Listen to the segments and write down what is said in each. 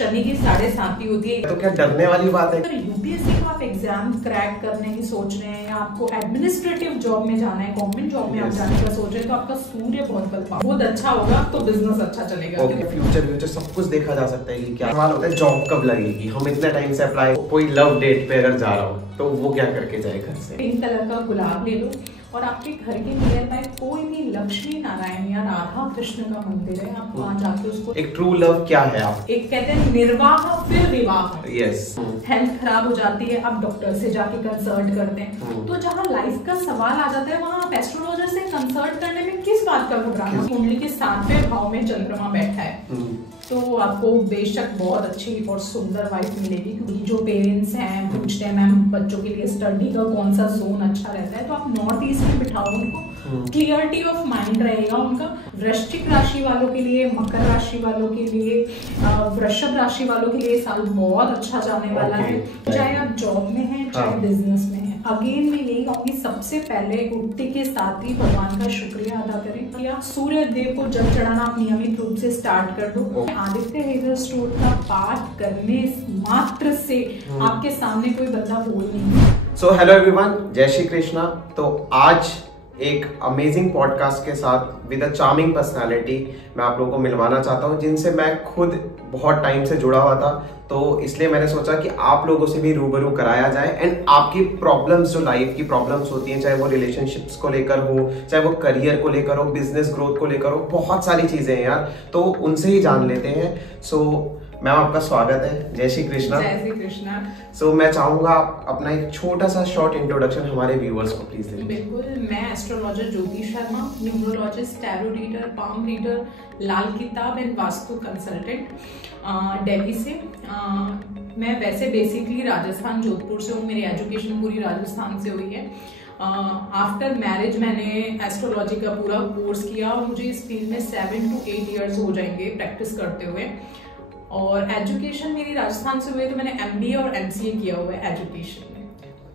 शनि की 7.5 होती है। तो क्या डरने वाली बात है? अगर यूपीएससी का आप एग्जाम क्रैक करने की सोच रहे हैं या आपको एडमिनिस्ट्रेटिव जॉब में जाना है, गवर्नमेंट जॉब में आप जाने का सोच रहे हैं, तो आपका सूर्य बहुत अच्छा होगा, तो बिजनेस अच्छा चलेगा। फ्यूचर सब कुछ देखा जा सकता है कि क्या सवाल होता है, जॉब कब लगेगी। हम इतने टाइम से अप्लाई, कोई लव डेट पे अगर जा रहा हूँ तो वो क्या करके जाए घर से? पिंक कलर का गुलाब ले लो और आपके घर के नियर बाय कोई भी लक्ष्मी नारायण या राधा कृष्ण का मंदिर है, आप वहाँ जाके उसको। एक ट्रू लव क्या है? आप एक कहते हैं निर्वाह फिर विवाह। यस। हेल्थ खराब हो जाती है, आप डॉक्टर से जाके कंसल्ट करते हैं। तो जहाँ लाइफ का सवाल आ जाता है वहाँ आप एस्ट्रोलॉजर से कंसल्ट करने में किस बात का घबराना? कुंडली के 7वें भाव में चंद्रमा बैठा है तो आपको बेशक बहुत अच्छी और सुंदर वाइफ मिलेगी। क्योंकि जो पेरेंट्स हैं पूछते हैं मैम बच्चों के लिए स्टडी का कौन सा जोन अच्छा रहता है, तो आप नॉर्थ ईस्ट में बिठाओ उनको, क्लियरिटी ऑफ माइंड रहेगा उनका। वृश्चिक राशि वालों के लिए, मकर राशि वालों के लिए, वृषभ राशि वालों के लिए साल बहुत अच्छा जाने वाला है। चाहे आप जॉब में हैं चाहे बिजनेस में हैं। अगेन मैं यही कहूँगी, सबसे पहले उठते के साथ ही भगवान का शुक्रिया अदा करें। या सूर्य देव को जल चढ़ाना आप नियमित रूप से स्टार्ट कर दो। आदित्य हृदय स्तोत्र का पाठ करने मात्र से आपके सामने कोई बंदा बोल नहीं। सो हेलो एवरीवन, जय श्री कृष्णा। तो आज एक अमेजिंग पॉडकास्ट के साथ विद अ चार्मिंग पर्सनालिटी मैं आप लोगों को मिलवाना चाहता हूं, जिनसे मैं खुद बहुत टाइम से जुड़ा हुआ था। तो इसलिए मैंने सोचा कि आप लोगों से भी रूबरू कराया जाए एंड आपकी प्रॉब्लम्स, जो लाइफ की प्रॉब्लम्स होती हैं, चाहे वो रिलेशनशिप्स को लेकर हो, चाहे वो करियर को लेकर हो, बिजनेस ग्रोथ को लेकर हो, बहुत सारी चीजें हैं यार, तो उनसे ही जान लेते हैं। सो मैम आपका स्वागत है। जय श्री कृष्णा। जय श्री कृष्णा। सो मैं चाहूंगा आप अपना एक छोटा सा शॉर्ट इंट्रोडक्शन हमारे व्यूअर्स को प्लीज दें। बिल्कुल, मैं astrologer Jyoti Sharma, numerologist, tarot reader, palm reader, Lal Kitab and vastu consultant, Delhi से। मैं वैसे बेसिकली राजस्थान जोधपुर से हूँ, मेरी एजुकेशन पूरी राजस्थान से हुई है। आफ्टर मैरिज मैंने एस्ट्रोलॉजी का पूरा कोर्स किया और मुझे इस फील्ड में 7 to 8 years हो जाएंगे प्रैक्टिस करते हुए। और एजुकेशन मेरी राजस्थान से हुई, तो मैंने MBA और MCA किया हुआ है एजुकेशन में।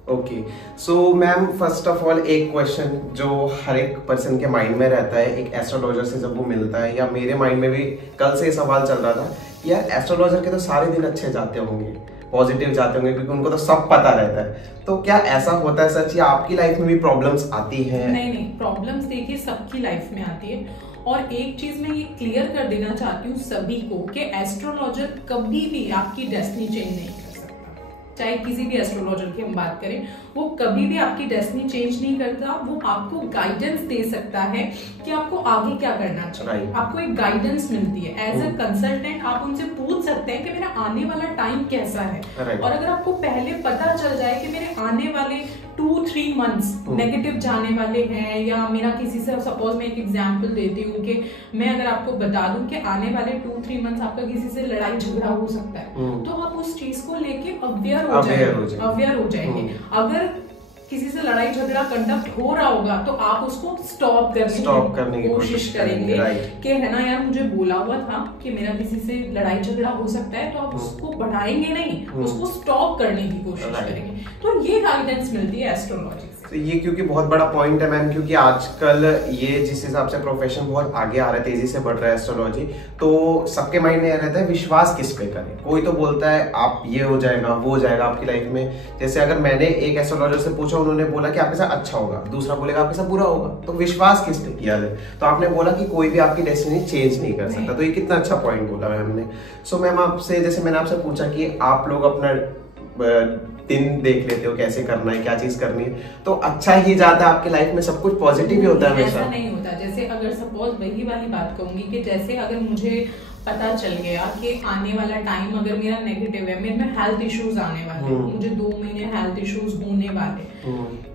Okay, so ma'am first of all एक क्वेश्चन जो हर एक पर्सन के माइंड में रहता है, एक एस्ट्रोलॉजर से जब वो मिलता है, या मेरे माइंड में भी कल से ये सवाल चल रहा था, यार एस्ट्रोलॉजर के तो सारे दिन अच्छे जाते होंगे, पॉजिटिव जाते होंगे, क्योंकि उनको तो सब पता रहता है। तो क्या ऐसा होता है सच, या आपकी लाइफ में भी प्रॉब्लम्स आती हैं? नहीं, प्रॉब्लम्स देखिए सबकी लाइफ में आती है। और एक चीज मैं ये क्लियर कर देना चाहती हूँ सभी को कि एस्ट्रोलॉजर कभी भी आपकी डेस्टिनी चेंज नहीं कर सकता। चाहे किसी भी एस्ट्रोलॉजर की हम बात करें, वो कभी भी आपकी डेस्टिनी चेंज नहीं करता। वो आपको गाइडेंस दे सकता है कि आपको आगे क्या करना चाहिए। आपको एक गाइडेंस मिलती है एज अ कंसल्टेंट। आप उनसे पूछ सकते हैं कि मेरा आने वाला टाइम कैसा है। और अगर आपको पहले पता चल जाए कि मेरे आने वाले 2-3 months नेगेटिव जाने वाले हैं, या मेरा किसी से, सपोज मैं एक एग्जांपल देती हूँ कि मैं अगर आपको बता दूं कि आने वाले 2-3 months आपका किसी से लड़ाई झगड़ा हो सकता है, तो आप उस चीज को लेके अवेयर हो जाएंगे। अगर किसी से लड़ाई झगड़ा कंडक्ट हो रहा होगा तो आप उसको स्टॉप करने की कोशिश करेंगे कि है ना यार, मुझे बोला हुआ था कि मेरा किसी से लड़ाई झगड़ा हो सकता है, तो आप उसको बढ़ाएंगे नहीं, उसको स्टॉप करने की कोशिश करेंगे। तो ये गाइडेंस मिलती है एस्ट्रोलॉजी से। तो ये क्योंकि बहुत बड़ा पॉइंट है मैम, क्योंकि आजकल ये जिस हिसाब से प्रोफेशन बहुत आगे आ रहा है, तेजी से बढ़ रहा है एस्ट्रोलॉजी, तो सबके माइंड में यह रहता है विश्वास किस पे करें। कोई तो बोलता है आप ये हो जाएगा, वो हो जाएगा आपकी लाइफ में। जैसे अगर मैंने एक एस्ट्रोलॉजर से पूछा, उन्होंने बोला कि आपके साथ अच्छा होगा, दूसरा बोलेगा आपके साथ बुरा होगा, तो विश्वास किस पे किया जाए? तो आपने बोला कि कोई भी आपकी डेस्टिनी चेंज नहीं कर सकता। तो ये कितना अच्छा पॉइंट बोला मैम ने। सो मैम आपसे, जैसे मैंने आपसे पूछा कि आप लोग अपना दिन देख लेते हो कैसे करना है, क्या चीज करनी है, तो अच्छा ही जाता है आपकी लाइफ में, सब कुछ पॉजिटिव ही होता है हमेशा? ऐसा नहीं होता। जैसे अगर सपोज वही वाली बात कहूंगी कि जैसे अगर मुझे पता चल गया कि आने वाला टाइम अगर मेरा नेगेटिव है, मेरे में हेल्थ इश्यूज आने वाले हैं, मुझे 2 महीने हेल्थ इश्यूज होने वाले,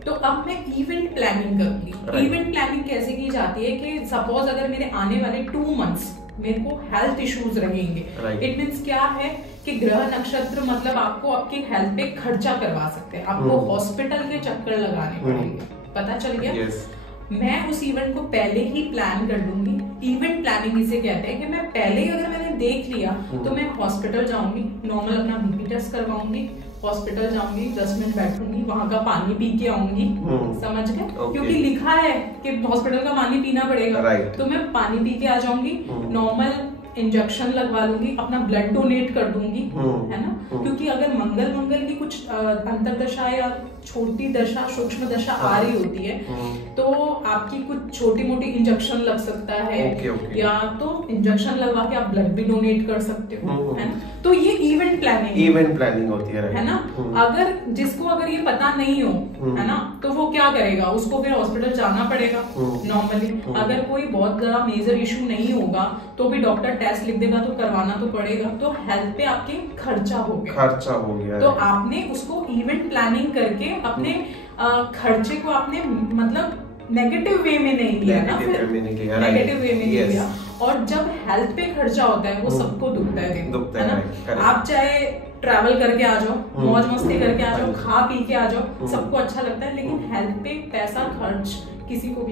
तो अब मैं इवेंट प्लानिंग करूंगी। इवेंट प्लानिंग कैसे की जाती है कि सपोज अगर मेरे आने वाले 2 months मेरे को हेल्थ इश्यूज रहेंगे, इट मीन्स क्या है कि ग्रह नक्षत्र मतलब आपको आपकी हेल्थ पे खर्चा करवा सकते हैं, आपको हॉस्पिटल के चक्कर लगाने पड़ेंगे। पता चल गया? मैं उस इवेंट को पहले ही प्लान कर लूंगी। इवेंट प्लानिंग इसे कहते हैं कि मैं पहले ही अगर मैंने देख लिया तो मैं हॉस्पिटल जाऊंगी, नॉर्मल अपना BP टेस्ट करवाऊंगी, हॉस्पिटल जाऊंगी, 10 मिनट बैठूंगी, वहां का पानी पी के आऊंगी। समझ गए? क्योंकि लिखा है कि हॉस्पिटल का पानी पीना पड़ेगा, तो मैं पानी पी के आ जाऊंगी, नॉर्मल इंजेक्शन लगवा लूंगी, अपना ब्लड डोनेट कर दूंगी, है ना, क्योंकि अगर मंगल की कुछ अंतरदशा या छोटी दशा, सूक्ष्म दशा आ रही होती है तो आपकी कुछ छोटी मोटी इंजेक्शन लग सकता है, या तो इंजेक्शन लगवा के आप ब्लड भी डोनेट कर सकते हो, है ना। तो ये इवेंट प्लानिंग होती है ना। अगर जिसको अगर ये पता नहीं हो, है ना, तो वो क्या करेगा, उसको फिर हॉस्पिटल जाना पड़ेगा नॉर्मली। अगर कोई बहुत बड़ा मेजर इशू नहीं होगा तो भी डॉक्टर टेस्ट लिख देगा तो करवाना तो पड़ेगा। तो हेल्थ पे आपके खर्चा हो गया तो आपने उसको इवेंट प्लानिंग करके अपने खर्चे को आपने मतलब नेगेटिव वे में नहीं लिया ना, फिर नेगेटिव वे में नहीं लिया। और जब हेल्थ पे खर्चा होता है वो सबको दुखता है ना। आप चाहे ट्रैवल करके आ जाओ, मौज मस्ती करके आ जाओ, खा पी के आ जाओ, सबको अच्छा लगता है, लेकिन हेल्थ पे पैसा खर्च किसी को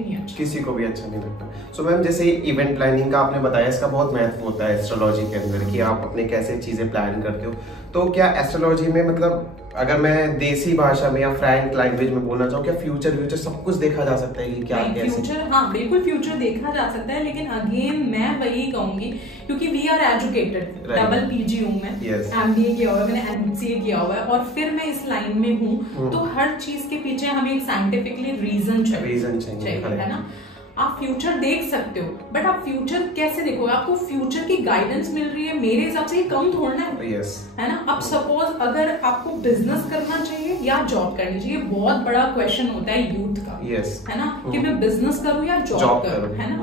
भी अच्छा नहीं लगता। सो मैम, जैसे इवेंट प्लानिंग का आपने बताया, इसका बहुत महत्व होता है एस्ट्रोलॉजी के अंदर कि आप अपने कैसे चीजें प्लान करते हो। तो क्या एस्ट्रोलॉजी में मतलब अगर मैं देसी भाषा में या फ्रैंक लैंग्वेज में बोलना चाहूँ, क्या फ्यूचर सब कुछ देखा जा सकता है कि क्या फ्यूचर? हाँ, बिल्कुल फ्यूचर देखा जा सकता है, लेकिन अगेन मैं वही कहूंगी क्योंकि we are educated, double PG हूँ मैं, एमबीए किया हुआ है मैंने, एमसीए किया हुआ है, और फिर मैं इस लाइन में हूँ। तो हर चीज के पीछे हमें एक साइंटिफिकली रीजन चाहिए, है ना। आप फ्यूचर देख सकते हो, बट आप फ्यूचर कैसे देखोगे? आपको फ्यूचर की गाइडेंस मिल रही है, मेरे हिसाब से ये कम थोड़ना है, है ना। अब सपोज अगर आपको बिजनेस करना चाहिए या जॉब करनी चाहिए, बहुत बड़ा क्वेश्चन होता है यूथ का, है ना, कि मैं बिजनेस करूं या जॉब करूं, है ना।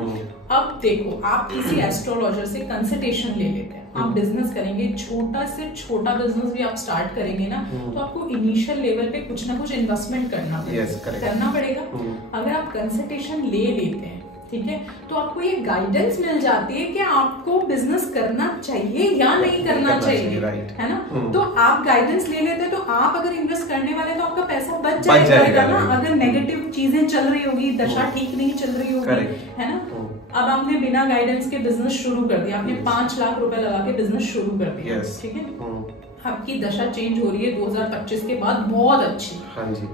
अब देखो, आप किसी एस्ट्रोलॉजर से कंसल्टेशन ले लेते हैं, आप बिजनेस करेंगे, छोटा से छोटा बिजनेस भी आप स्टार्ट करेंगे ना, तो आपको इनिशियल लेवल पे कुछ ना कुछ इन्वेस्टमेंट करना पड़ेगा। अगर आप कंसल्टेशन ले लेते हैं, ठीक है, तो आपको ये गाइडेंस मिल जाती है कि आपको बिजनेस करना चाहिए या नहीं करना चाहिए, है ना। तो आप गाइडेंस ले लेते हैं, तो आप अगर इन्वेस्ट करने वाले तो आपका पैसा बच जाएगा ना। अगर नेगेटिव चीजें चल रही होगी, दशा ठीक नहीं चल रही होगी, है ना। अब आपने बिना गाइडेंस के बिजनेस शुरू कर दिया, आपने 5 लाख रुपए लगा के बिजनेस शुरू कर दिया, ठीक है, आपकी दशा चेंज हो रही है 2025 के बाद बहुत अच्छी,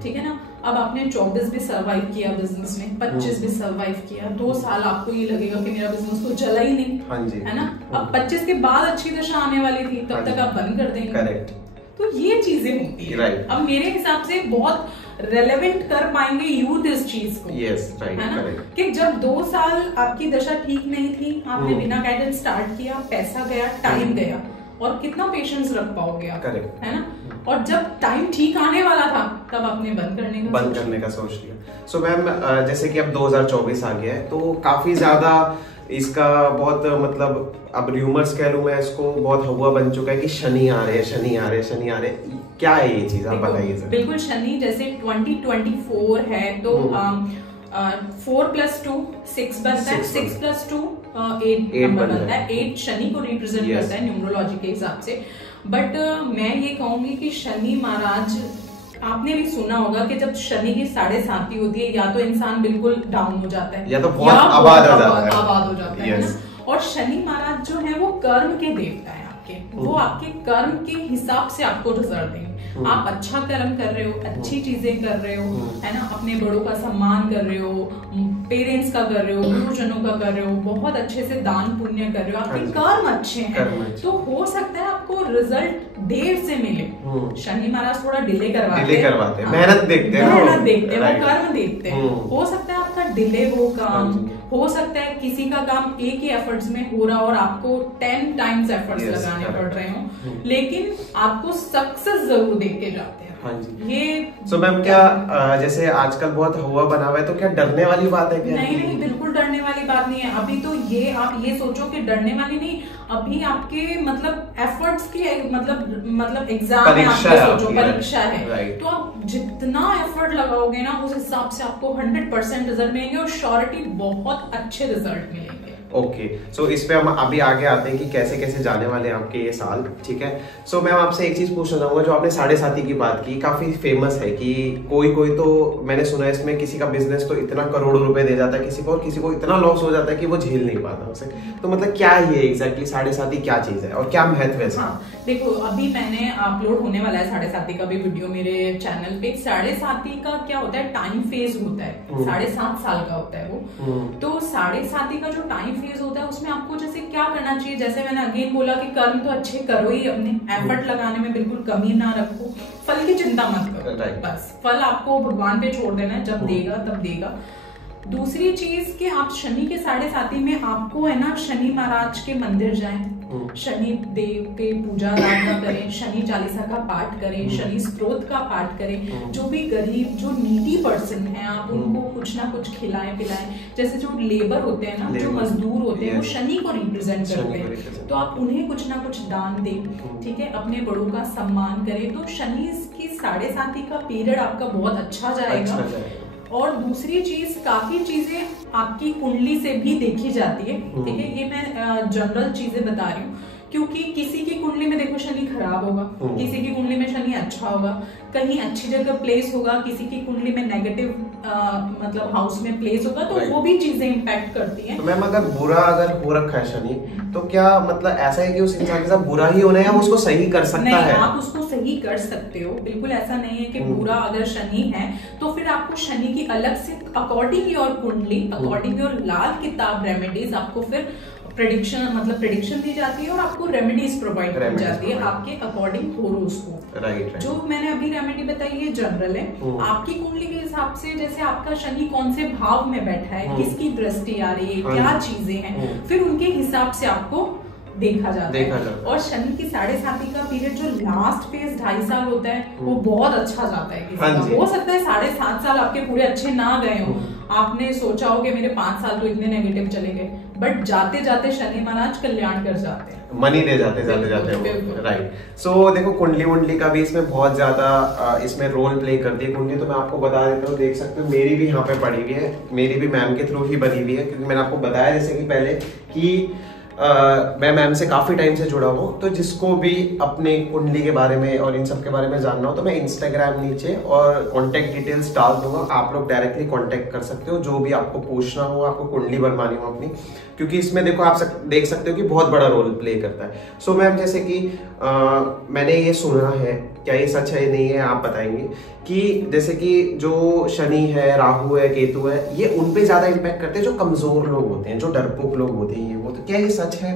ठीक है ना। अब आपने 24 भी सर्वाइव किया बिजनेस में, 25 भी सर्वाइव किया, 2 साल आपको ये लगेगा कि मेरा बिजनेस तो चला ही नहीं, है ना। अब 25 के बाद अच्छी दशा आने वाली थी, तब तक आप बंद कर देंगे। तो ये चीजें होती है। अब मेरे हिसाब से बहुत रेलेवेंट कर पाएंगे यूथ इस चीज को, है ना, कि जब 2 साल आपकी दशा ठीक नहीं थी, आपने बिना गाइडेंस स्टार्ट किया, पैसा गया, टाइम गया, और कितना पेशेंस रख पाओगे आप, है ना। और जब टाइम ठीक आने वाला था तब आपने बंद करने का सोच लिया। सो मैम, जैसे कि अब 2024 आ गया है, तो काफी ज्यादा इसका बहुत मतलब अब र्यूमर्स कह लूं मैं इसको, बहुत हवा बन चुका है कि शनि आ रहे। क्या है ये चीज, आप बताइए सर। बिल्कुल, शनि जैसे 2024 है तो 4+2 6 बनता है, 6+2 8 नंबर बनता है। 8 शनि को रिप्रेजेंट करता है न्यूमरोलॉजी के हिसाब से। बट मैं ये कहूंगी कि शनि महाराज, आपने भी सुना होगा कि जब शनि की 7.5 होती है, या तो इंसान बिल्कुल डाउन हो जाता है, या तो बहुत आबाद हो जाता है, ना। और शनि महाराज जो है वो कर्म के देवता है आपके, वो आपके कर्म के हिसाब से आपको रिजल्ट देंगे। आप अच्छा कर्म कर रहे हो, अच्छी चीजें कर रहे हो, है ना, अपने बड़ों का सम्मान कर रहे हो, पेरेंट्स का कर रहे हो, गुरुजनों का कर रहे हो, बहुत अच्छे से दान पुण्य कर रहे हो, आपके कर्म अच्छे हैं, तो हो सकता है आपको रिजल्ट देर से मिले। शनि महाराज थोड़ा डिले करवाते हैं, मेहनत देखते हैं, वो कर्म देखते हैं। हो सकता है आपका डिले हो काम, हो सकता है किसी का काम एक ही एफर्ट्स में हो रहा और आपको 10 टाइम्स एफर्ट्स लगाने पड़ रहे हो, लेकिन आपको सक्सेस जरूर देख के जाते हैं। ये सो मैम, क्या जैसे आजकल बहुत हुआ बना हुआ है, तो क्या डरने वाली बात है क्या? नहीं, बिल्कुल डरने वाली बात नहीं है। अभी तो ये आप ये सोचो कि डरने वाली नहीं, अभी आपके मतलब एफर्ट्स की मतलब एग्जाम है, परीक्षा है, तो आप जितना एफर्ट लगाओगे ना, उस हिसाब से आपको 100% रिजल्ट मिलेंगे, और श्योरिटी बहुत अच्छे रिजल्ट मिलेंगे। ओके, सो इस पे हम अभी आगे आते हैं कि कैसे कैसे जाने वाले हैं आपके ये साल, ठीक है। सो मैं आपसे एक चीज पूछना चाहूंगा, जो आपने 7.5 की बात की, काफी फेमस है कि कोई तो मैंने सुना है इसमें किसी का बिजनेस तो इतना करोड़ों रुपए दे जाता है किसी को, और किसी को इतना लॉस हो जाता है कि वो झेल नहीं पाता उसे। तो मतलब क्या है एग्जैक्टली 7.5 क्या चीज है और क्या महत्व है? देखो, अभी मैंने अपलोड होने वाला है 7.5 का भी वीडियो मेरे चैनल पे। 7.5 का क्या होता है, टाइम फेज होता है, 7.5 साल का होता है वो। तो 7.5 का जो टाइम फेज होता है उसमें आपको जैसे क्या करना चाहिए, जैसे मैंने अगेन बोला कि कर्म तो अच्छे करो ही, अपने एफर्ट लगाने में बिल्कुल कमी ना रखो, फल की चिंता मत करो, बस फल आपको भगवान पे छोड़ देना है, जब देगा तब देगा। दूसरी चीज कि आप शनि के 7.5 में आपको है ना शनि महाराज के मंदिर जाएं, शनि देव के पूजा आराधना करें, शनि चालीसा का पाठ करें, शनि स्तोत्र का पाठ करें। जो भी गरीब जो नीडी पर्सन है आप उनको कुछ ना कुछ खिलाएं पिलाएं। जैसे जो लेबर होते हैं ना, जो मजदूर होते हैं वो शनि को रिप्रेजेंट करते हैं, तो आप उन्हें कुछ ना कुछ दान दें, ठीक है, अपने बड़ों का सम्मान करें। तो शनि की 7.5 का पीरियड आपका बहुत अच्छा जाएगा। और दूसरी चीज, काफी चीजें आपकी कुंडली से भी देखी जाती है, ठीक है, ये मैं जनरल चीजें बता रही हूँ, क्योंकि किसी की कुंडली में देखो शनि खराब होगा, किसी की कुंडली में शनि अच्छा होगा, कहीं अच्छी जगह प्लेस होगा, किसी की कुंडली में नेगेटिव मतलब हाउस में प्लेस होगा, तो वो भी चीजें इम्पैक्ट करती हैं। तो मैम अगर बुरा अगर हो रखा है शनि, तो क्या मतलब ऐसा है कि उस इंसान के साथ बुरा ही होना है, या उसको सही कर सकता है? आप उसको सही कर सकते हो, बिल्कुल ऐसा नहीं है कि बुरा अगर शनि है तो फिर आपको शनि की अलग से अकॉर्डिंग योर कुंडली, अकॉर्डिंग योर लाल किताब रेमेडीज आपको फिर प्रेडिक्शन दी जाती है और आपको रेमेडीज प्रोवाइड की जाती है आपके अकॉर्डिंग होरोस्कोप। राइट। जो मैंने अभी रेमेडी बताई है जनरल है, आपकी कुंडली के हिसाब से, जैसे आपका शनि कौन से भाव में बैठा है, किसकी दृष्टि आ रही है, क्या चीजें हैं, फिर उनके हिसाब से आपको देखा जाता है। और शनि की 7.5 का पीरियड जो लास्ट फेज 2.5 साल होता है वो बहुत अच्छा जाता है किसी का। हो सकता है 7.5 साल आपके पूरे अच्छे ना गए हो, आपने सोचा हो कि मेरे 5 साल तो इतने नेगेटिव चले गए, बट जाते जाते शनि महाराज कल्याण कर जाते हैं, मनी दे जाते राइट। सो देखो कुंडली का भी इसमें बहुत ज्यादा इसमें रोल प्ले करती है कुंडली। तो मैं आपको बता देता हूँ, देख सकते हो मेरी भी यहाँ पे पड़ी हुई है, मेरी भी मैम के थ्रू ही बनी हुई है, क्योंकि मैंने आपको बताया जैसे कि पहले कि मैं मैम से काफी टाइम से जुड़ा हूँ। तो जिसको भी अपने कुंडली के बारे में और इन सब के बारे में जानना हो तो मैं इंस्टाग्राम नीचे और कांटेक्ट डिटेल्स डाल दूंगा, आप लोग डायरेक्टली कांटेक्ट कर सकते हो, जो भी आपको पूछना हो, आपको कुंडली बनवानी हो अपनी, क्योंकि इसमें देखो आप देख सकते हो कि बहुत बड़ा रोल प्ले करता है। सो मैम जैसे कि मैंने ये सुना है, क्या ये सच है नहीं है आप बताएंगे, कि जैसे कि जो शनि है, राहु है, केतु है, ये उन पे ज्यादा इम्पैक्ट करते हैं जो कमजोर लोग होते हैं, जो डरपोक लोग होते हैं, वो तो क्या ये सच है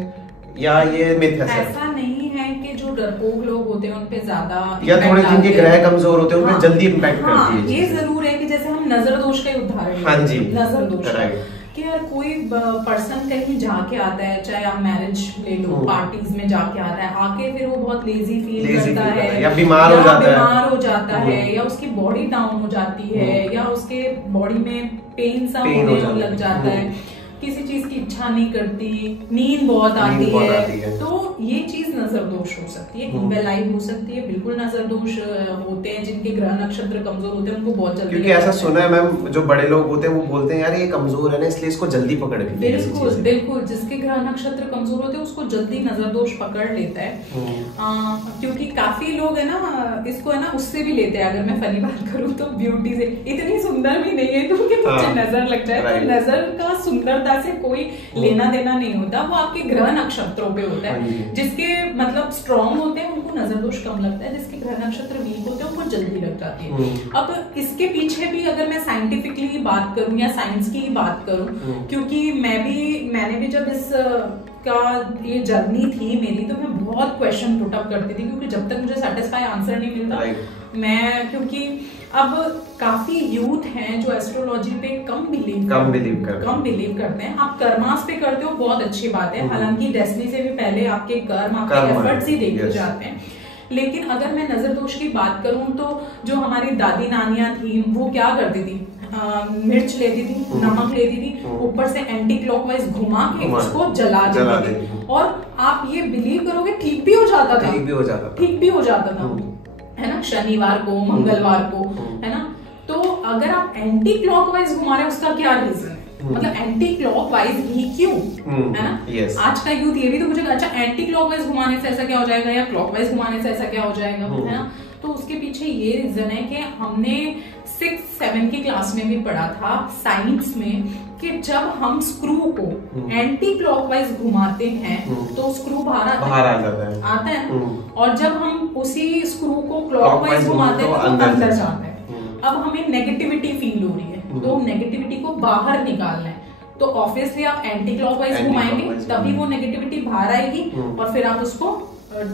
या ये मिथ है? ऐसा नहीं है कि जो डरपोक लोग होते हैं उन पे ज्यादा, या थोड़े जिनके ग्रह कमजोर होते हैं उन पे जल्दी इम्पैक्ट करती है। ये जरूर है कि जैसे हम नजर दोष का उदाहरण, हाँ जी, नजर दोष कि यार कोई पर्सन कहीं जाके आता है, चाहे आप मैरिज ले लो, पार्टीज में जाके आता है, आके फिर वो बहुत लेजी फील करता है, या बीमार हो जाता है, या उसकी बॉडी डाउन हो जाती है, या उसके बॉडी में पेन सा होने लग जाता है, किसी चीज की इच्छा नहीं करती, नींद बहुत आती है, तो ये चीज नजर दोष हो सकती है, इविल आई हो सकती है। बिल्कुल नजर दोष होते हैं जिनके ग्रह नक्षत्र कमजोर होते हैं, उनको बहुत जल्दी, क्योंकि ऐसा सुना है मैम, जो बड़े लोग होते हैं वो बोलते हैं यार ये कमजोर है ना, इसलिए इसको जल्दी पकड़ लेते हैं। बिल्कुल बिल्कुल, जिसके ग्रह नक्षत्र कमजोर होते हैं उसको जल्दी नजर दोष पकड़ लेता है। क्योंकि काफी लोग है ना इसको है ना उससे भी लेते हैं, अगर मैं फनी बात करूँ तो ब्यूटी से, इतनी सुंदर भी नहीं है क्योंकि मुझे नजर लग जाए, तो नजर का सुंदरता से कोई लेना देना नहीं होता, वो आपके ग्रह नक्षत्रों पे होता है। जिसके मतलब स्ट्रॉन्ग होते हैं उनको नजर दोष कम लगता है, जिसके ग्रह नक्षत्र वीक होते हैं उनको जल्दी लग जाती है। अब इसके पीछे भी अगर मैं साइंटिफिकली बात करूं या साइंस की बात करूं, क्योंकि मैंने भी जब इस का ये जर्नी थी मेरी, तो मैं बहुत क्वेश्चन पुट अप करती थी, क्योंकि जब तक मुझे सेटिस्फाई आंसर नहीं मिलता मैं, क्योंकि अब काफी यूथ हैं जो एस्ट्रोलॉजी पे कम बिलीव करते हैं। आप कर्मास पे करते हो, बहुत अच्छी बात है, हालांकि डेस्टिनी से भी पहले आपके कर्म, आपके एफर्ट्स ही देखे जाते हैं। लेकिन अगर मैं नजर दोष की बात करूं तो जो हमारी दादी नानियां थी वो क्या करती थी, मिर्च लेती थी, नमक लेती थी, ऊपर से एंटी क्लॉकवाइज घुमा के उसको जला देती थी, और आप ये बिलीव करोगे ठीक भी हो जाता था, है ना, शनिवार को, मंगलवार को, है ना। तो अगर आप एंटी क्लॉकवाइज घुमा रहे हैं उसका क्या रीजन है, मतलब एंटी क्लॉकवाइज ही क्यों, है ना। आज का यूथ ये भी तो मुझे, अच्छा एंटी क्लॉकवाइज घुमाने से ऐसा क्या हो जाएगा, या क्लॉकवाइज घुमाने से ऐसा क्या हो जाएगा, है ना। तो उसके पीछे ये रीजन है कि हमने 6-7 की क्लास में भी पढ़ा था साइंस में, कि जब हम स्क्रू को एंटी क्लॉकवाइज घुमाते हैं तो स्क्रू बाहर आता है, और जब हम उसी स्क्रू को क्लॉकवाइज घुमाते हैं तो अंदर जाता है। अब हमें नेगेटिविटी फील हो रही है, तो नेगेटिविटी को बाहर निकालना है, तो ऑब्वियसली आप एंटी क्लॉकवाइज घुमाएंगे, तभी वो नेगेटिविटी बाहर आएगी और फिर आप उसको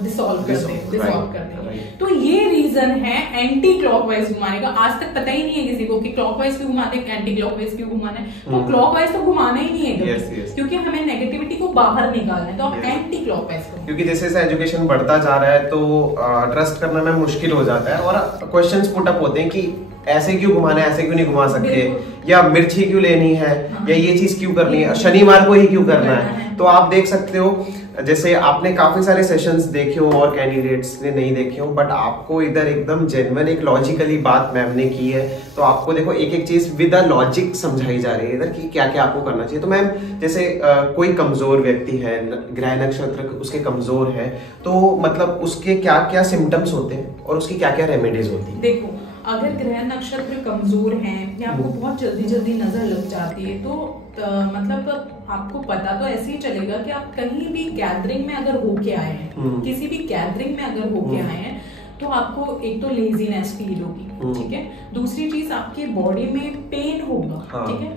डिसॉल्व कर देंगे। तो ये रीजन है एंटी क्लॉकवाइज घुमाने का। आज तक पता ही नहीं है किसी को कि क्लॉकवाइज क्यों घुमाते हैं, एंटी क्लॉकवाइज क्यों घुमाना है। तो क्लॉकवाइज तो घुमाना ही नहीं है क्योंकि हमें नेगेटिविटी को बाहर निकालना है, तो आप एंटी क्लॉकवाइज को। क्योंकि जैसे जैसे एजुकेशन बढ़ता जा रहा है तो ट्रस्ट करना में मुश्किल हो जाता है और क्वेश्चंस पुट अप होते हैं कि ऐसे क्यों घुमाना है, ऐसे क्यों नहीं घुमा सकते, या मिर्ची क्यों लेनी है, या ये चीज क्यों करनी है, शनिवार को ही क्यों करना है। तो आप देख सकते हो जैसे आपने काफी सारे सेशंस देखे हो और कैंडिडेट्स ने नहीं देखे हो, बट आपको इधर एकदम जेन्युइन एक लॉजिकली बात मैम ने की है। तो आपको देखो एक एक चीज विद अ लॉजिक समझाई जा रही है इधर कि क्या क्या आपको करना चाहिए। तो मैम जैसे कोई कमजोर व्यक्ति है, ग्रह नक्षत्र उसके कमजोर है, तो मतलब उसके क्या क्या सिम्टम्स होते हैं और उसकी क्या क्या रेमेडीज होती है? देखो, अगर ग्रह नक्षत्र कमजोर हैं या आपको बहुत जल्दी जल्दी नजर लग जाती है तो मतलब आपको पता तो ऐसे ही चलेगा कि आप कहीं भी गैदरिंग में अगर होके आए हैं, किसी भी गैदरिंग में अगर होके आए हैं, तो आपको एक तो लेजीनेस फील होगी, ठीक है। दूसरी चीज आपकी बॉडी में पेन होगा, ठीक है,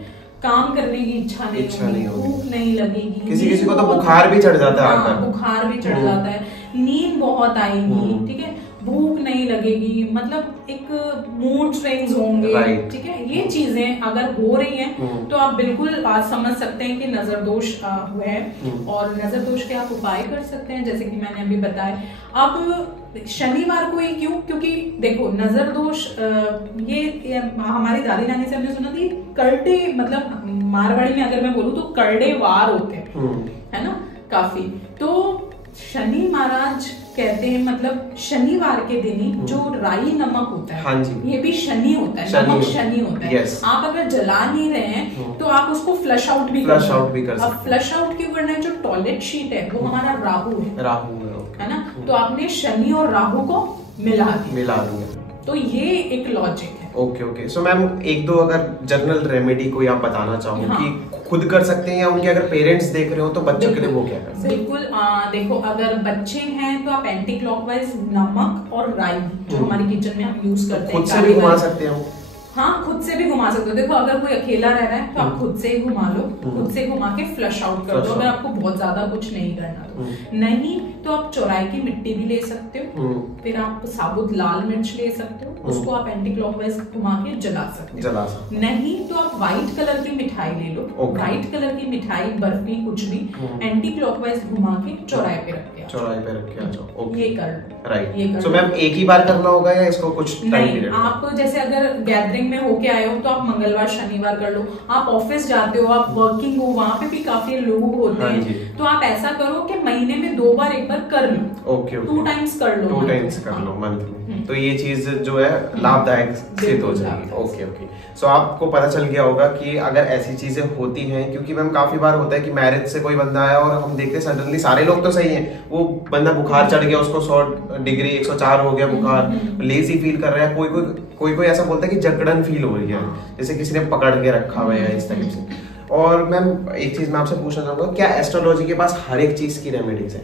काम करने की इच्छा नहीं होगी, भूख नहीं लगेगी, किसी को तो बुखार भी चढ़ जाता है, बुखार भी चढ़ जाता है, नींद बहुत आएगी, ठीक है, भूख नहीं लगेगी, मतलब एक मूड स्विंग्स होंगे, ठीक है। ये चीजें अगर हो रही हैं तो आप बिल्कुल आज समझ सकते हैं कि नजर दोष हुए हैं और नजर दोष के आप उपाय कर सकते हैं जैसे कि मैंने अभी बताया। अब शनिवार को ही क्यों? क्योंकि देखो नजर दोष ये हमारी दादी नानी से हमने सुना थी करड़े, मतलब मारवाड़ी में अगर मैं बोलूँ तो करड़े वार होते हैं, है ना, काफी। तो शनि महाराज कहते हैं मतलब शनिवार के दिन ही जो राई नमक होता है, हाँ जी, ये भी शनि होता है, नमक शनि होता है। आप अगर जला नहीं रहे हैं तो आप उसको फ्लश आउट भी कर सकते हैं। अब फ्लश आउट क्यों करना है? जो टॉयलेट शीट है वो हमारा राहु है ना, तो आपने शनि और राहु को मिला दिया। तो ये एक लॉजिक है। ओके। सो मैम एक दो अगर जनरल रेमेडी कोई आप बताना चाहो कि खुद कर सकते हैं या उनके अगर पेरेंट्स देख रहे हो तो बच्चों के लिए वो क्या कर सकते हैं? बिल्कुल, देखो अगर बच्चे हैं तो आप एंटी क्लॉकवाइज नमक और राई जो हमारी किचन में हम यूज करते हैं, खुद से भी घुमा सकते हैं। हाँ, खुद से भी घुमा सकते हो। देखो अगर कोई अकेला रह रहा है तो आप खुद से ही घुमा लो, खुद से घुमा के फ्लश आउट कर दो अगर आपको बहुत ज्यादा कुछ नहीं करना तो। नहीं तो आप चौराई की मिट्टी भी ले सकते हो, फिर आप साबुत लाल मिर्च ले सकते हो, उसको आप एंटी क्लॉकवाइज घुमा के जला सकते हो। नहीं तो आप व्हाइट कलर की मिठाई ले लो, व्हाइट कलर की मिठाई, बर्फी, कुछ भी एंटी क्लॉकवाइज घुमा के चौराहे पे रख के आ जाओ। ये कर लो, राइट। सो मैम एक ही बार करना होगा या इसको कुछ नहीं? आप जैसे अगर गैदरिंग में होके आए हो तो आप मंगलवार शनिवार कर लो। आप ऑफिस जाते हो, आप वर्किंग हो, वहां पे भी काफी लोग होते हैं, तो आप ऐसा करो कि महीने में 2 बार 1 बार कर लो। ओके। 2 टाइम्स कर लो, 2 टाइम्स कर लो मंथ में, तो ये चीज जो है लाभदायक सिद्ध हो जाएगी। ओके। सो आपको पता चल गया होगा कि अगर ऐसी चीजें होती हैं, क्योंकि मैम काफी बार होता है कि मैरिज से कोई बंदा आया और हम देखते सडनली सारे लोग तो सही हैं, वो बंदा बुखार चढ़ गया, उसको 100 डिग्री 104 हो गया बुखार, लेजी फील कर रहा है, कोई ऐसा बोलता है कि जकड़न फील हो रही है, जैसे किसी ने पकड़ के रखा हुआ है इस तरह से। और मैम एक चीज मैं आपसे पूछना चाहूंगा, क्या एस्ट्रोलॉजी के पास हर एक चीज की रेमेडीज है?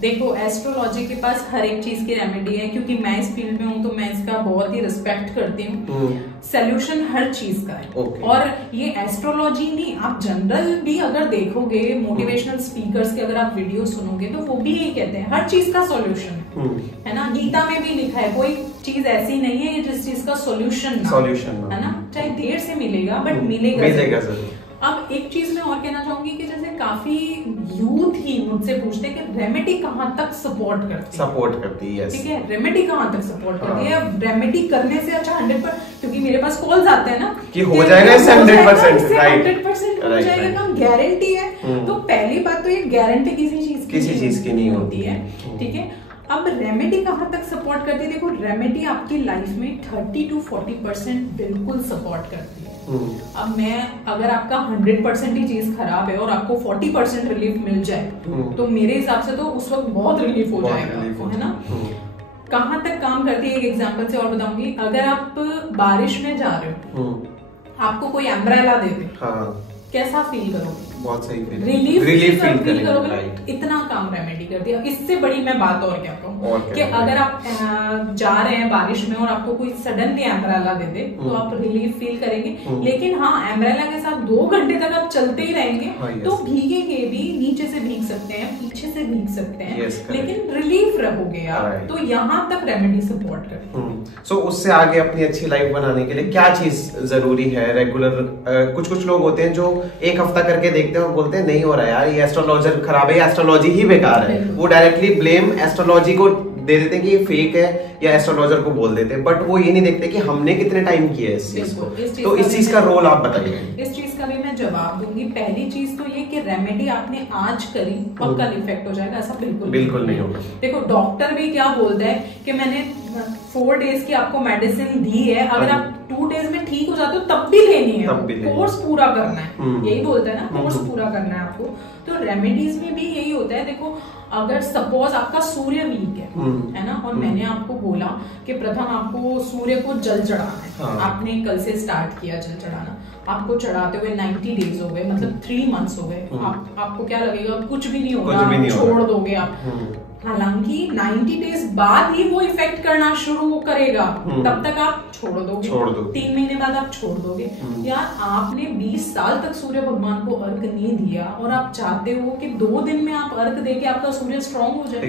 देखो एस्ट्रोलॉजी के पास हर एक चीज की रेमेडी है, क्योंकि मैं इस फील्ड में हूँ तो मैं इसका बहुत ही रिस्पेक्ट करती हूँ। सोल्यूशन हर चीज का है। और ये एस्ट्रोलॉजी नहीं, आप जनरल भी अगर देखोगे, मोटिवेशनल स्पीकर्स के अगर आप वीडियो सुनोगे तो वो भी यही कहते हैं हर चीज का सोल्यूशन है ना। गीता में भी लिखा है कोई चीज ऐसी नहीं है जिस चीज का सोल्यूशन है ना, चाहे देर से मिलेगा बट मिलेगा जरूर। अब एक चीज मैं और कहना चाहूंगी कि जैसे काफी यूथ ही मुझसे पूछते हैं कि रेमेडी कहाँ तक सपोर्ट करती है, ठीक है, रेमेडी कहाँ तक सपोर्ट करती है। रेमेडी करने से अच्छा 100%, क्योंकि मेरे पास कॉल्स आते हैं ना कि हो जाएगा 100% हो जाएगा, काम गारंटी है। तो पहली बात तो ये गारंटी किसी चीज की नहीं होती है, ठीक है। अब रेमेडी कहाँ तक सपोर्ट करती है? देखो रेमेडी आपकी लाइफ में 30 to 40% बिल्कुल सपोर्ट करती है। अब मैं अगर आपका 100% ही चीज खराब है और आपको 40% रिलीफ मिल जाए तो मेरे हिसाब से तो उस वक्त बहुत रिलीफ हो जाएगा, है ना। कहाँ तक काम करती है, एक एग्जांपल से और बताऊंगी। अगर आप बारिश में जा रहे हो, आपको कोई अम्ब्रेला दे दे, कैसा फील करोगे? बहुत सही फील, रिलीफ फील करोगे, करोगे। इतना काम रेमेडी कर दिया। इससे बड़ी मैं बात और क्या कहूँ कि अगर आप जा रहे हैं बारिश में और आपको कोई सडनली एम्ब्रेला दे दे तो आप रिलीफ फील करेंगे, लेकिन हाँ एम्ब्रेला के साथ 2 घंटे तक आप चलते ही रहेंगे तो भीगेंगे भी, नीचे से भीग सकते हैं, पीछे से भीग सकते हैं, लेकिन रिलीफ रहोगे आप। तो यहाँ तक रेमेडी सपोर्ट करती है। सो उससे आगे अपनी अच्छी लाइफ बनाने के लिए क्या चीज जरूरी है? रेगुलर कुछ लोग होते हैं जो एक हफ्ता करके देखते हैं और बोलते हैं नहीं हो रहा यार, ये एस्ट्रोलॉजर खराब है, एस्ट्रोलॉजी ही बेकार है, वो डायरेक्टली ब्लेम एस्ट्रोलॉजी को दे देते हैं कि ये फेक है या एस्ट्रोलॉजर को बोल देते हैं, बट वो ये नहीं देखते कि हमने कितने टाइम किया है इस चीज को। तो इस चीज का रोल आप बताइए। इस चीज का भी मैं जवाब दूंगी। पहली चीज तो ये कि रेमेडी आपने आज करी और कल इफेक्ट हो जाएगा, ऐसा बिल्कुल नहीं होगा। देखो डॉक्टर भी क्या बोलता है कि मैंने 4 डेज की आपको मेडिसिन दी है, अगर आप 2 डेज में ठीक हो जाते हो तब भी लेनी है, कोर्स पूरा करना है, यही बोलता है ना, कोर्स पूरा करना है आपको। तो रेमेडीज में भी यही होता है। देखो अगर सपोज आपका सूर्य वीक है ना, और मैंने आपको बोला कि प्रथम आपको सूर्य को जल चढ़ाना है, आपने कल से स्टार्ट किया जल चढ़ाना, आपको चढ़ाते हुए 90 डेज हो गए, मतलब 3 मंथ्स हो गए, आपको क्या लगेगा कुछ भी नहीं होगा, छोड़ दोगे आप। हालांकि 90 डेज बाद ही वो इफेक्ट करना शुरू करेगा, तब तक आप छोड़ दोगे, 3 महीने बाद आप छोड़ दोगे। यार आपने 20 साल तक सूर्य भगवान को अर्घ नहीं दिया और आप चाहते हो कि 2 दिन में आप अर्घ देके आपका सूर्य स्ट्रांग हो जाए,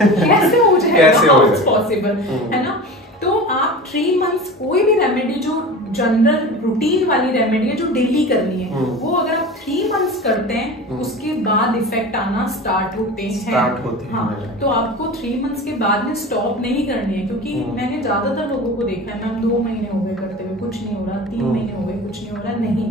कैसे हो जाएगा? पॉसिबल है ना। तो आप 3 मंथ्स कोई भी रेमेडी जो जनरल रूटीन वाली रेमेडी है जो डेली करनी है, वो अगर आप 3 मंथ्स करते हैं उसके बाद इफेक्ट आना स्टार्ट होते हैं। हाँ, तो आपको 3 मंथ्स के बाद में स्टॉप नहीं करनी है, क्योंकि मैंने ज्यादातर लोगों को देखा है, मैम 2 महीने हो गए करते हुए कुछ नहीं हो रहा, 3 महीने हो गए कुछ नहीं हो रहा। नहीं,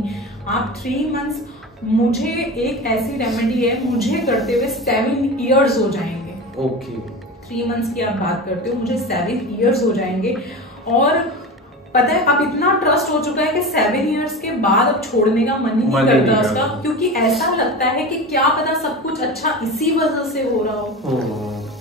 आप 3 मंथ्स, मुझे एक ऐसी रेमेडी है मुझे करते हुए 7 ईयर्स हो जाएंगे। ओके, 3 मंथ्स की आप बात करते हो, मुझे 7 ईयर्स हो जाएंगे। और पता है अब इतना ट्रस्ट हो चुका है कि 7 ईयर्स के बाद अब छोड़ने का मन ही नहीं करता उसका, क्योंकि ऐसा लगता है कि क्या पता सब कुछ अच्छा इसी वजह से हो रहा हो।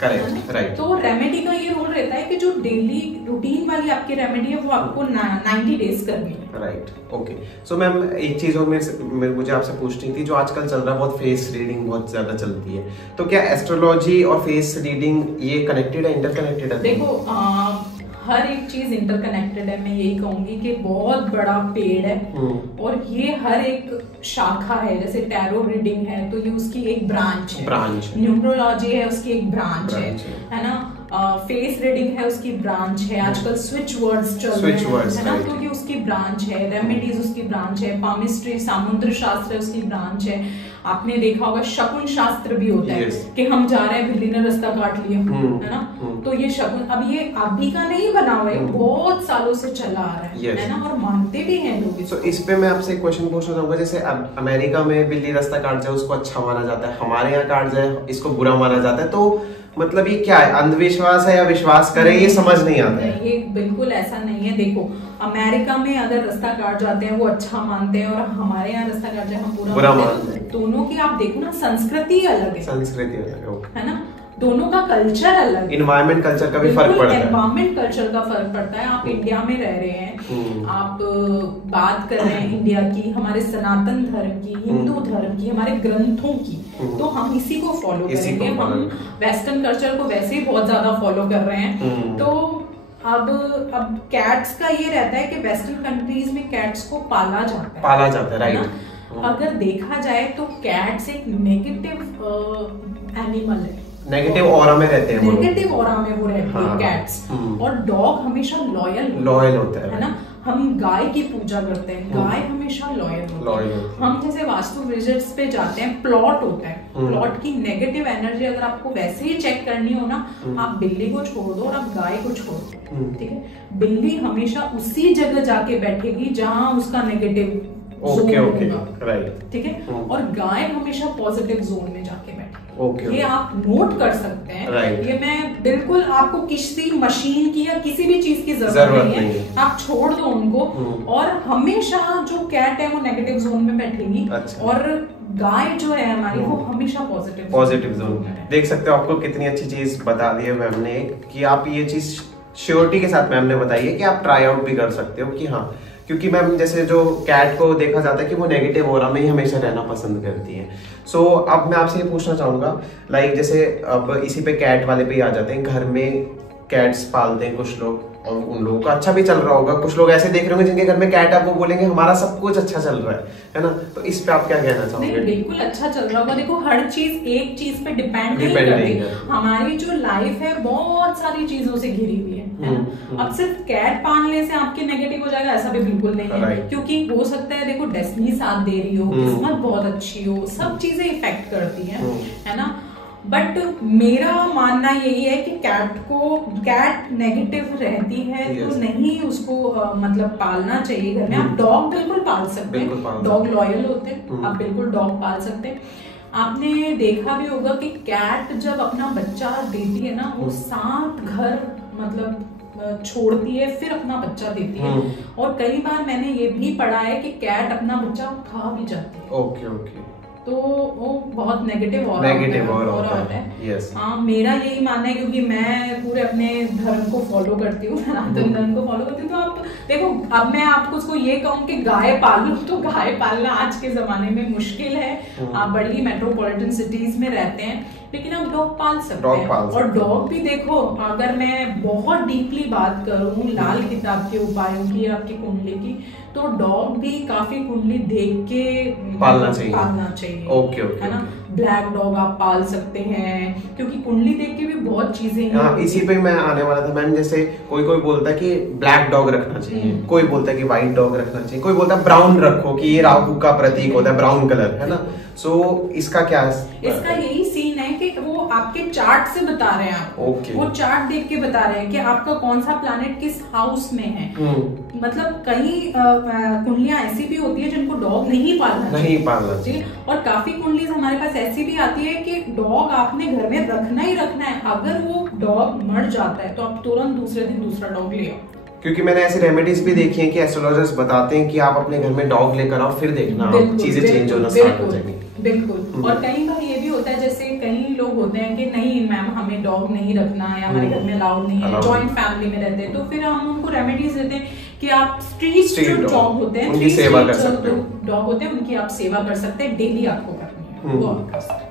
Correct, right. तो रेमेडी का ये रोल रहता है कि जो डेली रूटीन वाली आपकी रेमेडी है वो आपको 90 डेज करनी है। Right, okay. सो मैम एक चीज और मुझे आपसे पूछनी थी, जो आजकल चल रहा है बहुत, फेस रीडिंग बहुत ज्यादा चलती है, तो क्या एस्ट्रोलॉजी और फेस रीडिंग ये कनेक्टेड है, इंटरकनेक्टेड है? देखो हर एक चीज इंटरकनेक्टेड है। मैं यही कहूंगी कि बहुत बड़ा पेड़ है और ये हर एक शाखा है। जैसे टैरो रीडिंग है तो ये उसकी एक ब्रांच है, न्यूमरोलॉजी है उसकी एक ब्रांच है ना, फेस रीडिंग है उसकी ब्रांच है, आजकल स्विच वर्ड्स चल रहे हैं है ना, तो ये उसकी ब्रांच है, रेमेडीज उसकी ब्रांच है, पामिस्ट्री सामुद्र शास्त्र उसकी ब्रांच है। आपने देखा होगा शकुन शास्त्र भी होता है कि हम जा रहे हैं, बिल्ली ने रास्ता काट लिया है ना, तो ये शकुन अब ये अभी का नहीं बना हुआ है, बहुत सालों से चला आ रहा है ना, और मानते भी हैं लोग। तो इस पे मैं आपसे एक क्वेश्चन पूछना चाहूंगा, जैसे अमेरिका में बिल्ली रास्ता काट जाए उसको अच्छा माना जाता है, हमारे यहाँ काट जाए इसको बुरा माना जाता है, तो मतलब ये क्या है, अंधविश्वास है या विश्वास करें, ये समझ नहीं आता है। ये बिल्कुल ऐसा नहीं है। देखो अमेरिका में अगर रास्ता काट जाते हैं वो अच्छा मानते हैं, और हमारे यहाँ रास्ता काट जाए हम बुरा मानते हैं। दोनों की आप देखो ना, संस्कृति अलग है, संस्कृति अलग है ना, दोनों का कल्चर अलग है, इन्वायरमेंट कल्चर का भी फर्क पड़ता है, एनवायरमेंट कल्चर का फर्क पड़ता है। आप इंडिया में रह रहे हैं, आप बात कर रहे हैं इंडिया की, हमारे सनातन धर्म की, हिंदू धर्म की, हमारे ग्रंथों की, तो हम इसी को फॉलो करेंगे। हम वेस्टर्न कल्चर को वैसे ही बहुत ज्यादा फॉलो कर रहे हैं। तो अब कैट्स का ये रहता है कि वेस्टर्न कंट्रीज में कैट्स को पाला जाता है, राइट। अगर देखा जाए तो कैट्स एक नेगेटिव एनिमल है, नेगेटिव ऑरा में रहते हैं, नेगेटिव ऑरा में वो रहते हैं कैट्स। और डॉग हमेशा लॉयल होता है ना। हम गाय की पूजा करते हैं, गाय हमेशा लॉयल होती है। हम जैसे वास्तु विजिट्स पे जाते हैं, प्लॉट होता है, प्लॉट की नेगेटिव एनर्जी अगर आपको वैसे ही चेक करनी हो ना, आप बिल्ली को छोड़ दो और आप गाय को छोड़ दो, ठीक है। बिल्ली हमेशा उसी जगह जाके बैठेगी जहां उसका नेगेटिव जोन होगा, ठीक है, और गाय हमेशा पॉजिटिव जोन में जाके बैठेगी। ये आप नोट कर सकते हैं। ये मैं बिल्कुल आपको किसी मशीन की या किसी भी चीज की जरूरत नहीं है, आप छोड़ दो उनको, और हमेशा जो कैट है वो नेगेटिव जोन में बैठेगी, और गाय जो है हमारी वो हमेशा पॉजिटिव जोन में। देख सकते हो, आपको कितनी अच्छी चीज बता दी है मैम ने, कि आप ये चीज श्योरिटी के साथ मैम ने बताई है कि आप ट्राई आउट भी कर सकते हो कि हाँ क्योंकि मैम जैसे जो कैट को देखा जाता है कि वो नेगेटिव ऑरा में ही हमेशा रहना पसंद करती है। सो अब मैं आपसे ये पूछना चाहूंगा, लाइक जैसे अब इसी पे कैट वाले पे ही आ जाते हैं, घर में कैट्स पालते हैं कुछ लोग और उन लोगों का अच्छा भी चल रहा होगा, कुछ लोग ऐसे देख रहे होंगे जिनके घर में कैट है, वो बोलेंगे हमारा सब कुछ अच्छा चल रहा है ना, तो इस पे आप क्या कहना चाहोगे? नहीं, बिल्कुल अच्छा चल रहा होगा। देखो, हर चीज एक चीज पे डिपेंड नहीं करती। हमारी जो लाइफ है बहुत सारी चीजों से घिरी हुई है ना। अब सिर्फ कैट पालने से आपके नेगेटिव हो जाएगा ऐसा भी बिल्कुल नहीं है, क्योंकि हो सकता है देखो डेस्टिनी साथ दे रही हो, किस्मत बहुत अच्छी हो, सब चीजें इफेक्ट करती है ना। बट मेरा मानना यही है कि कैट नेगेटिव रहती है तो नहीं उसको मतलब पालना चाहिए घर में। आप डॉग बिल्कुल पाल सकते हैं, डॉग लॉयल होते हैं, आप बिल्कुल डॉग पाल सकते हैं। आपने देखा भी होगा कि कैट जब अपना बच्चा देती है ना, वो 7 घर मतलब छोड़ती है फिर अपना बच्चा देती है। और कई बार मैंने ये भी पढ़ा है कि कैट अपना बच्चा खा भी जाती है। ओके। तो वो बहुत नेगेटिव और होता है। yes. हाँ, मेरा यही मानना है, क्योंकि मैं पूरे अपने धर्म को फॉलो करती हूँ, सनातन धर्म को फॉलो करती हूँ। तो आप देखो, अब मैं आपको उसको ये कहूँ कि गाय पाल लो, तो गाय पालना आज के जमाने में मुश्किल है। आप बड़ी मेट्रोपॉलिटन सिटीज में रहते हैं, लेकिन आप डॉग पाल सकते हैं। और डॉग भी देखो, अगर मैं बहुत डीपली बात करूँ लाल किताब के उपायों की, आपकी कुंडली की, तो डॉग भी काफी कुंडली देख के पालना चाहिए। ओके है ना। ब्लैक डॉग आप पाल सकते हैं, क्योंकि कुंडली देख के भी बहुत चीजें हैं। हाँ, इसी पे मैं आने वाला था मैम। जैसे कोई बोलता है कि ब्लैक डॉग रखना चाहिए, कोई बोलता है कि व्हाइट डॉग रखना चाहिए, कोई बोलता है ब्राउन रखो कि ये राहु का प्रतीक होता है, ब्राउन कलर, है ना। सो इसका क्या इसका यही सीन है कि वो आपके चार्ट से बता रहे हैं आपको। वो चार्ट देख के बता रहे हैं कि आपका कौन सा प्लैनेट किस हाउस में है। मतलब कई कुंडलियां ऐसी भी होती है जिनको डॉग नहीं पालना चाहिए। और काफी कुंडली हमारे पास ऐसी भी आती है कि डॉग आपने घर में रखना ही रखना है। अगर वो डॉग मर जाता है तो आप तुरंत दूसरे दिन दूसरा डॉग ले आओ। क्योंकि मैंने ऐसी रेमेडीज भी देखी हैं कि एस्ट्रोलॉजर्स बताते हैं कि आप अपने घर में डॉग लेकर आओ, फिर देखना चीजें चेंज होना स्टार्ट हो जाएंगी। बिल्कुल। और कई बार ये भी होता है, जैसे कई लोग होते हैं कि नहीं मैम हमें डॉग नहीं रखना है, हमारे घर में अलाउड नहीं है, जॉइंट फैमिली में रहते हैं, तो फिर हम उनको रेमेडीज देते हैं कि आप स्ट्रीट जो डॉग होते हैं, उनकी सेवा कर सकते हो। डॉग होते हैं उनकी आप सेवा कर सकते हैं, डेली आपको करनी है।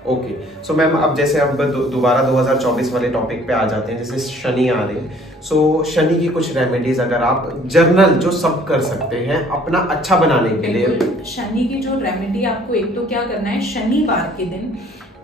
ओके। सो मैम अब जैसे अब दोबारा 2024 वाले टॉपिक पे आ जाते हैं, जैसे शनि आ रहे हैं। सो शनि की कुछ रेमेडीज अगर आप जर्नल जो सब कर सकते हैं अपना अच्छा बनाने के लिए। शनि की जो रेमेडी, आपको एक तो क्या करना है, शनिवार के दिन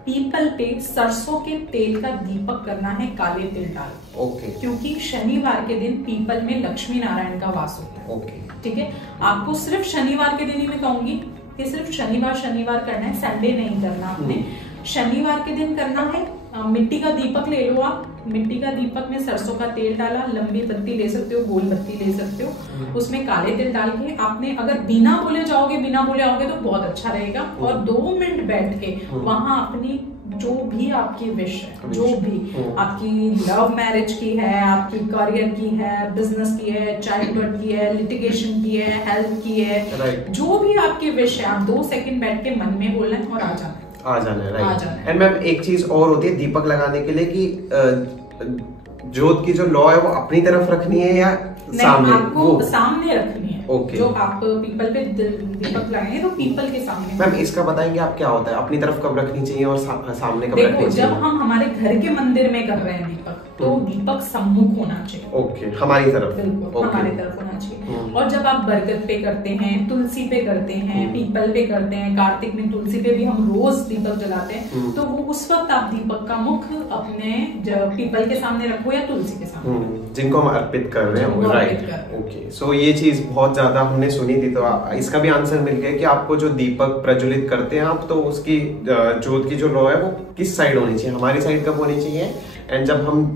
पीपल पे सरसों के तेल का दीपक करना है, काले तिल डाल। ओके। क्योंकि शनिवार के दिन पीपल में लक्ष्मी नारायण का वास होता है। ओके। ठीक है। आपको सिर्फ शनिवार के दिन ही मैं कहूंगी कि सिर्फ शनिवार करना है, संडे नहीं करना आपने। शनिवार के दिन करना है। मिट्टी का दीपक ले लो आप, मिट्टी का दीपक में सरसों का तेल डाला, लंबी बत्ती ले सकते हो, गोल बत्ती ले सकते हो, उसमें काले तिल डाल के आपने अगर बिना बोले आओगे तो बहुत अच्छा रहेगा। और 2 मिनट बैठ के वहां अपनी जो भी आपकी विश है, जो भी आपकी लव मैरिज की है, आपकी करियर की है, बिजनेस की है, चाइल्डहुड की है, लिटिगेशन की है, हेल्थ की है, जो भी आपकी विश है, आप 2 सेकंड बैठ के मन में बोलना है और आ जाना है। राइट। एंड मैम एक चीज और होती है दीपक लगाने के लिए कि जोत की जो लॉ है वो अपनी तरफ रखनी है या सामने? आपको सामने रखनी है। ओके। जो आप पीपल पे दीपक लगाएंगे तो पीपल के सामने। मैम इसका बताएंगे आप क्या होता है, अपनी तरफ कब रखनी चाहिए और सामने कब रखनी चाहिए? जब हम हमारे घर के मंदिर में कर रहे हैं दीपक, तो दीपक सम्मुख होना चाहिए। ओके, हमारी तरफ। बिल्कुल हमारी तरफ होना चाहिए। और जब आप बरगद पे करते हैं, तुलसी पे करते हैं, पीपल पे करते हैं, कार्तिक में तुलसी पे भी हम रोज दीपक जलाते हैं, तो वो उस वक्त आप दीपक का मुख अपने पीपल के सामने रखो या तुलसी के सामने, जिनको हम अर्पित कर रहे हैं। राइट। ओके। सो ये चीज बहुत ज्यादा हमने सुनी थी, तो इसका भी आंसर मिल गया कि आपको जो दीपक प्रज्वलित करते हैं आप, तो उसकी जोत की जो लौ है वो किस साइड होनी चाहिए, हमारी साइड कब होनी चाहिए। एंड जब हम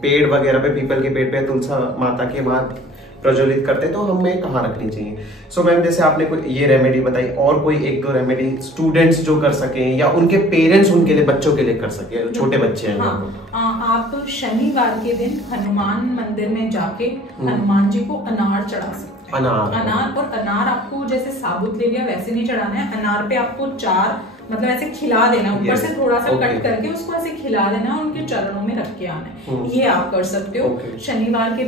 पेड़ वगैरह पे, पीपल के पेड़ पे, तुलसा माता के बाद प्रज्वलित करते हैं तो हमें कहाँ रखनी चाहिए। सो मैम जैसे आपने कोई ये रेमेडी बताई, और कोई 1-2 रेमेडी स्टूडेंट्स जो कर सके या उनके पेरेंट्स उनके लिए, बच्चों के लिए कर सके, छोटे बच्चे हैं। आप शनिवार के दिन हनुमान मंदिर में जाके हनुमान जी को अनार चढ़ा सकते हैं। अनार और अनार आपको जैसे साबुत ले लिया वैसे नहीं चढ़ाना है। अनार पे आपको 4 मतलब ऐसे खिला देना, ऊपर से थोड़ा सा okay. कट करके उसको ऐसे खिला देना और उनके चरणों में रख के आना है। ये आप कर सकते हो। okay. शनिवार के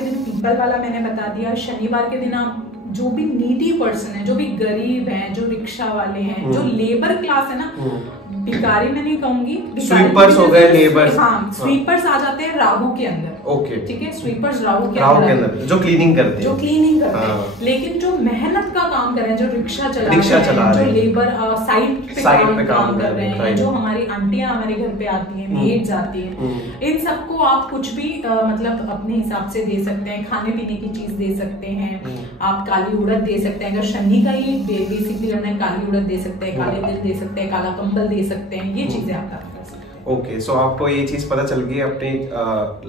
दिन पीपल वाला मैंने बता दिया। शनिवार के दिन आप जो भी नीडी पर्सन है, जो भी गरीब हैं, जो रिक्शा वाले हैं, जो लेबर क्लास है ना, भिखारी मैं नहीं कहूंगी, स्वीपर्स हो गए, लेबर्स, हाँ स्वीपर्स आ जाते हैं राहु के अंदर। ओके ठीक है, स्वीपर्स राहु के अंदर जो क्लीनिंग करते हैं। लेकिन जो मेहनत का काम कर रहे हैं, जो रिक्शा चला रहे हैं, जो लेबर साइड पे काम कर रहे हैं, जो हमारी आंटियां हमारे घर पे आती हैं, मेड्स आती हैं, इन सबको आप कुछ भी मतलब अपने हिसाब से दे सकते हैं। खाने पीने की चीज दे सकते हैं, आप काली उड़द दे सकते हैं। अगर शनि का ये बेसिकली है, काली उड़द दे सकते हैं, काले तिल दे सकते हैं, काला कंबल दे सकते हैं। ये चीजें आप कर सकते हैं। ओके, सो आपको ये चीज पता चल गई अपनी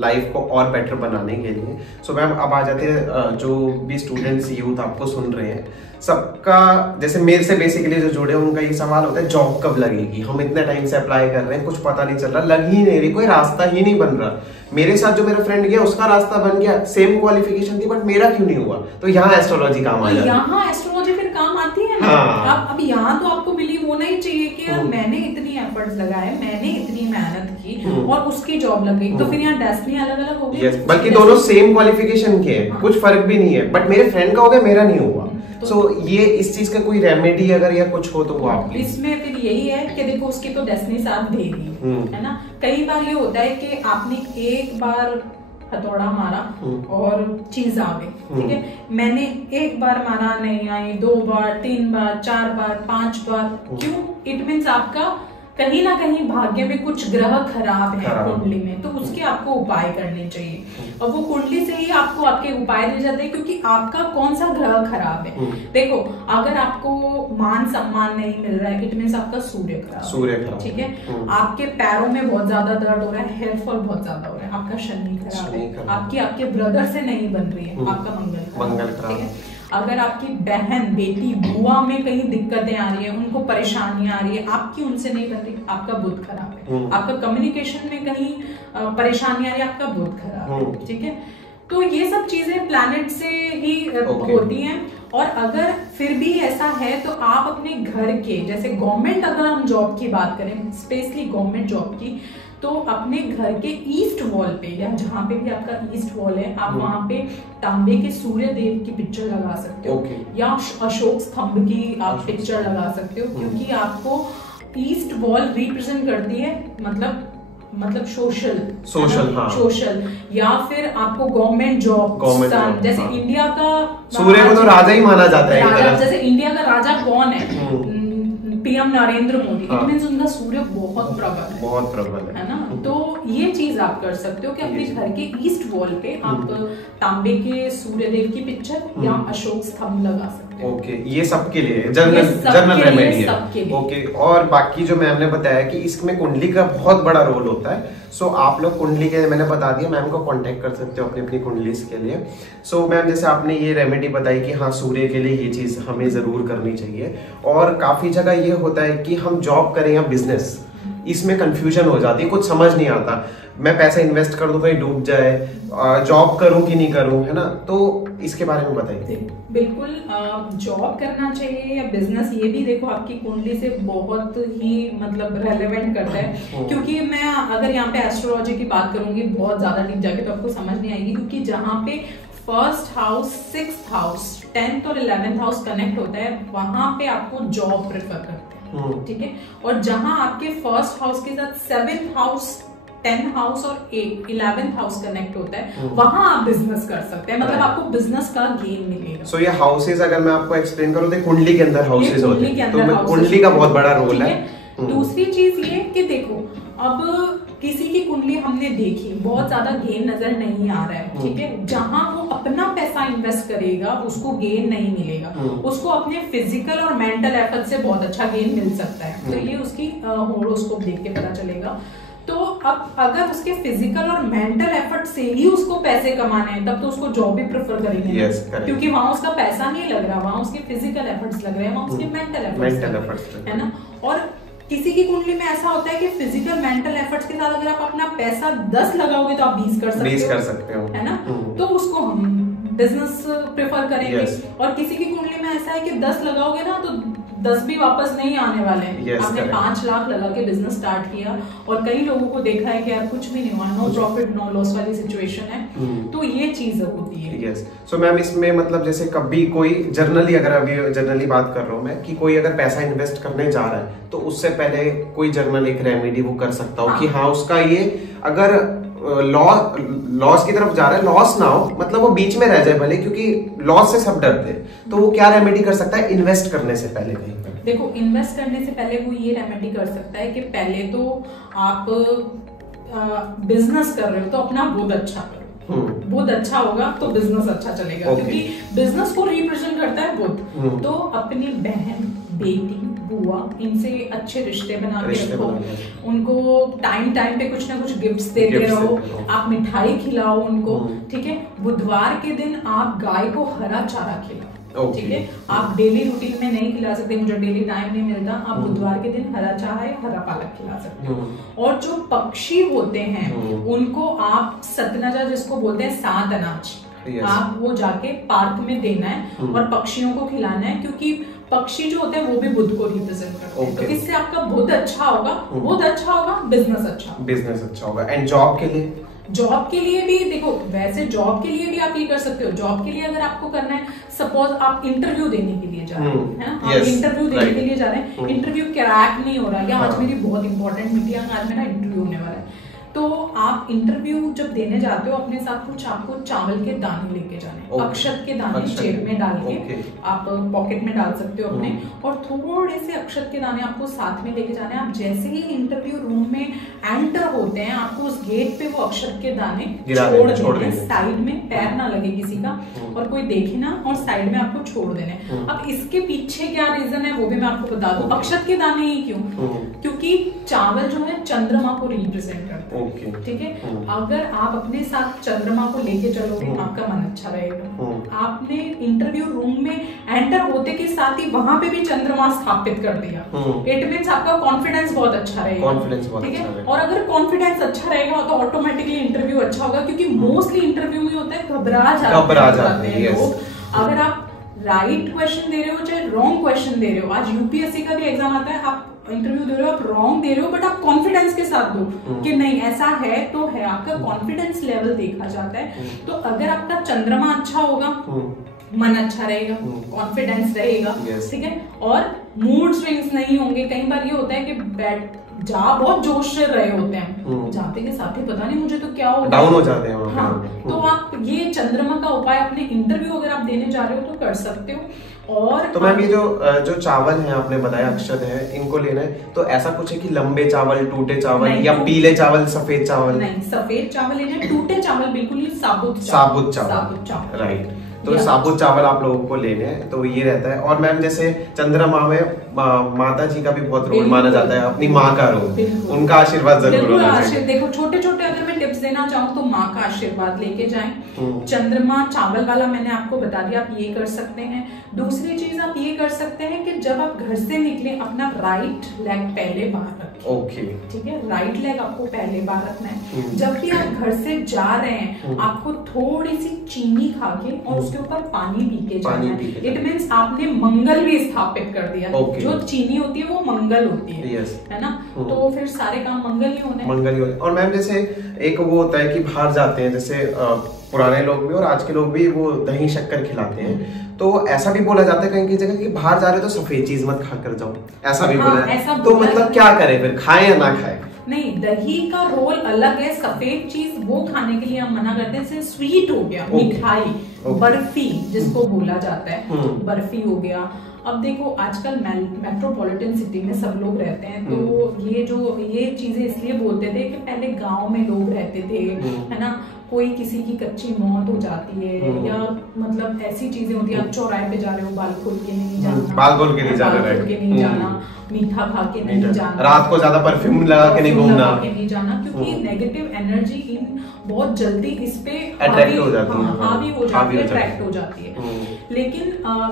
लाइफ को और बेटर बनाने के लिए। सो मैम अब आ जाते हैं जो भी स्टूडेंट्स यूथ आपको सुन रहे हैं, सबका जैसे मेरे से बेसिकली जो जुड़े उनका ये सवाल होता है जॉब कब लगेगी। हम इतने टाइम से अप्लाई कर रहे हैं, कुछ पता नहीं चल रहा, लग ही नहीं रही, कोई रास्ता ही नहीं बन रहा। मेरे साथ जो मेरा फ्रेंड गया उसका रास्ता बन गया, सेम क्वालिफिकेशन थी, बट मेरा क्यों नहीं हुआ। तो यहाँ एस्ट्रोलॉजी काम आ जाती है। यहाँ एस्ट्रोलॉजी फिर काम आती है ना। हाँ। अब यहाँ तो आपको बिलीव होना ही चाहिए कि मैंने इतनी एफर्ट्स लगाए, मैंने इतनी मेहनत की और उसकी जॉब लग गई, तो फिर यहाँ डेस्टिनी अलग अलग हो गई। बल्कि दोनों सेम क्वालिफिकेशन के हैं, कुछ फर्क भी नहीं है, बट मेरे फ्रेंड का हो गया, मेरा नहीं हुआ। सो ये इस चीज का कोई रेमेडी अगर या कुछ हो तो वो आप इसमें फिर यही है कि देखो उसकी तो डेस्टिनी साथ देगी, है ना। कई बार ये होता है कि आपने एक बार हथौड़ा मारा और चीज आ गई, ठीक है, मैंने एक बार मारा नहीं आई, 2 बार, 3 बार, 4 बार, 5 बार, क्यों? इट मीन्स आपका कहीं ना कहीं भाग्य में कुछ ग्रह खराब है कुंडली में, तो उसके आपको उपाय करने चाहिए। और वो कुंडली से ही आपको आपके उपाय मिल जाते हैं, क्योंकि आपका कौन सा ग्रह खराब है। देखो अगर आपको मान सम्मान नहीं मिल रहा है, इट मीन्स आपका सूर्य खराब, ठीक है। आपके पैरों में बहुत ज्यादा दर्द हो रहा है, हेयर फॉल बहुत ज्यादा हो रहा है, आपका शनि खराब है। आपके ब्रदर से नहीं बन रही है, आपका मंगल खराब, ठीक है। अगर आपकी बहन, बेटी, बुआ में कहीं दिक्कतें आ रही है, उनको परेशानियां आ रही है, आपकी उनसे नहीं बन रही, आपका बुध खराब है। आपका कम्युनिकेशन में कहीं परेशानी आ रही है, आपका बुध खराब है, ठीक है। तो ये सब चीजें प्लैनेट से ही होती हैं। और अगर फिर भी ऐसा है तो आप अपने घर के, जैसे गवर्नमेंट, अगर हम जॉब की बात करें, स्पेशली गवर्नमेंट जॉब की, तो अपने घर के ईस्ट वॉल पे या जहाँ पे भी आपका ईस्ट वॉल है, आप वहां पे तांबे के सूर्य देव की पिक्चर लगा सकते हो, या अशोक स्तंभ की आप पिक्चर लगा सकते हो, क्योंकि आपको ईस्ट वॉल रिप्रेजेंट करती है मतलब सोशल या फिर आपको गवर्नमेंट जॉब। जैसे इंडिया का सूर्य को तो राजा ही माना जाता है। जैसे इंडिया का राजा कौन है? PM Narendra Modi. It means उनका सूर्य बहुत प्रबल है ना। तो ये चीज आप कर सकते हो कि अपने घर के ईस्ट वॉल पे आप तांबे के सूर्य देव की पिक्चर या अशोक स्तंभ लगा सकते हो। ओके, ये सबके लिए जनरल रेमेडी है। ओके, और बाकी जो मैम ने बताया कि इसमें कुंडली का बहुत बड़ा रोल होता है। सो आप लोग कुंडली के, मैंने बता दिया, मैम को कांटेक्ट कर सकते हो अपनी कुंडली के लिए। सो मैम जैसे आपने ये रेमेडी बताई कि हाँ सूर्य के लिए ये चीज हमें जरूर करनी चाहिए। और काफी जगह ये होता है कि हम जॉब करें या बिजनेस, इसमें कंफ्यूजन हो जाती है, कुछ समझ नहीं आता। मैं पैसा इन्वेस्ट कर दूं कहीं डूब जाए, जॉब करूं कि नहीं करूं, है ना। तो इसके बारे में बताइए। बिल्कुल, जॉब करना चाहिए या बिजनेस, ये भी देखो आपकी कुंडली से बहुत ही मतलब रेलेवेंट करता है। क्योंकि मैं अगर यहाँ पे एस्ट्रोलॉजी की बात करूंगी बहुत ज्यादा डीप जाके तो आपको समझ नहीं आएगी, क्योंकि जहाँ पे first house, 6th house, 10th और 11th हाउस कनेक्ट होता है, वहां पे आपको जॉब प्रेफर करते हैं, ठीक है। और जहां आपके फर्स्ट हाउस के साथ 7th हाउस, 10th हाउस और 11th हाउस कनेक्ट होता है, वहां आप बिजनेस कर सकते हैं, मतलब आपको बिजनेस का गेन मिलेगा। सो ये हाउसेस अगर मैं आपको एक्सप्लेन करूं तो कुंडली के अंदर हाउसेस होते हैं, तो कुंडली का बहुत बड़ा रोल है। दूसरी चीज ये कि देखो, अब किसी की कुंडली हमने देखी, बहुत ज्यादा गेन नजर नहीं आ रहा है, ठीक है। जहां वो अपना पैसा इन्वेस्ट करेगा उसको गेन नहीं मिलेगा, उसको अपने फिजिकल और मेंटल एफर्ट से बहुत अच्छा गेन मिल सकता है। तो ये उसकी होरोस्कोप देख के पता चलेगा। तो अब अगर उसके फिजिकल और मेंटल एफर्ट से ही उसको पैसे कमाने हैं, तब तो उसको जॉब भी प्रेफर करेंगे, क्योंकि वहां उसका पैसा नहीं लग रहा, वहां उसके फिजिकल एफर्ट्स लग रहे हैं, वहां उसके मेंटल एफर्ट्स, है ना। और किसी की कुंडली में ऐसा होता है कि फिजिकल मेंटल एफर्ट्स के साथ अगर आप अपना पैसा 10 लगाओगे तो आप 20 कर सकते हो, है ना। तो उसको हम बिजनेस प्रेफर करेंगे। और किसी की कुंडली में ऐसा है कि 10 लगाओगे ना तो 10 भी वापस नहीं आने वाले हैं। Yes, आपने correct. 5 लाख लगा के बिजनेस स्टार्ट किया और कई लोगों को देखा है कि यार कुछ भी नहीं हुआ, नो प्रॉफिट नो लॉस वाली सिचुएशन है, तो ये चीज होती है। यस, सो मैम इसमें मतलब जैसे कभी कोई जर्नली, अगर अभी जर्नली बात कर रहा हूँ मैं, कि कोई अगर पैसा इन्वेस्ट करने जा रहा है तो उससे पहले कोई जर्नल एक रेमेडी वो कर सकता हो कि हाँ उसका ये अगर लॉस की तरफ जा रहा है, लॉस ना हो, मतलब वो बीच में रह जाए भले, क्योंकि लॉस से सब डरते हैं, तो वो क्या रेमेडी कर सकता है इन्वेस्ट करने से पहले कहीं पर? देखो, इन्वेस्ट करने से पहले वो ये रेमेडी कर सकता है कि पहले तो आप बिजनेस कर रहे हो तो अपना बहुत अच्छा करो। बुध अच्छा होगा तो बिजनेस अच्छा चलेगा, क्योंकि बिजनेस को रिप्रेजेंट करता है बुध। तो अपनी बहन, बेटी, बुआ, इनसे अच्छे रिश्ते बना के रखो, उनको टाइम टाइम पे कुछ ना कुछ गिफ्ट्स देते रहो, आप मिठाई खिलाओ उनको, ठीक है। बुधवार के दिन आप गाय को हरा चारा खिलाओ, ठीक है। आप डेली रूटीन में नहीं खिला सकते, मुझे डेली टाइम नहीं मिलता, आप बुधवार के दिन हरा चारा या हरा पालक खिला सकते हो। और जो पक्षी होते हैं उनको आप सतनजा, जिसको बोलते हैं सात अनाज, आप वो जाके पार्क में देना है और पक्षियों को खिलाना है, क्योंकि पक्षी जो होते हैं वो भी बुध को रिप्रेजेंट करते हैं। तो इससे आपका बुध अच्छा होगा, बुध अच्छा होगा, बिजनेस अच्छा होगा। एंड जॉब के लिए? जॉब के लिए भी देखो, वैसे जॉब के लिए भी आप ये कर सकते हो। जॉब के लिए अगर आपको करना है, सपोज आप इंटरव्यू देने के लिए जा रहे हैं, आप इंटरव्यू देने के लिए जा रहे हैं, इंटरव्यू क्रैक नहीं हो रहा, या आज मेरी बहुत इंपॉर्टेंट मीटिंग, आज मेरा इंटरव्यू होने वाला है, तो आप इंटरव्यू जब देने जाते हो अपने साथ कुछ आपको चावल के दाने लेके जाने, अक्षत के दाने जेब में डाल के आप पॉकेट में डाल सकते हो अपने, और थोड़े से अक्षत के दाने आपको साथ में लेके जाने। आप जैसे ही इंटरव्यू रूम में एंटर होते हैं, आपको उस गेट पे वो अक्षत के दाने छोड़ देने, साइड में, पैर ना लगे किसी का और कोई देखे ना, और साइड में आपको छोड़ देने। अब इसके पीछे क्या रीजन है वो भी मैं आपको बता दूं। अक्षत के दाने ही क्यों? क्योंकि चावल जो है चंद्रमा को रिप्रेजेंट करता है, ठीक है। अगर आप अपने साथ चंद्रमा को लेके चलोगे, आपका मन अच्छा रहेगा। आपने इंटरव्यू रूम में एंटर होते के साथ ही वहां पे भी चंद्रमा स्थापित कर दिया, इट मींस आपका कॉन्फिडेंस बहुत अच्छा रहेगा, ठीक है। और अगर कॉन्फिडेंस अच्छा रहेगा तो ऑटोमेटिकली इंटरव्यू अच्छा होगा, क्योंकि मोस्टली इंटरव्यू में होता है घबरा जाते हैं लोग। अगर आप राइट क्वेश्चन दे रहे हो चाहे रॉन्ग क्वेश्चन दे रहे हो, आज यूपीएससी का भी एग्जाम आता है, आप इंटरव्यू दे रहे हो, आप रॉन्ग दे रहे हो, बट आप कॉन्फिडेंस के साथ दो कि नहीं ऐसा है तो है, आपका कॉन्फिडेंस लेवल देखा जाता है। तो अगर आपका चंद्रमा अच्छा होगा, मन अच्छा रहेगा, कॉन्फिडेंस रहेगा, ठीक है, और मूड स्विंग्स नहीं होंगे। कई बार ये होता है कि बहुत जोश से रहे होते हैं, जाते के साथ ही पता नहीं मुझे तो क्या हो, डाउन हो जाते हैं। हाँ, तो आप ये चंद्रमा का उपाय अपने इंटरव्यू अगर आप देने जा रहे हो तो कर सकते हो। और तो मैम ये जो चावल है आपने बताया अक्षत है, इनको लेना है तो ऐसा कुछ है कि लंबे चावल, टूटे चावल, या पीले चावल, सफेद चावल? नहीं, सफेद चावल लेने, टूटे चावल बिल्कुल ही साबुत चावल, राइट। तो साबुत चावल आप लोगों को लेने हैं, तो ये रहता है। और मैम जैसे चंद्रमा में माता जी का भी बहुत रोल माना जाता है, अपनी माँ का रोल, उनका आशीर्वाद जरूर होना चाहिए। देखो, छोटे छोटे अगर मैं टिप्स देना चाहूँ तो माँ का आशीर्वाद लेके जाएं। चंद्रमा चावल वाला मैंने आपको बता दिया, आप ये कर सकते हैं। दूसरी चीज आप ये कर सकते हैं कि जब आप घर से निकले, अपना राइट लेग पहले बाहर रखें, ठीक है, राइट लेग आपको पहले बाहर रखना है। जब भी आप घर से जा रहे हैं, आपको थोड़ी सी चीनी खा के और उसके ऊपर पानी पी के जाना है। इट मींस आपने मंगल भी स्थापित कर दिया। जो चीनी होती है वो मंगल होती है ना, तो फिर सारे काम मंगल ही होने। और मैम जैसे एक वो होता है कि बाहर जाते हैं, जैसे पुराने लोग भी और आज के लोग भी वो दही शक्कर खिलाते हैं, तो ऐसा भी बोला जाता है कहीं की जगह कि बाहर जा रहे तो सफेद चीज मत खा कर जाओ, ऐसा भी बोला है। तो मतलब क्या करें फिर, खाएं या ना खाएं? नहीं, दही का रोल अलग है, सफेद चीज वो खाने के लिए हम मना करते हैं। जैसे स्वीट हो गया, मिठाई, बर्फी जिसको बोला जाता है, बर्फी हो गया। अब देखो, आजकल मेट्रोपॉलिटन सिटी में सब लोग रहते हैं, तो ये चीजें इसलिए बोलते थे कि पहले गांव में लोग रहते थे, है ना, कोई किसी की कच्ची मौत हो जाती है या मतलब ऐसी चीजें होती है, आप चौराहे पे जा रहे हो, बाल खोल के नहीं जाना, बाल खोल के नहीं जाना, मीठा खा के नहीं जाना, रात को ज्यादा परफ्यूम लगा के नहीं घूमना, नहीं जाना, क्योंकि कि नेगेटिव एनर्जी इन बहुत जल्दी इस पे अट्रैक्ट हो जाती है, हावी हो जाती है, अट्रैक्ट हो जाती है। लेकिन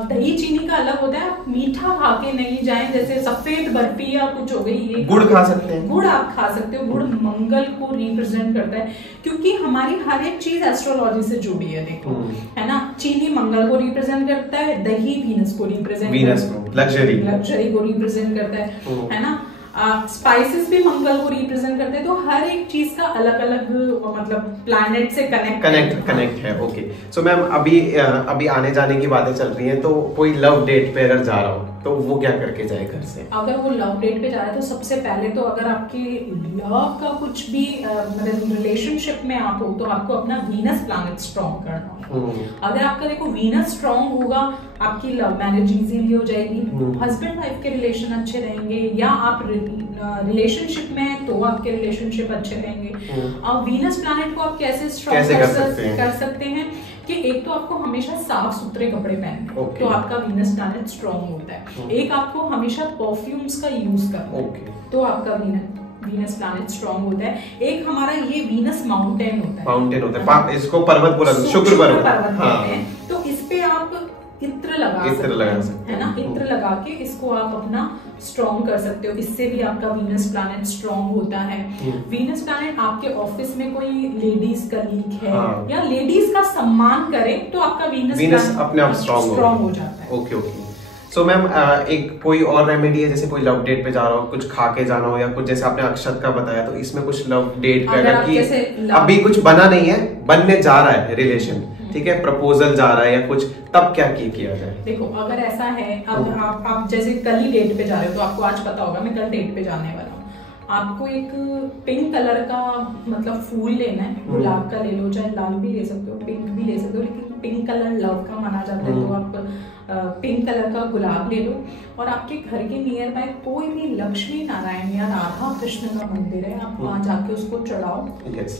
दही चीनी का अलग होता है, आप मीठा खा के नहीं जाएं, जैसे सफेद बर्फी या कुछ हो गई, ये गुड़ खा सकते हैं, गुड़ आप खा सकते हो। गुड़ मंगल को रिप्रेजेंट करता है, क्योंकि हमारी हर एक चीज एस्ट्रोलॉजी से जुड़ी है, देखो है ना। चीनी मंगल को रिप्रेजेंट करता है, दही वीनस को रिप्रेजेंट करता है, लग्जरी को रिप्रेजेंट करता है ना। स्पाइसेस भी मंगल को रिप्रेजेंट करते हैं। तो हर एक चीज का अलग अलग मतलब प्लैनेट से कनेक्ट है। ओके, सो मैम अभी आने जाने की बातें चल रही हैं, तो कोई लव डेट पे अगर जा रहा हो तो वो क्या करके जाए घर से? अगर वो लव डेट पे जा रहा है तो सबसे पहले तो अगर आपके लव का कुछ भी मतलब रिलेशनशिप में आप हो तो आपको अपना वीनस प्लैनेट स्ट्रॉन्ग करना होगा। अगर आपका देखो वीनस स्ट्रॉन्ग होगा, आपकी लव मैरिज इजीली हो जाएगी, हस्बैंड वाइफ के रिलेशन अच्छे रहेंगे, या आप रिलेशनशिप में है तो आपके रिलेशनशिप अच्छे रहेंगे। अब वीनस प्लैनेट को आप कैसे स्ट्रॉन्ग कर सकते हैं कि एक तो आपको हमेशा साफ सुथरे कपड़े पहनने, तो आपका वीनस प्लैनेट स्ट्रॉन्ग होता है। एक आपको हमेशा परफ्यूम्स का यूज करना, तो आपका वीनस प्लैनेट स्ट्रॉन्ग होता है। एक हमारा ये वीनस माउंटेन होता है, इसको पर्वत बोला, शुक्र पर्वत कहते हैं। तो इस पे आप इत्र लगा सकते हैं ना, इत्र लगा के इसको आप अपना स्ट्रॉन्ग कर सकते हो। इससे भी आपका वीनस प्लैनेट स्ट्रॉन्ग होता है। वीनस प्लैनेट आपके ऑफिस में कोई लेडीज कलीग है या लेडीज का सम्मान करे तो आपका वीनस अपने आप स्ट्रॉन्ग हो जाता है। ओके। सो मैम एक कोई और रेमेडी है, जैसे कोई लव डेट पे जा रहा हो, कुछ खा के जाना हो, या कुछ जैसे आपने अक्षत का बताया, तो इसमें कुछ लव डेट पे अगर कि अभी कुछ बना नहीं है, बनने जा रहा है रिलेशन, ठीक है, प्रपोजल जा रहा है या कुछ, तब क्या किया जाए? देखो अगर ऐसा है, अब आप जैसे कल ही डेट पे जा रहे हो तो आपको आज पता होगा मैं कल डेट पे जाने वाला हूँ। आपको एक पिंक कलर का मतलब फूल लेना है, गुलाब का ले लो, चाहे लाल भी ले सकते हो, पिंक भी ले सकते हो, लेकिन पिंक कलर लव का माना जाता है, तो आप पिंक कलर का गुलाब ले लो। और आपके घर के नियर बाय कोई भी लक्ष्मी नारायण या राधा कृष्ण का मंदिर है, आप वहां जाके उसको चढ़ाओ,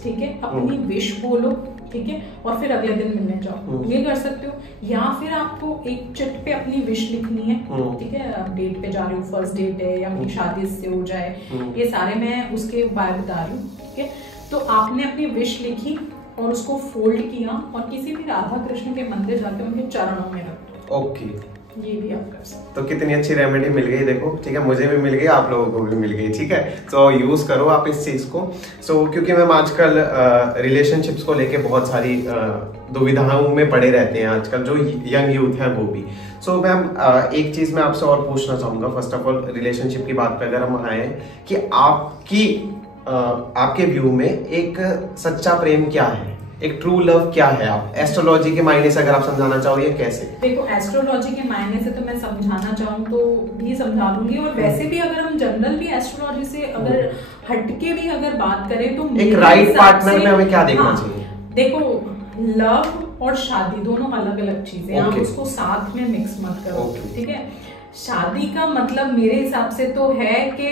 ठीक है, अपनी विश बोलो, ठीक है, और फिर अगले दिन मिलने जाओ, ये कर सकते हो। या फिर आपको एक चिट पे अपनी विश लिखनी है, ठीक है, आप डेट पे जा रहे हो, फर्स्ट डेट है या अपनी शादी से हो जाए, ये सारे मैं उसके उपाय बता रही हूँ, ठीक है। तो आपने अपनी विश लिखी और उसको फोल्ड किया और किसी भी राधा कृष्ण के मंदिर जाके उनके चरणों में रख दो। ओके, ये भी आप कर सकते। तो कितनी अच्छी रेमेडी मिल गई, देखो, ठीक है, मुझे भी मिल गई, आप लोगों को भी मिल गई, ठीक है। तो यूज करो आप इस चीज को। क्योंकि मैम आजकल रिलेशनशिप्स को लेके बहुत सारी दुविधाओं में पड़े रहते हैं आजकल जो यंग यूथ है वो भी। मैम एक चीज मैं आपसे और पूछना चाहूंगा। फर्स्ट ऑफ ऑल रिलेशनशिप की बात पे अगर हम आए कि आपके व्यू में एक सच्चा प्रेम क्या है, एक ट्रू लव क्या है, आप एस्ट्रोलॉजी के मायने से अगर आप समझाना चाहो, ये कैसे? देखो एस्ट्रोलॉजी के मायने से तो मैं समझाना चाहूँ तो भी समझा दूंगी, और वैसे भी अगर हम जनरल भी एस्ट्रोलॉजी से अगर हटके भी अगर बात करें तो एक राइट पार्टनर में हमें क्या देखना चाहिए? देखो लव और शादी दोनों अलग अलग चीजें, आप उसको साथ में मिक्स मत करो, ठीक है। शादी का मतलब मेरे हिसाब से तो है कि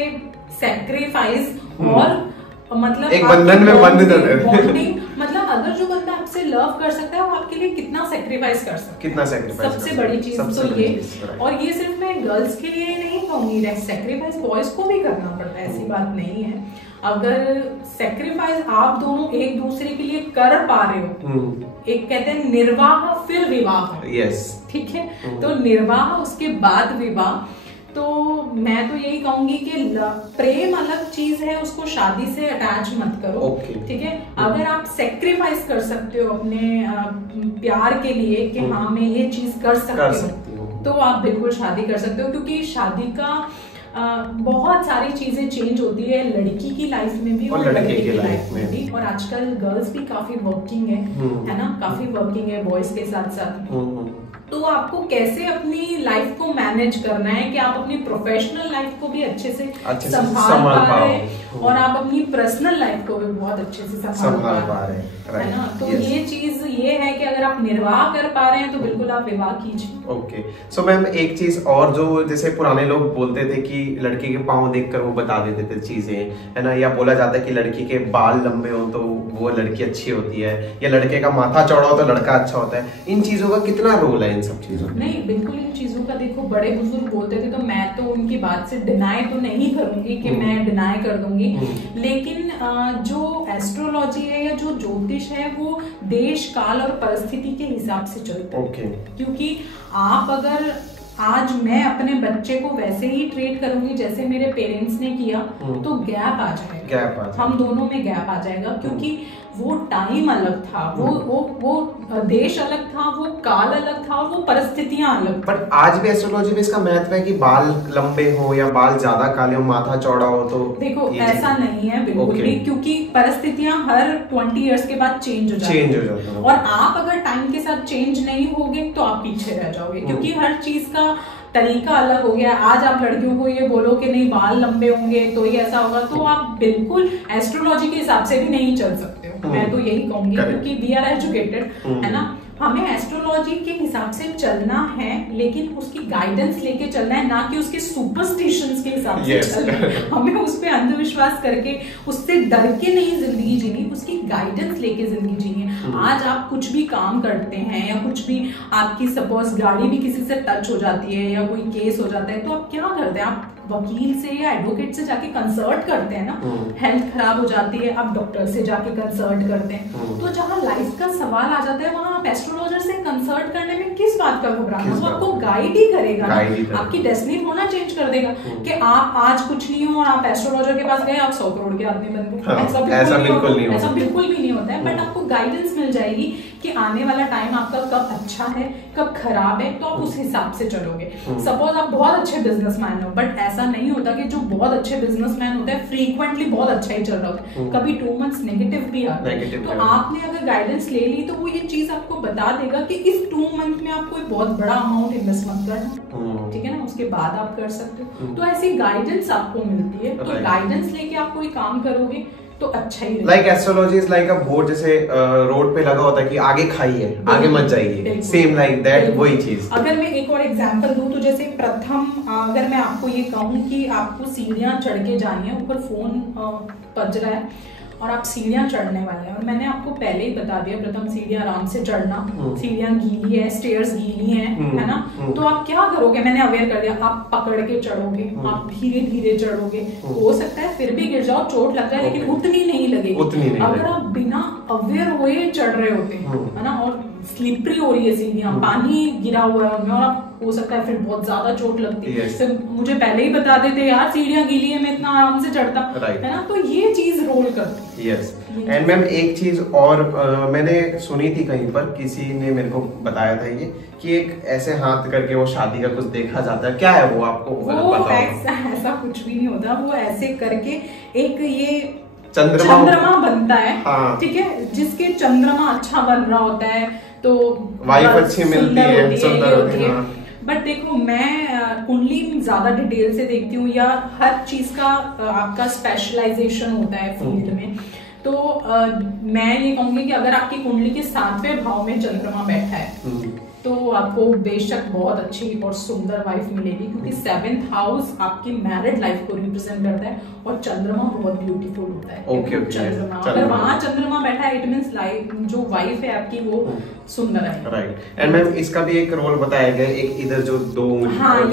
सैक्रिफाइस और मतलब एक बंधन में बॉन्डिंग, मतलब अगर जो बंदा आपसे लव कर सकता है वो आपके लिए कितना सेक्रीफाइस कर सकता है, कितना सेक्रीफाइस, सबसे बड़ी चीज तो ये। और ये सिर्फ मैं गर्ल्स के लिए नहीं कहूंगी, सेक्रीफाइस बॉयज को भी करना पड़ता है, ऐसी बात नहीं है। अगर सेक्रीफाइस आप दोनों एक दूसरे के लिए कर पा रहे हो, एक कहते हैं निर्वाह फिर विवाह, यस, ठीक है, तो निर्वाह उसके बाद विवाह। तो मैं तो यही कहूंगी कि प्रेम अलग चीज है, उसको शादी से अटैच मत करो, ठीक है। अगर आप सेक्रीफाइस कर सकते हो अपने प्यार के लिए कि हाँ मैं ये चीज कर सकती हूँ, तो आप बिल्कुल शादी कर सकते हो, क्योंकि शादी का बहुत सारी चीजें चेंज होती है लड़की की लाइफ में भी और लड़के की लाइफ में भी। और आजकल गर्ल्स भी काफी वर्किंग है ना, काफी वर्किंग है बॉयज के साथ साथ। तो आपको कैसे अपनी लाइफ को मैनेज करना है कि आप अपनी प्रोफेशनल लाइफ को भी अच्छे से संभाल पा रहे हैं और आप अपनी पर्सनल लाइफ को भी बहुत अच्छे से संभाल पा रहे हैं, है ना। तो ये चीज ये है कि अगर आप निर्वाह कर पा रहे हैं तो बिल्कुल आप विवाह कीजिए। ओके, सो मैम एक चीज और, जो जैसे पुराने लोग बोलते थे कि लड़की के पाँव देखकर वो बता देते थे चीजें, है ना, या बोला जाता है कि लड़की के बाल लंबे हो तो वो लड़की अच्छी होती है, या लड़के का माथा चौड़ा हो तो लड़का अच्छा होता है, इन चीजों का कितना रोल है इन सब चीजों में? नहीं, बिल्कुल इन चीजों का देखो बड़े बुजुर्ग बोलते थे, तो मैं तो उनकी बात से डिनाई तो नहीं करूंगी कि मैं डिनाई कर दूंगी, लेकिन जो एस्ट्रोलॉजी है या जो ज्योतिष है वो देश काल और परिस्थिति के हिसाब से चलता है। क्योंकि आप अगर आज मैं अपने बच्चे को वैसे ही ट्रीट करूंगी जैसे मेरे पेरेंट्स ने किया, तो गैप आ जाएगा, हम दोनों में गैप आ जाएगा, क्योंकि वो टाइम अलग था, वो देश अलग था, वो काल अलग था, वो परिस्थितियां अलग। बट आज भी एस्ट्रोलॉजी में इसका महत्व है कि बाल लंबे हो या बाल ज्यादा काले हो, माथा चौड़ा हो, तो देखो ऐसा नहीं है बिल्कुल भी, क्योंकि परिस्थितियां हर 20 इयर्स के बाद चेंज हो जाती है, और आप अगर टाइम के साथ चेंज नहीं होगे तो आप पीछे रह जाओगे, क्योंकि हर चीज का तरीका अलग हो गया। आज आप लड़कियों को ये बोलो कि नहीं बाल लंबे होंगे तो ये ऐसा होगा, तो आप बिल्कुल एस्ट्रोलॉजी के हिसाब से भी नहीं चल सकते हो। मैं तो यही कहूंगी, क्योंकि वी आर एजुकेटेड, है ना, हमें एस्ट्रोलॉजी के हिसाब से चलना है, लेकिन उसकी गाइडेंस लेके चलना है, ना कि उसके सुपरस्टिशंस के हिसाब से चलना है। हमें उस पे अंधविश्वास करके उससे डर के नहीं जिंदगी जीनी, उसकी गाइडेंस लेके जिंदगी जीनी। आज आप कुछ भी काम करते हैं या कुछ भी आपकी सपोज गाड़ी भी किसी से टच हो जाती है या कोई केस हो जाता है, तो आप क्या करते हैं? आप वकील से या एडवोकेट से जाके कंसल्ट करते हैं ना। हेल्थ खराब हो जाती है, आप डॉक्टर से जाके कंसल्ट करते हैं। तो जहाँ लाइफ का सवाल आ जाता है, वहाँ आप एस्ट्रोलॉजर से कंसल्ट करने में किस बात का घबराना? वो आपको गाइड ही करेगा ना, आपकी डेस्टिनी होना चेंज कर देगा कि आप आज कुछ नहीं हो और आप एस्ट्रोलॉजर के पास गए, आप 100 करोड़ के आदमी बन गए। ऐसा बिल्कुल भी नहीं होता है। बट आपको गाइडेंस मिल जाएगी कि आने वाला टाइम आपका कब अच्छा है, कब खराब है, तो आप उस हिसाब से चलोगे। सपोज आप बहुत अच्छे बिजनेसमैन हो, बट ऐसा नहीं होता कि जो बहुत अच्छे बिजनेसमैन होते हैं फ्रीक्वेंटली बहुत अच्छा ही चल रहा होता है, कभी 2 मंथ्स नेगेटिव भी आता है। तो आपने अगर गाइडेंस ले ली तो वो ये चीज आपको बता देगा कि इस 2 मंथ में आप कोई बहुत बड़ा अमाउंट इन्वेस्ट मत करना, ठीक है ना, उसके बाद आप कर सकते हो। तो ऐसी गाइडेंस आपको मिलती है, तो गाइडेंस लेके आप कोई काम करोगे तो अच्छा ही। Like astrology is like a board, जैसे रोड पे लगा होता है कि आगे खाइए, आगे मत जाइए, सेम लाइक दैट, वही चीज। अगर मैं एक और एग्जांपल दूं तो जैसे प्रथम अगर मैं आपको ये कहूं कि आपको सीढ़ियां चढ़ के जानी है, ऊपर फोन बज रहा है और आप सीढ़ियां चढ़ने वाले हैं, और मैंने आपको पहले ही बता दिया प्रथम सीढ़ियां आराम से चढ़ना, सीढ़ियां गीली है, स्टेयर्स गीली है ना, तो आप क्या करोगे? मैंने अवेयर कर दिया, आप पकड़ के चढ़ोगे, आप धीरे धीरे चढ़ोगे, हो सकता है फिर भी गिर जाओ, चोट लग जाए, लेकिन उतनी नहीं लगेगी। अगर आप बिना अवेयर हुए चढ़ रहे होते है ना, और स्लिपरी हो रही है सीढ़ियां, पानी गिरा हुआ है उनमें, और आप हो सकता है फिर बहुत ज्यादा चोट लगती है, तो मुझे पहले ही बता देते यार सीढ़ियां गीली है, मैं इतना आराम से चढ़ता, है ना, तो ये चीज रोल करती है। यस। एंड मैम एक चीज और मैंने सुनी थी कहीं पर, किसी ने मेरे को बताया था ये कि एक ऐसे हाथ करके वो शादी का कुछ देखा जाता है, क्या है वो? आपको पता है? ऐसा कुछ भी नहीं होता, वो ऐसे करके एक ये चंद्रमा बनता है, ठीक है, जिसके चंद्रमा अच्छा बन रहा होता है तो वाइफ अच्छी मिलती है, सुंदर होती है। बट देखो मैं कुंडली ज्यादा डिटेल से देखती हूँ, या हर चीज का आपका स्पेशलाइजेशन होता है फील्ड में, तो मैं ये कहूंगी कि अगर आपकी कुंडली के 7वें भाव में चंद्रमा बैठा है तो आपको बेशक बहुत अच्छी और सुंदर वाइफ मिलेगी, क्योंकि 7th हाउस आपकी मैरिड लाइफ को रिप्रेजेंट करता है, और चंद्रमा बहुत ब्यूटीफुल होता है। चंद्रमा अगर वहां चंद्रमा बैठा है, इट मींस लाइफ जो वाइफ है आपकी वो सुंदर है। राइट। एंड मैम इसका भी एक रोल बताया गया, एक इधर जो 2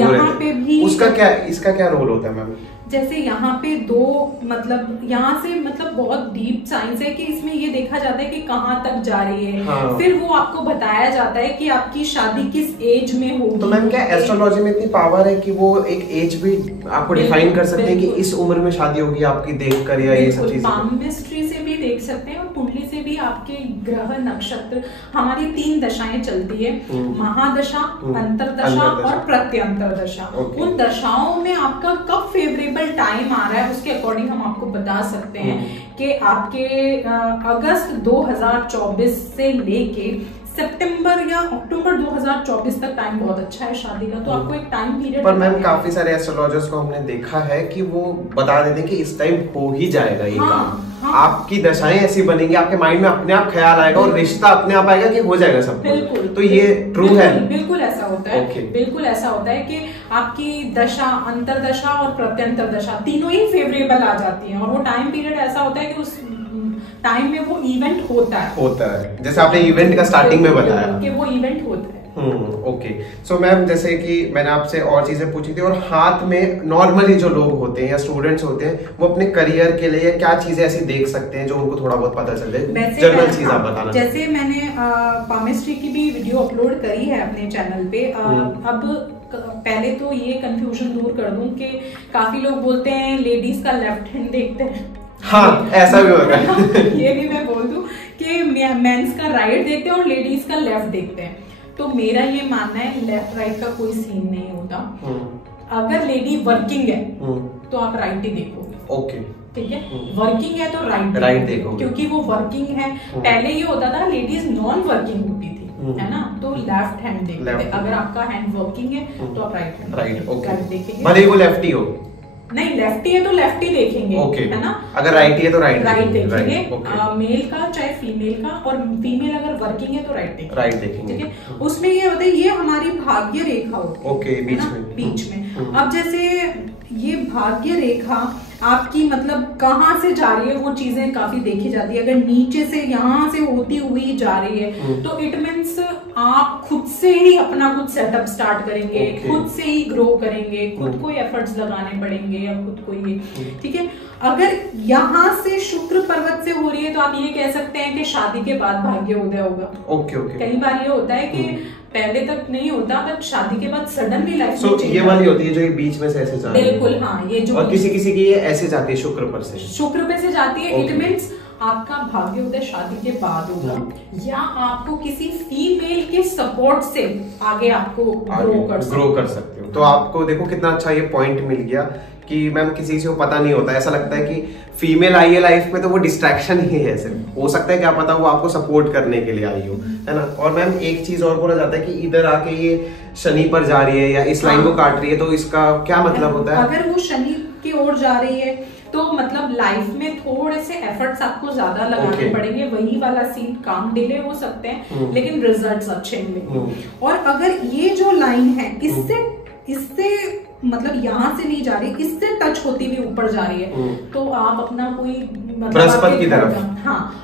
यहाँ पे भी उसका क्या, इसका क्या रोल होता है मैम? जैसे यहाँ पे 2 मतलब यहाँ से मतलब बहुत डीप साइंस है कि इसमें ये देखा जाता है कि कहाँ तक जा रही है, फिर वो आपको बताया जाता है कि आपकी शादी किस एज में होगी। तो मैम क्या एस्ट्रोलॉजी में इतनी पावर है कि वो एक एज भी आपको डिफाइन कर सकते हैं कि इस उम्र में शादी होगी आपकी देख कर, या ये सब चीजें? पामिस्ट्री से भी देख सकते हैं और कुंडली से भी आपके ग्रह नक्षत्र, हमारी 3 दशाएं चलती है, महादशा, अंतरदशा और प्रत्यंतर दशा। उन दशाओं में आपका कब फेवरेबल टाइम आ रहा है उसके अकॉर्डिंग हम आपको बता सकते हैं कि आपके अगस्त 2024 से लेके सितंबर या अक्टूबर 2024 तक टाइम बहुत अच्छा है शादी का, तो आपको एक टाइम पीरियड। पर मैम काफी सारे एस्ट्रोलॉजर्स को हमने देखा है कि वो बता देते हैं कि इस टाइम हो ही जाएगा ये काम, आपकी दशाएं ऐसी बनेंगी, आपके माइंड में अपने आप ख्याल आएगा और रिश्ता अपने आप आएगा कि हो जाएगा सब। बिल्कुल। तो ये ट्रू है? बिल्कुल ऐसा होता है। बिल्कुल ऐसा होता है कि आपकी दशा, अंतरदशा और प्रत्यंतर दशा तीनों ही फेवरेबल आ जाती हैं, और वो टाइम पीरियड ऐसा होता है कि उस टाइम में वो इवेंट होता है जैसे आपने इवेंट का स्टार्टिंग में बताया कि वो इवेंट होता है। ओके। सो मैम जैसे कि मैंने आपसे और चीजें पूछी थी, और हाथ में नॉर्मली जो लोग होते हैं या स्टूडेंट्स होते हैं वो अपने करियर के लिए क्या चीजें ऐसी देख सकते हैं जो उनको थोड़ा बहुत पता चल जाए, जनरल चीज आप बताना। जैसे मैंने पामिस्ट्री की भी वीडियो अपलोड करी है अपने चैनल पे। अब पहले तो ये कंफ्यूजन दूर कर दूं कि काफी लोग बोलते हैं लेडीज का लेफ्ट हैंड देखते हैं। हाँ, ऐसा भी होगा। ये भी मैं बोल दूं कि मेंस का राइट देखते हैं और लेडीज का लेफ्ट देखते हैं। तो मेरा ये मानना है लेफ्ट राइट का कोई सीन नहीं होता। अगर लेडी वर्किंग है तो आप राइट ही देखोगे। ओके, ठीक है, वर्किंग है तो राइट देखोगे, क्योंकि वो वर्किंग है। पहले ये होता था लेडीज नॉन वर्किंग होती थी, है ना, तो लेफ्ट हैंड देखते थे। अगर आपका हैंड वर्किंग है तो आप राइट हैंड देखेंगे, भले ही वो लेफ्टी हो। नहीं, लेफ्टी है तो लेफ्टी देखेंगे, है ना। अगर राइटी है तो राइट देखेंगे। मेल का चाहे फीमेल का, और फीमेल अगर वर्किंग है तो राइट देखेंगे। ठीक है, उसमें ये होता है, ये हमारी भाग्य रेखा होती है। ओके, बीच में। अब जैसे ये भाग्य रेखा आपकी मतलब कहाँ से जा रही है, वो चीजें काफी देखी जाती है। अगर नीचे से यहाँ से होती हुई जा रही है तो इट मीन्स आप खुद से ही अपना कुछ सेटअप स्टार्ट करेंगे, खुद से ही ग्रो करेंगे, खुद को एफर्ट्स लगाने पड़ेंगे या खुद को ये। ठीक है, अगर यहाँ से शुक्र पर्वत से हो रही है तो आप ये कह सकते हैं कि शादी के बाद भाग्योदय होगा। ओके। कई बार ये होता है कि पहले तक नहीं होता, बट शादी के बाद सडनली लाइफ में ये वाली होती है जो ये बीच में से ऐसे जा रही है। बिल्कुल, हाँ, ये जो और किसी की ये ऐसे जाती है शुक्र पर से जाती है। इट मीन्स आपका भाग्योदय शादी के बाद होगा, या आपको किसी फीमेल के सपोर्ट से आगे आपको ग्रो कर सकते हो। तो आपको देखो कितना अच्छा ये पॉइंट मिल गया कि मैम किसी को पता नहीं होता, ऐसा लगता है कि फीमेल आई है लाइफ में तो वो डिस्ट्रैक्शन ही है सिर्फ। हो सकता है क्या पता वो आपको सपोर्ट करने के लिए आई हो, है ना। और मैम एक चीज और बोला जाता है कि इधर आके ये शनि पर जा रही है या इस लाइन को काट रही है, तो इसका क्या मतलब होता है? अगर वो शनि की ओर जा रही है तो मतलब लाइफ में थोड़े से एफर्ट्स आपको ज्यादा लगाने पड़ेंगे। वही वाला सीन, काम डिले हो सकते हैं लेकिन रिजल्ट्स अच्छे मिलेंगे। और अगर ये जो लाइन है इससे मतलब यहाँ से नहीं जा रही, इससे टच होती हुई ऊपर जा रही है, तो आप अपना कोई मतलब की तरफ,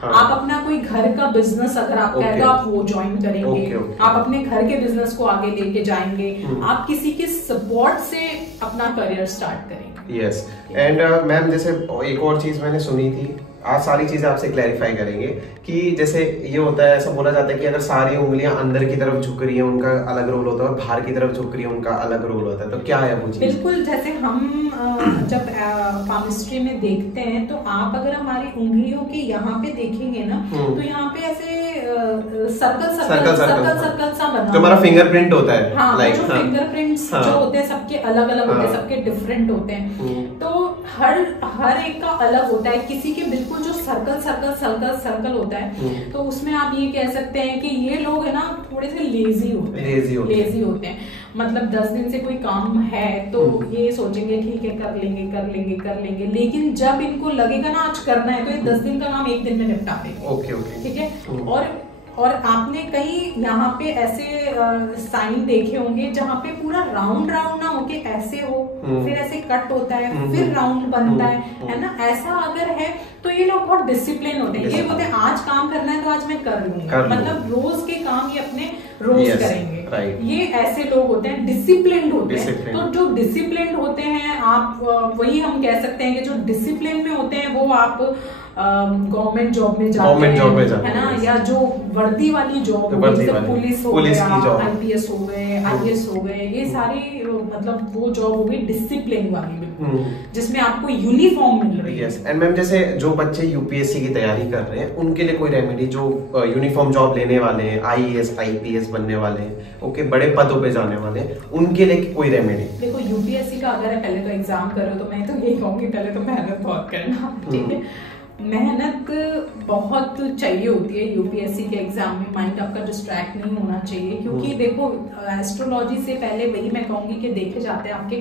आप अपना कोई घर का बिजनेस अगर आपका है तो आप वो ज्वाइन करेंगे। आप अपने घर के बिजनेस को आगे लेके जाएंगे। आप किसी के सपोर्ट से अपना करियर स्टार्ट करेंगे। यस। एंड मैम जैसे एक और चीज मैंने सुनी थी, आज सारी चीजें आपसे क्लैरिफाई करेंगे कि जैसे ये होता है, ऐसा बोला जाता है कि अगर सारी उंगलियां अंदर की तरफ झुक रही है उनका अलग रोल होता है, और बाहर की तरफ झुक रही है उनका अलग रोल होता है। तो क्या है वो चीज? बिल्कुल, जैसे हम जब पामिस्ट्री में देखते हैं तो आप अगर हमारी उंगलियों के यहाँ पे देखेंगे ना तो यहाँ पे ऐसे सर्कल सा बना, जो हमारा फिंगरप्रिंट होता है। हाँ, जो फिंगरप्रिंट्स जो होते हैं सबके अलग अलग होते हैं, सबके डिफरेंट होते हैं। तो हर एक का अलग होता है। किसी के बिल्कुल जो सर्कल होता है तो उसमें आप ये कह सकते हैं कि ये लोग है ना थोड़े से लेजी होते हैं। मतलब 10 दिन से कोई काम है तो ये सोचेंगे ठीक है कर लेंगे, लेकिन जब इनको लगेगा ना आज करना है तो ये 10 दिन का काम एक दिन में निपटा देंगे। ओके। ठीक है। और आपने कहीं यहाँ पे ऐसे साइन देखे होंगे जहाँ पे पूरा राउंड ना होके ऐसे हो, फिर ऐसे कट होता है, फिर राउंड बनता है ना। ऐसा अगर है तो ये लोग बहुत डिसिप्लिन होते हैं। ये बोलते हैं आज काम करना है तो आज मैं कर लूंगा, मतलब रोज के काम ये अपने रोज करेंगे। ये ऐसे लोग होते हैं, डिसिप्लिन होते हैं। तो जो डिसिप्लिन होते हैं आप, वही हम कह सकते हैं कि जो डिसिप्लिन में होते हैं वो आप गवर्नमेंट जॉब में जाते हैं, है ना, या जो वर्दी वाली जॉब, पुलिस हो गया, आईपीएस हो गए, आईएएस हो गए, ये सारी मतलब वो जॉब हो गई डिसिप्लिन वाली, बिल्कुल, जिसमें आपको यूनिफॉर्म मिल रही है। एंड मैम जैसे जो बच्चे यूपीएससी की तैयारी कर रहे हैं उनके लिए कोई रेमेडी, जो यूनिफॉर्म जॉब लेने वाले हैं, आईएएस आईपीएस बनने वाले हैं, ओके, बड़े पदों पे जाने वाले हैं, उनके लिए कोई रेमेडी? देखो, यूपीएससी का अगर पहले तो एग्जाम करो तो मैं तो यही कहूंगी पहले तो मेहनत बहुत करना। ठीक है, मेहनत बहुत चाहिए होती है यूपीएससी के एग्जाम में। माइंड आपका डिस्ट्रैक्ट नहीं होना चाहिए, क्योंकि देखो एस्ट्रोलॉजी से पहले वही मैं कहूंगी कि देखे जाते हैं आपके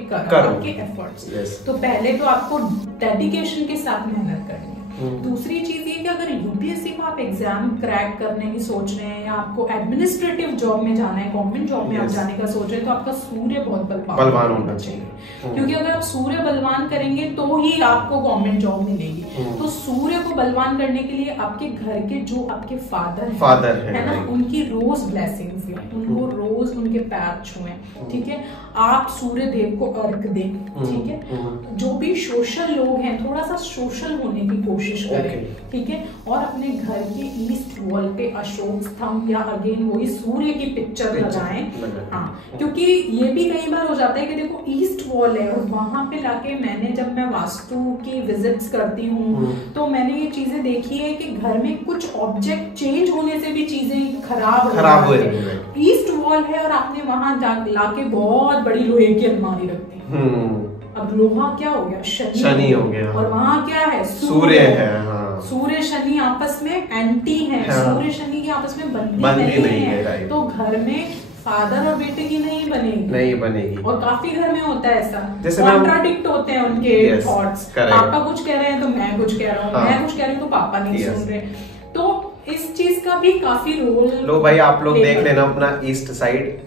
एफर्ट्स। तो पहले तो आपको डेडिकेशन के साथ मेहनत करनी है। दूसरी चीज ये कि अगर यूपीएससी का आप एग्जाम क्रैक करने की सोच रहे हैं या आपको एडमिनिस्ट्रेटिव जॉब में जाना है, गवर्नमेंट जॉब में आप जाने का सोच रहे हैं, तो आपका सूर्य बहुत बलवान होना चाहिए। क्योंकि अगर आप सूर्य बलवान करेंगे तो ही आपको गवर्नमेंट जॉब मिलेगी। तो सूर्य को बलवान करने के लिए आपके घर के जो आपके फादर है ना, उनकी रोज ब्लेसिंग्स लें, उनको रोज उनके पैर छुएं, ठीक है। आप सूर्य देव को अर्घ दें, ठीक है। जो भी सोशल लोग हैं थोड़ा सा सोशल होने की कोशिश करें, ठीक है। और अपने घर के ईस्ट वॉल पे अशोक स्तंभ या अगेन वही सूर्य की पिक्चर लगाएं। हाँ, क्योंकि ये भी कई बार हो जाता है कि देखो ईस्ट वॉल है और वहां पे लाके जब मैं वास्तु की विजिट्स करती हूँ तो मैंने ये चीजें देखी है कि घर में कुछ ऑब्जेक्ट चेंज होने से भी चीजें खराब हो जाती है। ईस्ट वॉल है और आपने वहां लाके बहुत बड़ी लोहे की अलमारी रख दी। अब लोहा क्या हो गया, शनि हो गया। और वहां क्या है, सूर्य है। हाँ। सूर्य शनि आपस में एंटी है। हाँ। सूर्य शनि की आपस में बनती नहीं है। तो घर में फादर और बेटे की नहीं बनेगी। और काफी घर में होता है ऐसा, कॉन्ट्राडिक्ट होते हैं उनके थॉट्स। पापा कुछ कह रहे हैं तो मैं कुछ कह रहा हूँ, मैं कुछ कह रही हूँ तो पापा नहीं सुन रहे। तो इस चीज का भी काफी रोल लो भाई, आप लोग देख लेना अपना ईस्ट साइड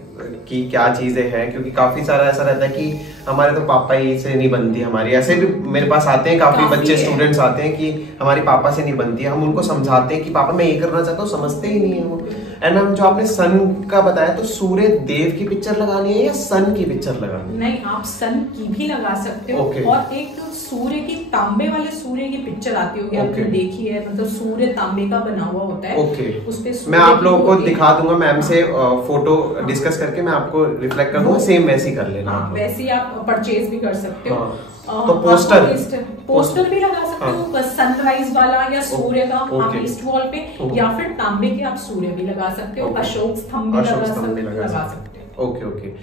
की क्या चीजें हैं, क्योंकि काफी सारा ऐसा रहता है कि हमारे तो पापा ही से नहीं बनती हमारी। ऐसे भी मेरे पास आते हैं काफी बच्चे, स्टूडेंट्स आते हैं कि हमारी पापा से नहीं बनती है। हम उनको समझाते हैं कि पापा मैं ये करना चाहता हूँ, समझते ही नहीं है वो। एंड मैम जो आपने सन का बताया, तो सूर्य देव की पिक्चर लगानी है या सन की पिक्चर लगानी है? नहीं, आप सन की भी लगा सकते हो। और एक तो सूर्य की तांबे वाले सूर्य की पिक्चर आती होगी, आपने देखी है, मतलब सूर्य तांबे का बना हुआ होता है। उस पे मैं आप लोगों को दिखा दूंगा मैम से फोटो डिस्कस करके, मैं आपको रिफ्लेक्ट कर दूंगा, सेम वैसी कर लेना। वैसे आप परचेज भी कर सकते हो। तो पोस्टर भी लगा सकते हो, बस सनराइज वाला या सूर्य का आप ईस्ट वॉल पे, या फिर तांबे के आप सूर्य भी लगा सकते हो, अशोक स्तंभ भी लगा सकते हो। ओके।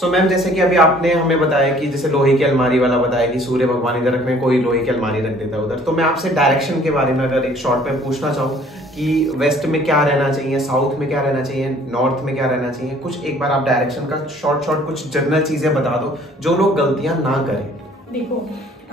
सो मैम जैसे कि अभी आपने हमें बताया कि जैसे लोहे की अलमारी वाला बताया कि सूर्य भगवान इधर रखने, कोई लोहे की अलमारी रख देता है उधर। तो मैं आपसे डायरेक्शन के बारे में अगर एक शॉर्ट में पूछना चाहूँ कि वेस्ट में क्या रहना चाहिए, साउथ में क्या रहना चाहिए, नॉर्थ में क्या रहना चाहिए, कुछ एक बार आप डायरेक्शन का शॉर्ट कुछ जनरल चीजें बता दो जो लोग गलतियां ना करें। देखो,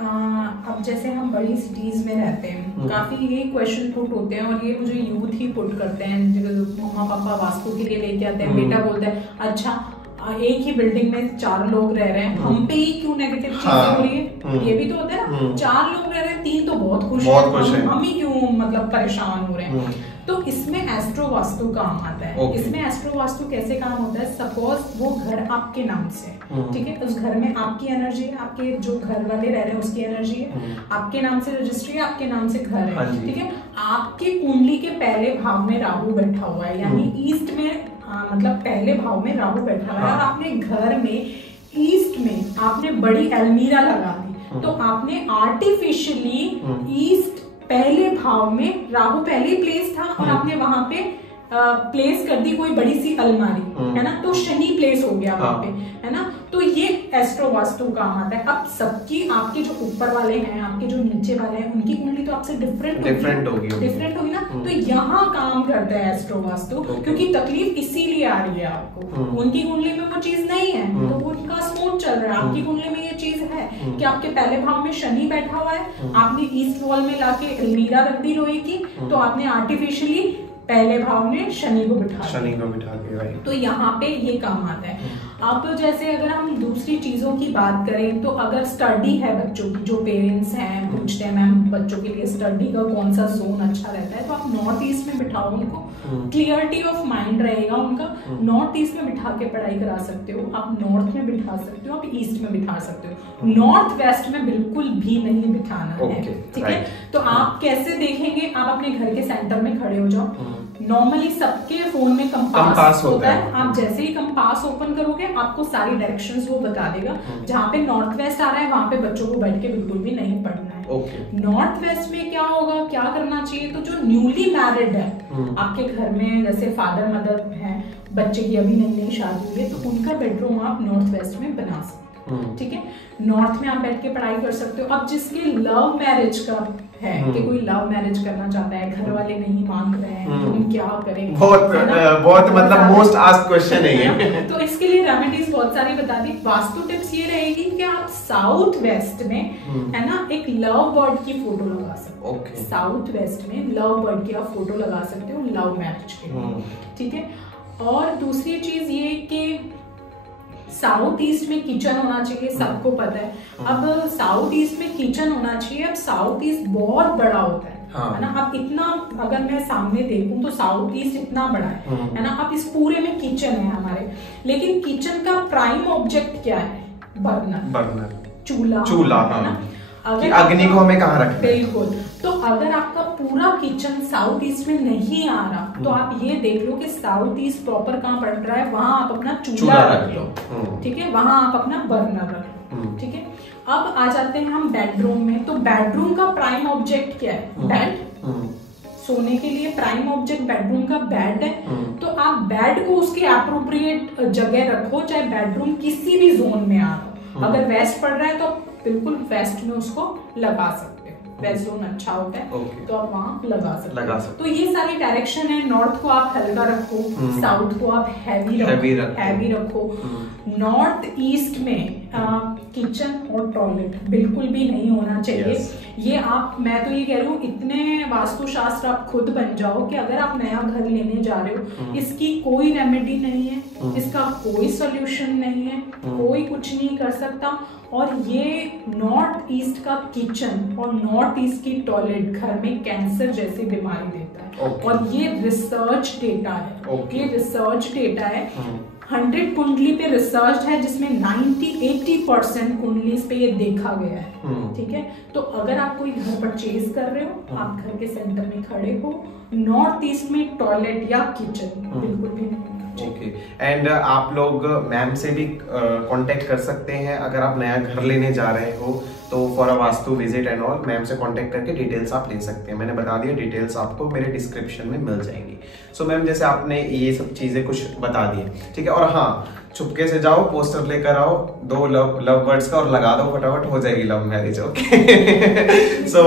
अब जैसे हम बड़ी सिटीज में रहते हैं, काफी ये क्वेश्चन पुट होते हैं और ये मुझे यूथ ही पुट करते हैं। मम्मा पापा वास्तु के लिए लेके आते हैं, बेटा बोलता है अच्छा एक ही बिल्डिंग में 4 लोग रह रहे हैं, हम पे ही क्यों नेगेटिव चीजें हो रही है? ये भी तो होता है ना, 4 लोग रह रहे हैं, 3 तो बहुत खुश हैं, हम ही क्यों मतलब परेशान हो रहे हैं? तो इसमें एस्ट्रो वास्तु काम आता है। इसमें एस्ट्रो वास्तु कैसे काम होता है? सपोज वो घर आपके नाम से, ठीक है, उस घर में आपकी एनर्जी है, आपके जो घर वाले रह रहे हैं उसकी एनर्जी है, आपके नाम से रजिस्ट्री है, आपके नाम से घर है, ठीक है। आपकी कुंडली के पहले भाव में राहु बैठा हुआ है, यानी ईस्ट में मतलब पहले भाव में राहु बैठा हुआ है, और आपने घर में ईस्ट में आपने बड़ी अलमीरा लगा दी, तो आपने आर्टिफिशियली ईस्ट पहले भाव में राहु पहले प्लेस था और आपने वहां पे प्लेस कर दी कोई बड़ी सी अलमारी, है ना, तो शनि प्लेस हो गया वहां पे, है ना। तो ये एस्ट्रो वास्तु काम आता है। अब सबकी, आपके जो ऊपर वाले हैं, आपके जो नीचे वाले हैं, उनकी कुंडली तो आपसे डिफरेंट होगी ना। तो यहाँ काम करता है एस्ट्रो वास्तु, क्योंकि तकलीफ इसीलिए आ रही है आपको, उनकी कुंडली में वो चीज नहीं है तो उनका स्मूथ चल रहा है। आपकी कुंडली में ये चीज है कि आपके पहले भाव में शनि बैठा हुआ है, आपने ईस्ट वॉल में लाके अलमीरा रख दी लोहे की, तो आपने आर्टिफिशियली पहले भाव में शनि को बिठा के, तो यहाँ पे ये काम आता है। अब जैसे अगर हम दूसरी चीजों की बात करें, तो अगर स्टडी है बच्चों की, जो पेरेंट्स हैं पूछते हैं मैम बच्चों के लिए स्टडी का कौन सा जोन अच्छा रहता है, तो आप नॉर्थ ईस्ट में बिठाओ उनको, क्लियरिटी ऑफ माइंड रहेगा उनका। नॉर्थ ईस्ट में बिठा के पढ़ाई करा सकते हो, आप नॉर्थ में बिठा सकते हो, आप ईस्ट में बिठा सकते हो, नॉर्थ वेस्ट में बिल्कुल भी नहीं बिठाना है, ठीक है। तो आप कैसे देखेंगे, आप अपने घर के सेंटर में खड़े हो जाओ। नॉर्मली सबके फोन में कंपास होता है, आप जैसे ही कंपास ओपन करोगे आपको सारी डायरेक्शंस वो बता देगा। जहाँ पे नॉर्थ वेस्ट आ रहा है वहां पे बच्चों को बैठ के बिल्कुल भी नहीं पढ़ना है। नॉर्थ वेस्ट में क्या होगा, क्या करना चाहिए, तो जो न्यूली मैरिड है आपके घर में, जैसे फादर मदर है, बच्चे की अभी नई शादी हुई है, तो उनका बेडरूम आप नॉर्थ वेस्ट में बना सकते हो, ठीक है। नॉर्थ में आप बैठ के पढ़ाई कर सकते हो। अब जिसके लव मैरिज का है कि कोई लव मैरिज करना चाहता है, घर वाले नहीं मांग रहे हैं, तो हम क्या करें? बहुत मतलब मोस्ट आस्क्ड क्वेश्चन है ये। तो इसके लिए रेमेडीज बहुत सारी बता दी। वास्तु टिप्स ये रहेगी कि आप साउथ वेस्ट में है ना एक लव बर्ड की फोटो लगा सकते हो। साउथ वेस्ट में लव बर्ड की आप फोटो लगा सकते हो लव मैरिज के लिए, ठीक है। और दूसरी चीज ये कि साउथ ईस्ट में किचन होना चाहिए, सबको पता है। अब साउथ ईस्ट में किचन होना चाहिए। अब साउथ ईस्ट बहुत बड़ा होता है, है ना। अब इतना अगर मैं सामने देखूं तो साउथ ईस्ट इतना बड़ा है ना। अब इस पूरे में किचन है हमारे, लेकिन किचन का प्राइम ऑब्जेक्ट क्या है? बर्नर, चूल्हा है ना। कि अग्नि को हमें कहाँ रखना है? बिल्कुल। तो अगर आपका पूरा किचन साउथ ईस्ट में नहीं आ रहा तो आप ये देख लो कि साउथ ईस्ट प्रॉपर कहाँ पड़ रहा है, वहां आप अपना चूल्हा रख लो, ठीक है। वहां आप अपना बर्नर रख लो, ठीक है। अब आ जाते हैं हम बेडरूम में। तो बेडरूम का प्राइम ऑब्जेक्ट क्या है? बेड। सोने के लिए प्राइम ऑब्जेक्ट बेडरूम का बेड है। तो आप बेड को उसके एप्रोप्रिएट जगह रखो, चाहे बेडरूम किसी भी जोन में आ रहा। अगर वेस्ट पड़ रहा है तो बिल्कुल वेस्ट में उसको लगा सकते हो, वेस्ट जोन अच्छा होता है, तो आप वहां लगा सकते हो। तो ये सारी डायरेक्शन है। नॉर्थ को आप हल्का रखो, साउथ को आप हैवी रखो। नॉर्थ ईस्ट में किचन और टॉयलेट बिल्कुल भी नहीं होना चाहिए। ये आप, मैं तो ये कह रही हूँ, इतने वास्तुशास्त्र आप खुद बन जाओ कि अगर आप नया घर लेने जा रहे हो, इसकी कोई रेमेडी नहीं है, इसका कोई सोल्यूशन नहीं है, कोई कुछ नहीं कर सकता। और ये नॉर्थ ईस्ट का किचन और नॉर्थ ईस्ट की टॉयलेट घर में कैंसर जैसी बीमारी देता है। और ये रिसर्च डेटा है, ये रिसर्च डेटा है। 100 कुंडली पे रिसर्च है जिसमें 80% कुंडली पे ये देखा गया है, ठीक है। तो अगर आप कोई घर परचेज कर रहे हो, आप घर के सेंटर में खड़े हो, नॉर्थ ईस्ट में टॉयलेट या किचन बिल्कुल भी नहीं। ओके। एंड आप लोग मैम से भी कांटेक्ट कर सकते हैं अगर आप नया घर लेने जा रहे हो तो for a vastu visit and all ma'am से कांटेक्ट करके डिटेल्स आप ले सकते हैं। मैंने बता दिया, डिटेल्स आपको मेरे डिस्क्रिप्शन में मिल जाएंगी। सो मैम जैसे आपने ये सब चीजें कुछ बता दी, ठीक है। और हाँ, चुपके से जाओ, पोस्टर लेकर आओ 2 लव बर्ड्स का और लगा दो, फटाफट हो जाएगी लव मैरिज। ओके। सो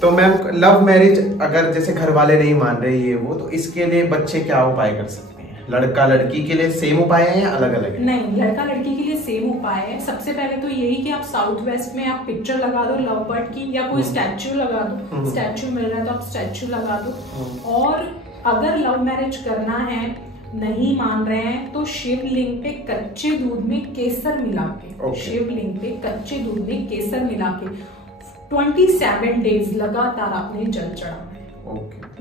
तो मैम लव मैरिज अगर जैसे घर वाले नहीं मान रहे ये वो, तो इसके लिए बच्चे क्या उपाय कर सकते हैं? लड़का लड़की के लिए सेम उपाय है या अलग अलग है? नहीं, लड़का लड़की के लिए सेम उपाय है। सबसे पहले तो यही कि आप साउथ वेस्ट में आप पिक्चर लगा दो लव बर्ड की, या कोई स्टैच्यू लगा दो। स्टैच्यू मिल रहा है तो आप स्टैच्यू लगा दो। और अगर लव मैरिज करना है, नहीं मान रहे हैं, तो शिवलिंग पे कच्चे दूध में केसर मिला के, शिवलिंग पे कच्चे दूध में केसर मिला के 27 डेज लगातार आपने जल चढ़ाना है।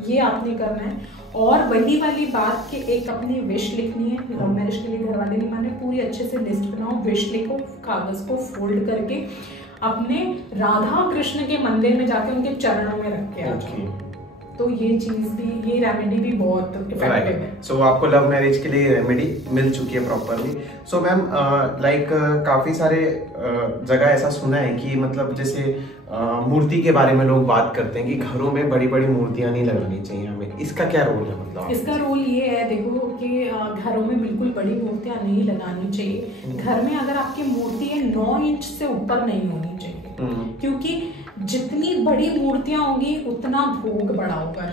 ये आपने करना है। और वही वाली बात कि एक अपनी विश लिखनी है। लव मैरिज के लिए घर वाले नहीं माने, पूरी अच्छे से लिस्ट बनाओ, विश लिखो, कागज को फोल्ड करके अपने राधा कृष्ण के मंदिर में जाके उनके चरणों में रख के आ जाओ। तो ये चीज भी, ये रेमेडी भी बहुत इफेक्टिव है। सो आपको लव मैरिज के लिए रेमेडी मिल चुकी है प्रॉपरली। सो मैम लाइक काफी सारे जगह ऐसा सुना है कि मतलब जैसे मूर्ति के बारे में लोग बात करते हैं कि घरों में बड़ी बड़ी मूर्तियां नहीं लगानी चाहिए हमें, इसका क्या रोल है? मतलब इसका रोल ये है, देखो कि घरों में बिल्कुल बड़ी मूर्तियां नहीं लगानी चाहिए। घर में अगर आपकी मूर्ति है 9 इंच से ऊपर नहीं होनी चाहिए, क्योंकि जितनी बड़ी मूर्तियां होंगी उतना भोग बड़ा होगा,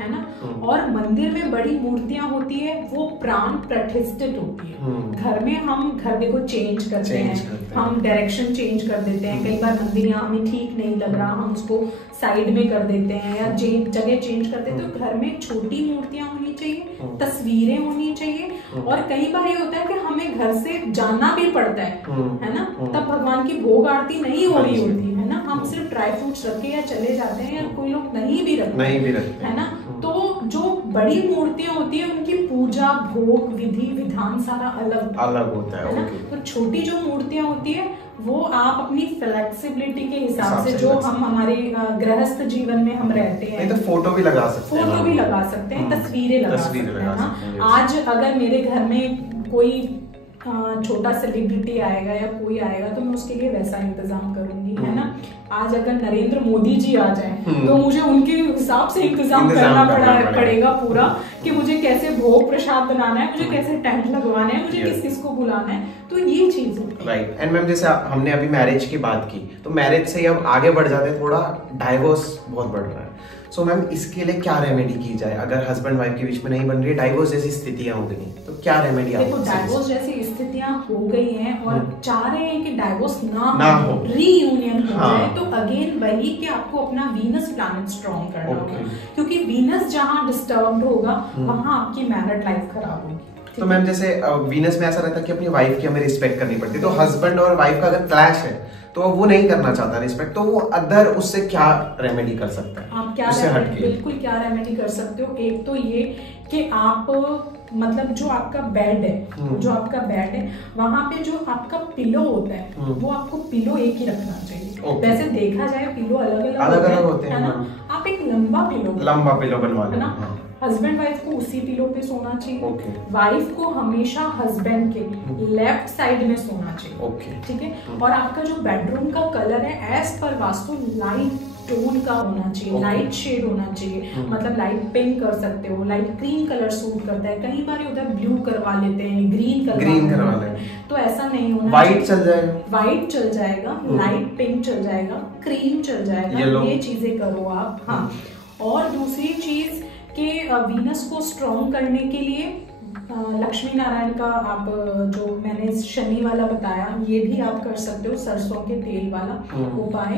है ना। और मंदिर में बड़ी मूर्तियां होती है वो प्राण प्रतिष्ठित होती है। घर में हम घर देखो चेंज करते हैं, हम डायरेक्शन चेंज कर देते हैं। कई बार मंदिर यहाँ हमें ठीक नहीं लग रहा, हम उसको साइड में कर देते हैं या जगह चेंज कर देते हैं। तो घर में छोटी मूर्तियां होनी चाहिए, तस्वीरें होनी चाहिए। और कई बार ये होता है कि हमें घर से जाना भी पड़ता है ना, तब भगवान की भोग आरती नहीं हो रही होती है ना, हम सिर्फ ड्राई फ्रूट्स रख के या चले जाते हैं, या कोई लोग नहीं भी रखते है ना। तो जो बड़ी मूर्तियां होती है उनकी पूजा, भोग, विधि विधान सारा अलग होता है ना। तो छोटी जो मूर्तियां होती है वो आप अपनी फ्लेक्सिबिलिटी के हिसाब से, जो हम हमारे गृहस्थ जीवन में हम रहते हैं, तो फोटो भी लगा सकते हैं, तस्वीरें लगा सकते हैं। आज अगर मेरे घर में कोई छोटा सेलिब्रिटी आएगा या कोई आएगा तो मैं उसके लिए वैसा इंतजाम करूंगी, है ना। आज अगर नरेंद्र मोदी जी आ जाएं तो मुझे उनके हिसाब से इंतजाम करना पड़ेगा पूरा, कि मुझे कैसे भोग प्रसाद बनाना है, मुझे कैसे टेंट लगवाना है, मुझे किस किस को बुलाना है। तो तो ये चीज राइट। एंड मैम जैसे हमने अभी मैरिज की बात की, तो मैरिज से अब आगे बढ़ जाते हैं, थोड़ा डाइवोर्स बहुत बढ़ रहा है। सो मैम इसके लिए क्या रेमेडी की जाए अगर हस्बैंड वाइफ के बीच में नहीं बन रही, डाइवोर्स जैसी स्थितियां हो गई, तो क्या रेमेडी? देखो डाइवोर्स जैसी स्थितियां हो गई हैं और चाह रहे हैं कि डाइवोर्स ना हो, रीयूनियन हो जाए, तो अगेन वही कि आपको अपना वीनस प्लैनेट स्ट्रॉन्ग करना होगा, क्योंकि वीनस जहां डिस्टर्ब्ड होगा वहां आपकी मैरिड लाइफ खराब होगी। तो मैम जैसे वीनस में ऐसा रहता है कि अपनी वाइफ की हमें रिस्पेक्ट करनी पड़ती है, तो हस्बैंड और वाइफ का अगर क्लैश है तो वो नहीं करना चाहता रिस्पेक्ट, तो वो अदर उससे क्या रेमेडी कर सकता है? आप क्या बिल्कुल क्या रेमेडी कर सकते हो, एक तो ये कि आप मतलब जो आपका बेड है वहां पे जो आपका पिलो होता है वो आपको पिलो एक ही रखना चाहिए। वैसे देखा जाए पिलो अलग होते हैं ना, आप एक लंबा पिलो बनवा लेना। हस्बैंड वाइफ को उसी पिलो पे सोना चाहिए। वाइफ को हमेशा हस्बैंड के लेफ्ट साइड में सोना चाहिए, ठीक है। और आपका जो बेडरूम का कलर है as per vastu light tone का होना चाहिए, लाइट शेड होना चाहिए, मतलब लाइट पिंक कर सकते हो, लाइट क्रीम कलर सूट करता है, कई बार उधर ब्लू करवा लेते हैं, ग्रीन करवा लेते हैं, तो ऐसा नहीं होना। व्हाइट चल जाएगा, लाइट पिंक चल जाएगा, क्रीम चल जाएगा, ये चीजें करो आप। हाँ, और दूसरी चीज कि वीनस को स्ट्रॉन्ग करने के लिए लक्ष्मी नारायण का आप जो मैंने शनि वाला बताया ये भी आप कर सकते हो, सरसों के तेल वाला उपाय।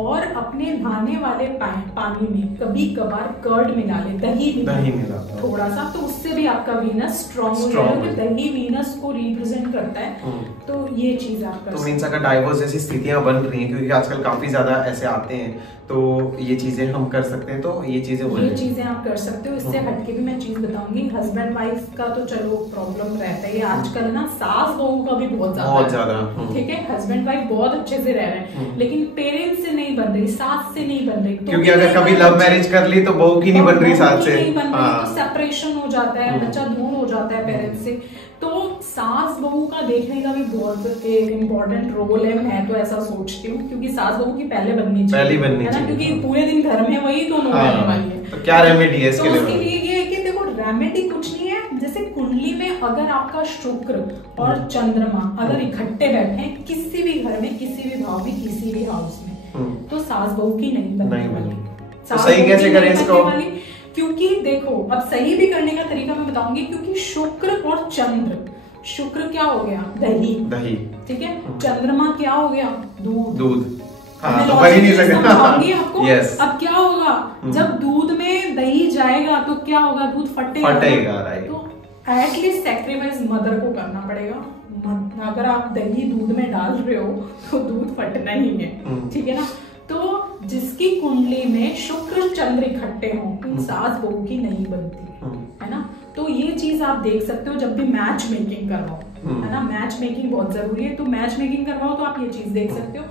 और अपने नहाने वाले पानी में कभी कभार कर्ड मिला ले, दही मिला थोड़ा सा, तो उससे भी आपका वीनस स्ट्रॉन्ग हो जाएगा। दही वीनस को रिप्रेजेंट करता है, तो ये चीज आप कर सकते हो। तो अगर डाइवोर्स जैसी स्थितियां बन रही हैं, क्योंकि आजकल काफी ज्यादा ऐसे आते हैं, तो ये चीजें हम कर सकते हैं। तो ये चीजें आप कर सकते हो। इससे हटके भी मैं चीज बताऊंगी, हस्बैंड वाइफ का तो चलो प्रॉब्लम रहता है आजकल ना, सास बहू का भी बहुत ज्यादा, ठीक है। हस्बैंड वाइफ बहुत अच्छे से रह रहे हैं, लेकिन पेरेंट्स से नहीं बन रही, सास से नहीं बन रही, क्योंकि अगर कभी लव मैरिज कर ली तो बहू की नहीं बन रही, सास से नहीं बन रही, तो सेपरेशन हो जाता है, बच्चा दूर हो जाता है पेरेंट्स से। तो सास बहू का देखने का भी बहुत एक इम्पोर्टेंट रोल है, मैं तो ऐसा सोचती हूँ, क्योंकि सास बहू की पहले बननी चाहिए, है ना, क्योंकि पूरे दिन घर में वही दोनों रहने वाली है। तो क्या रेमेडी है इसके लिए? उसके लिए ये है कि देखो रेमेडी कुछ नहीं है, जैसे कुंडली में अगर आपका शुक्र और चंद्रमा अगर इकट्ठे बैठे हैं किसी भी घर में, किसी भी भाव में, किसी भी हाउस में, तो सास बहू की नहीं बनने वाली। तो सही कैसे करें इसको? क्योंकि देखो अब सही भी करने का तरीका मैं बताऊंगी, क्योंकि शुक्र और चंद्र, शुक्र क्या हो गया? दही, ठीक है। चंद्रमा क्या हो गया? दूध। हाँ, तो वही नहीं समझाऊंगी आपको। अब क्या होगा जब दूध में दही जाएगा तो क्या होगा? दूध फटेगा, राइट। तो एटलीस्ट सैक्रिफाइस मदर को करना पड़ेगा। अगर आप दही दूध में डाल रहे हो तो दूध फटना ही है, ठीक है ना। तो जिसकी कुंडली में शुक्र चंद्र इकट्ठे हों, सास बहू की नहीं बनती, है ना। तो ये चीज आप देख सकते हो जब भी मैच मेकिंग करवाओ, है ना, मैच मेकिंग बहुत जरूरी है। तो मैच मेकिंग करवाओ तो आप ये चीज देख सकते हो।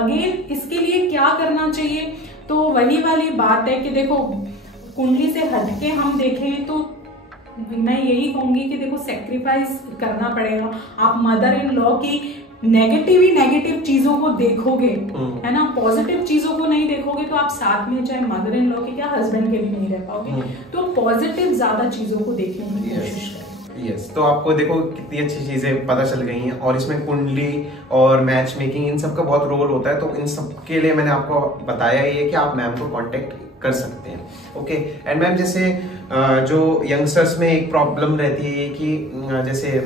अगेन इसके लिए क्या करना चाहिए, तो वही वाली बात है कि देखो कुंडली से हटके हम देखें तो मैं यही कहूंगी कि देखो सेक्रीफाइस करना पड़ेगा। आप मदर इन लॉ की नेगेटिव चीजों को देखोगे, है ना, पॉजिटिव चीजों को नहीं देखोगे, तो आप साथ में चाहे मदर इन लॉ के क्या हस्बैंड के भी नहीं रह पाओगे। तो पॉजिटिव ज्यादा चीजों को देखने की कोशिश करें। यस, तो आपको देखो कितनी अच्छी चीजें पता चल गई हैं, और इसमें कुंडली और मैच मेकिंग इन सब का बहुत रोल होता है। तो इन सब के लिए मैंने आपको बताया ही है कि आप मैम को कांटेक्ट कर सकते हैं। ओके। एंड मैम जैसे जो यंगस्टर्स में एक प्रॉब्लम रहती है कि जैसे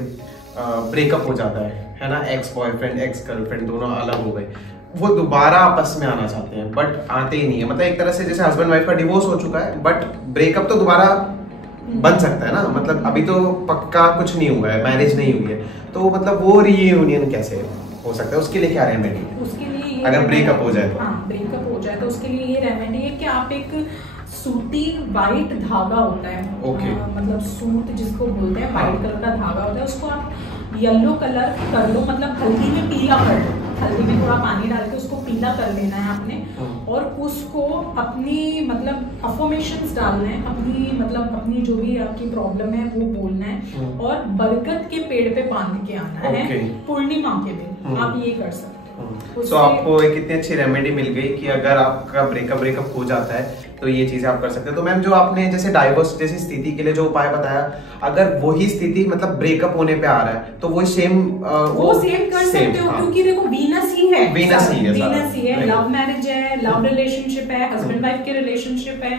ब्रेकअप हो जाता है ना, एक्स बॉयफ्रेंड एक्स गर्लफ्रेंड दोनों अलग हो गए, वो दोबारा आपस में आना चाहते हैं बट आते ही नहीं है। मतलब एक तरह से जैसे हस्बैंड वाइफ का डिवोर्स हो चुका है बट ब्रेकअप तो दोबारा बन सकता है ना, मतलब अभी तो पक्का कुछ नहीं हुआ है, मैरिज नहीं हुई है, तो मतलब वो रीयूनियन कैसे हो सकता है? उसके लिए क्या रेमेडी है? उसके लिए अगर ब्रेकअप हो जाए तो? हाँ, ब्रेकअप हो जाए तो उसके लिए ये रेमेडी है कि आप एक सूती वाइट धागा होता है, मतलब सूत जिसको बोलते हैं, वाइट कलर का धागा होता है, उसको आप येलो कलर कर लो, मतलब हल्दी में पीला कर लो, हल्दी में थोड़ा पानी डाल के उसको पीला कर लेना है आपने, और उसको अपनी मतलब अफर्मेशंस डालना है, अपनी जो भी आपकी प्रॉब्लम है वो बोलना है, और बरगद के पेड़ पे बांध के आना है पूर्णिमा के दिन। आप ये कर सकते हो। तो आपको एक इतनी अच्छी रेमेडी मिल गई कि अगर आपका ब्रेकअप हो जाता है तो ये चीजें आप कर सकते हैं। तो मैम जो आपने जैसे डाइवोर्स जैसी स्थिति के लिए जो उपाय बताया, अगर वही स्थिति मतलब ब्रेकअप होने पे आ रहा है तो वो सेम वो सेम कर सकते हो, क्योंकि देखो वीनस ही है, वीनस ही है, लव मैरिज है, लव रिलेशनशिप है, हस्बैंड वाइफ के रिलेशनशिप है,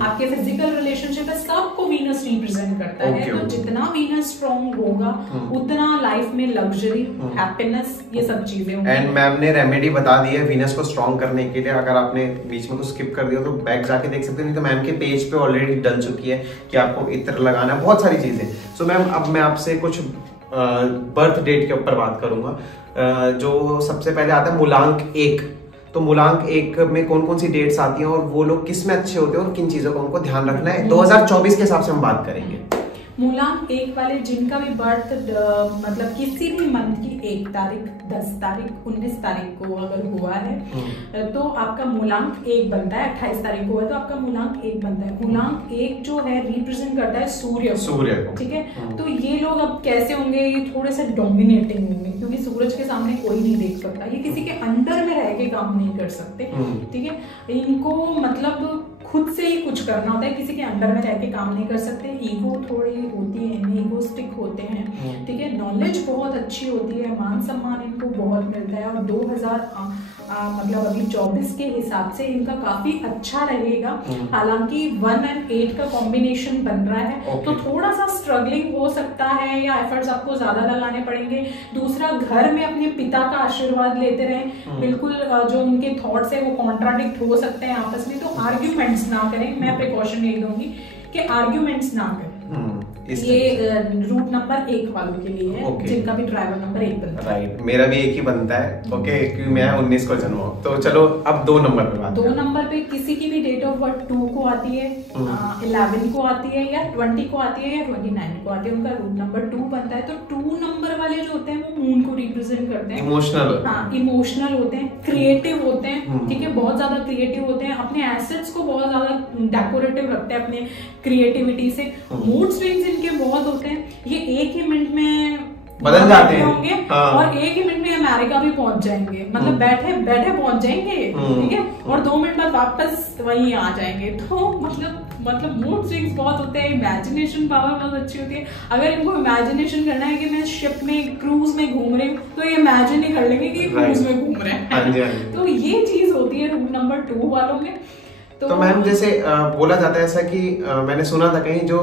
आपके फिजिकल रिलेशनशिप है, सबको वीनस रिप्रेजेंट करता है। तो जितना वीनस स्ट्रॉन्ग होगा उतना लाइफ में लग्जरी, हैप्पीनेस, ये सब चीजें होंगी। एंड मैम ने रेमेडी बता दी है वीनस को स्ट्रॉन्ग करने के लिए। अगर आपने बीच में कुछ स्किप कर दिया तो बैक जाके देख सकते हैं, नहीं तो मैम के पेज पे ऑलरेडी डल चुकी है कि आपको इत्र लगाना है, बहुत सारी चीजें। सो मैम अब मैं आपसे कुछ बर्थ डेट के ऊपर बात करूंगा। जो सबसे पहले आता है मूलांक 1, तो मूलांक 1 में कौन कौन सी डेट्स आती हैं और वो लोग किस में अच्छे होते हैं और किन चीजों को उनको ध्यान रखना है, 2024 के हिसाब से हम बात करेंगे। मूलांक 1 वाले जिनका भी बर्थ मतलब किसी भी मंथ की 1 तारीख, 10 तारीख, 19 तारीख को अगर हुआ है तो आपका मूलांक 1 बनता है। 28 तारीख को हुआ तो आपका मूलांक 1 बनता है। मूलांक 1 जो है रिप्रेजेंट करता है सूर्य को, ठीक है। तो ये लोग अब कैसे होंगे, ये थोड़े से डोमिनेटिंग होंगे, क्योंकि सूरज के सामने कोई नहीं देख सकता, ये किसी के अंडर में रह के काम नहीं कर सकते, ठीक है। इनको मतलब खुद से ही कुछ करना होता है, किसी के अंडर में रह के काम नहीं कर सकते। ईगो थोड़ी होती है, ईगोस्टिक होते हैं, ठीक है। नॉलेज बहुत अच्छी होती है, मान सम्मान इनको बहुत मिलता है, और 2000 अभी 24 के हिसाब से इनका काफी अच्छा रहेगा। हालांकि 1 और 8 का कॉम्बिनेशन बन रहा है, तो थोड़ा सा स्ट्रगलिंग हो सकता है या एफर्ट्स आपको ज्यादा लगाने पड़ेंगे। दूसरा, घर में अपने पिता का आशीर्वाद लेते रहें, बिल्कुल जो उनके थॉट्स है वो कॉन्ट्राडिक्ट हो सकते हैं आपस में, तो आर्ग्यूमेंट्स ना करें। मैं प्रिकॉशन यही दूंगी कि आर्ग्यूमेंट्स ना करें। ये रूट नंबर 1 वालों के लिए है, जिनका भी ड्राइवर नंबर 1 बनता है। राइट, मेरा भी 1 ही बनता है, ओके, क्योंकि मैं 19 को जन्मा हूं। तो चलो अब 2 नंबर पे बात। 2 नंबर पे किसी की भी डेट ऑफ बर्थ 2 को आती है, 11 को आती है, या 20 को आती है, या 29 को आती है, उनका रूट नंबर 2 बनता है। तो 2 नंबर वाले जो होते हैं वो मून को रिप्रेजेंट करते हैं, इमोशनल, हाँ, इमोशनल होते हैं, क्रिएटिव होते हैं, ठीक है, बहुत ज्यादा क्रिएटिव होते हैं, अपने एसेट्स को बहुत ज्यादा डेकोरेटिव रखते हैं अपने क्रिएटिविटी से। मूड स्विंग्स इनके बहुत होते हैं, ये 1 ही मिनट में बदल जाते होंगे, और 1 ही मिनट में अमेरिका भी पहुंच जाएंगे, मतलब बैठे बैठे पहुंच जाएंगे, ठीक है, और 2 मिनट बाद वापस वहीं आ जाएंगे। तो मतलब मूड स्विंग्स बहुत होते हैं। इमेजिनेशन पावर बहुत अच्छी होती है। अगर इनको इमेजिनेशन करना है कि मैं शिप में, क्रूज में घूम रही हूँ, तो ये इमेजिन ही कर लेंगे कि क्रूज में घूम रहे हैं। तो ये चीज होती है रूट नंबर 2 वालों में। तो मैम जैसे बोला जाता है ऐसा कि मैंने सुना था कहीं, जो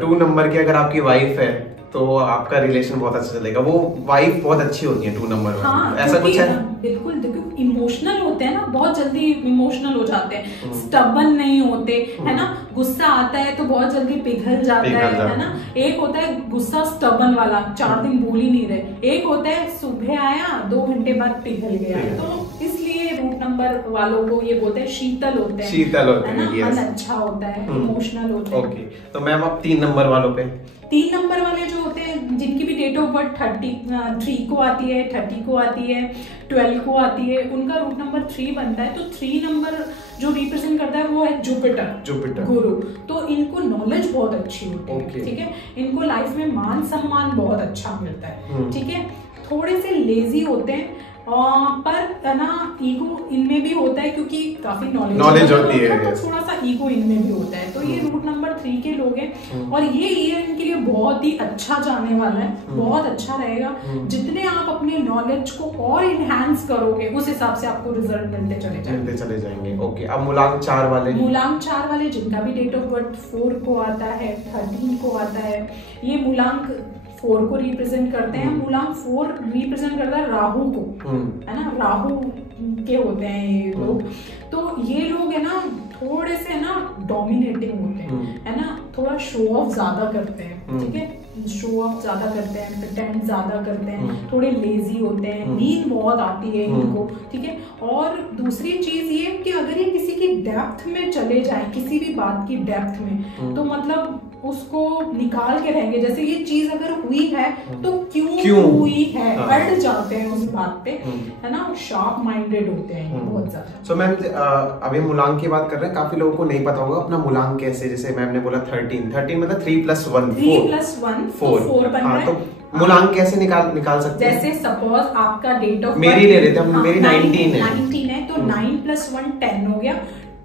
2 नंबर की अगर आपकी वाइफ है तो आपका रिलेशन बहुत अच्छा चलेगा। वो वाइफ बहुत अच्छी होती है 2 नंबर में, हाँ, ऐसा कुछ है? बिल्कुल, देखो इमोशनल होते हैं ना, बहुत जल्दी इमोशनल हो जाते हैं, स्टबन नहीं होते, है ना। गुस्सा आता है तो बहुत जल्दी पिघल जाता है ना। एक होता है गुस्सा स्टबन वाला, 4 दिन बोल ही नहीं रहे। एक होता है सुबह आया 2 घंटे बाद पिघल गया। तो इसलिए रूट नंबर वालों को ये बोलते हैं शीतल होते हैं, है ना, मन अच्छा होता है, इमोशनल होते हैं। ओके, तो मैम अब 3 नंबर वालों पे। 3 नंबर वाले जो होते हैं, जिनकी भी डेट ऑफ बर्थ 3 को आती है, 30 को आती है, 12 को आती है, उनका रूट नंबर 3 बनता है। तो 3 नंबर जो रिप्रेजेंट करता है वो है जुपिटर, गुरु। तो इनको नॉलेज बहुत अच्छी होती है, ठीक है। इनको लाइफ में मान सम्मान बहुत अच्छा मिलता है, ठीक है। थोड़े से लेजी होते हैं, पर ना ईगो इनमें भी होता है, क्योंकि काफी नॉलेज होती है, तो थोड़ा सा ईगो इनमें भी होता है। तो ये रूट नंबर 3 के लोग हैं, और ये ईयर इनके लिए बहुत ही अच्छा जाने वाला है, बहुत अच्छा रहेगा। जितने आप अपने नॉलेज को और इनहैंस करोगे, उस हिसाब से आपको रिजल्ट मिलते चले जाएंगे। ओके, अब मूलांक 4 वाले जिनका भी डेट ऑफ बर्थ 4 को आता है, 13 को आता है, ये मूलांक 4 को रिप्रेजेंट करते हैं। मूलांक 4 रिप्रेजेंट करता है राहु को, है ना, राहु के होते हैं ये लोग। तो ये लोग है ना थोड़े से ना डोमिनेटिंग होते हैं, है ना, थोड़ा शो ऑफ ज्यादा करते हैं, ठीक है, शो ऑफ ज्यादा करते हैं, प्रिटेंड ज्यादा करते हैं, थोड़े लेजी होते हैं, नींद बहुत आती है इनको, ठीक है। और दूसरी चीज ये कि अगर ये किसी की डेप्थ में चले जाए, किसी भी बात की डेप्थ में, तो मतलब उसको निकाल के रहेंगे। जैसे ये चीज अगर हुई है तो क्यों हुई है, अड़ जाते हैं उस बात पे, है ना, शार्प माइंडेड होते हैं बहुत ज्यादा। सो मैम अभी मूलांक की बात कर रहे हैं, काफी लोगों को नहीं पता होगा अपना मूलांक कैसे, जैसे मैम ने बोला 13 मतलब 3 + 1 4 बन रहा है। तो मूलांक कैसे निकाल सकते हैं? जैसे सपोज आपका डेट ऑफ मेरी ले लेते हैं, मेरी 19 है, तो 9 + 1 10 हो गया,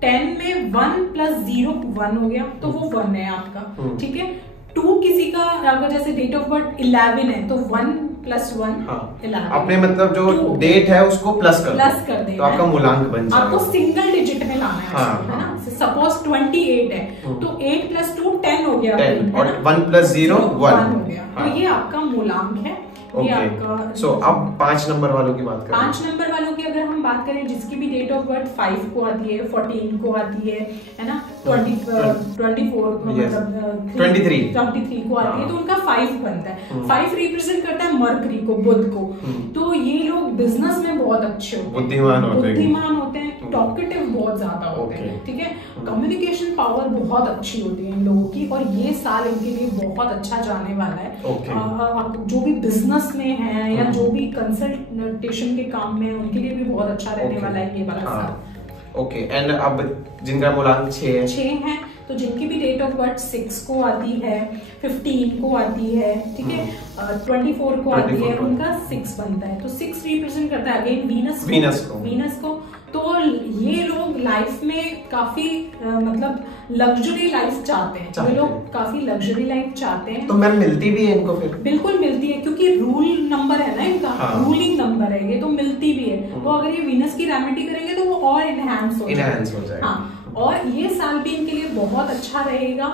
10 में 1 + 0 1 हो गया, तो वो 1 है आपका, ठीक है। 2 किसी का अगर जैसे डेट ऑफ बर्थ 11 है तो 1 + 1 11। आपने मतलब जो डेट है उसको प्लस कर देना, तो आपका मूलांक बन जाएगा। आपको सिंगल डिजिट में लाना है, है ना। सपोज 28 है तो 8 + 2 10 हो गया, 10 और 1 + 0 1 हो गया। तो ये आपका मूलांक है। सो अब 5 नंबर वालों की बात करें। 5 नंबर वालों की अगर हम बात करें, जिसकी भी डेट ऑफ बर्थ 5 को आती है, 14 को आती है ना, 23 को आती है, तो उनका 5 बनता है। 5 रिप्रेजेंट करता है मरकरी को, बुध को। तो ये लोग बिजनेस में बहुत अच्छे होते हैं, बुद्धिमान होते हैं, टॉकेटिव बहुत ज्यादा होते हैं, ठीक है। कम्युनिकेशन पावर बहुत अच्छी होती है इन लोगों की, और ये साल इनके लिए बहुत अच्छा जाने वाला है। जो भी बिजनेस में है या जो भी कंसल्टेशन के काम में है, उनके लिए भी बहुत अच्छा रहने वाला है ये वाला साल। ओके, एंड अब जिनका मूलांक 6 है, तो जिनकी भी डेट ऑफ बर्थ 6 को आती है, 15 को आती है, ठीक है, 24 को आती है, उनका 6 बनता है। तो 6 रिप्रेजेंट करता है अगेन वीनस को। तो ये लोग लाइफ में काफी मतलब लग्जरी लाइफ चाहते हैं, ये लोग काफी लग्जरी लाइफ चाहते हैं। तो मैम मिलती भी है इनको फिर? बिल्कुल मिलती है, क्योंकि रूल नंबर है ना इनका, रूलिंग नंबर है ये, तो मिलती भी है। तो अगर ये वीनस की रेमेडी करेंगे तो वो और इनहैंस हो जाएगा। हाँ, और ये साल भी इनके लिए बहुत अच्छा रहेगा।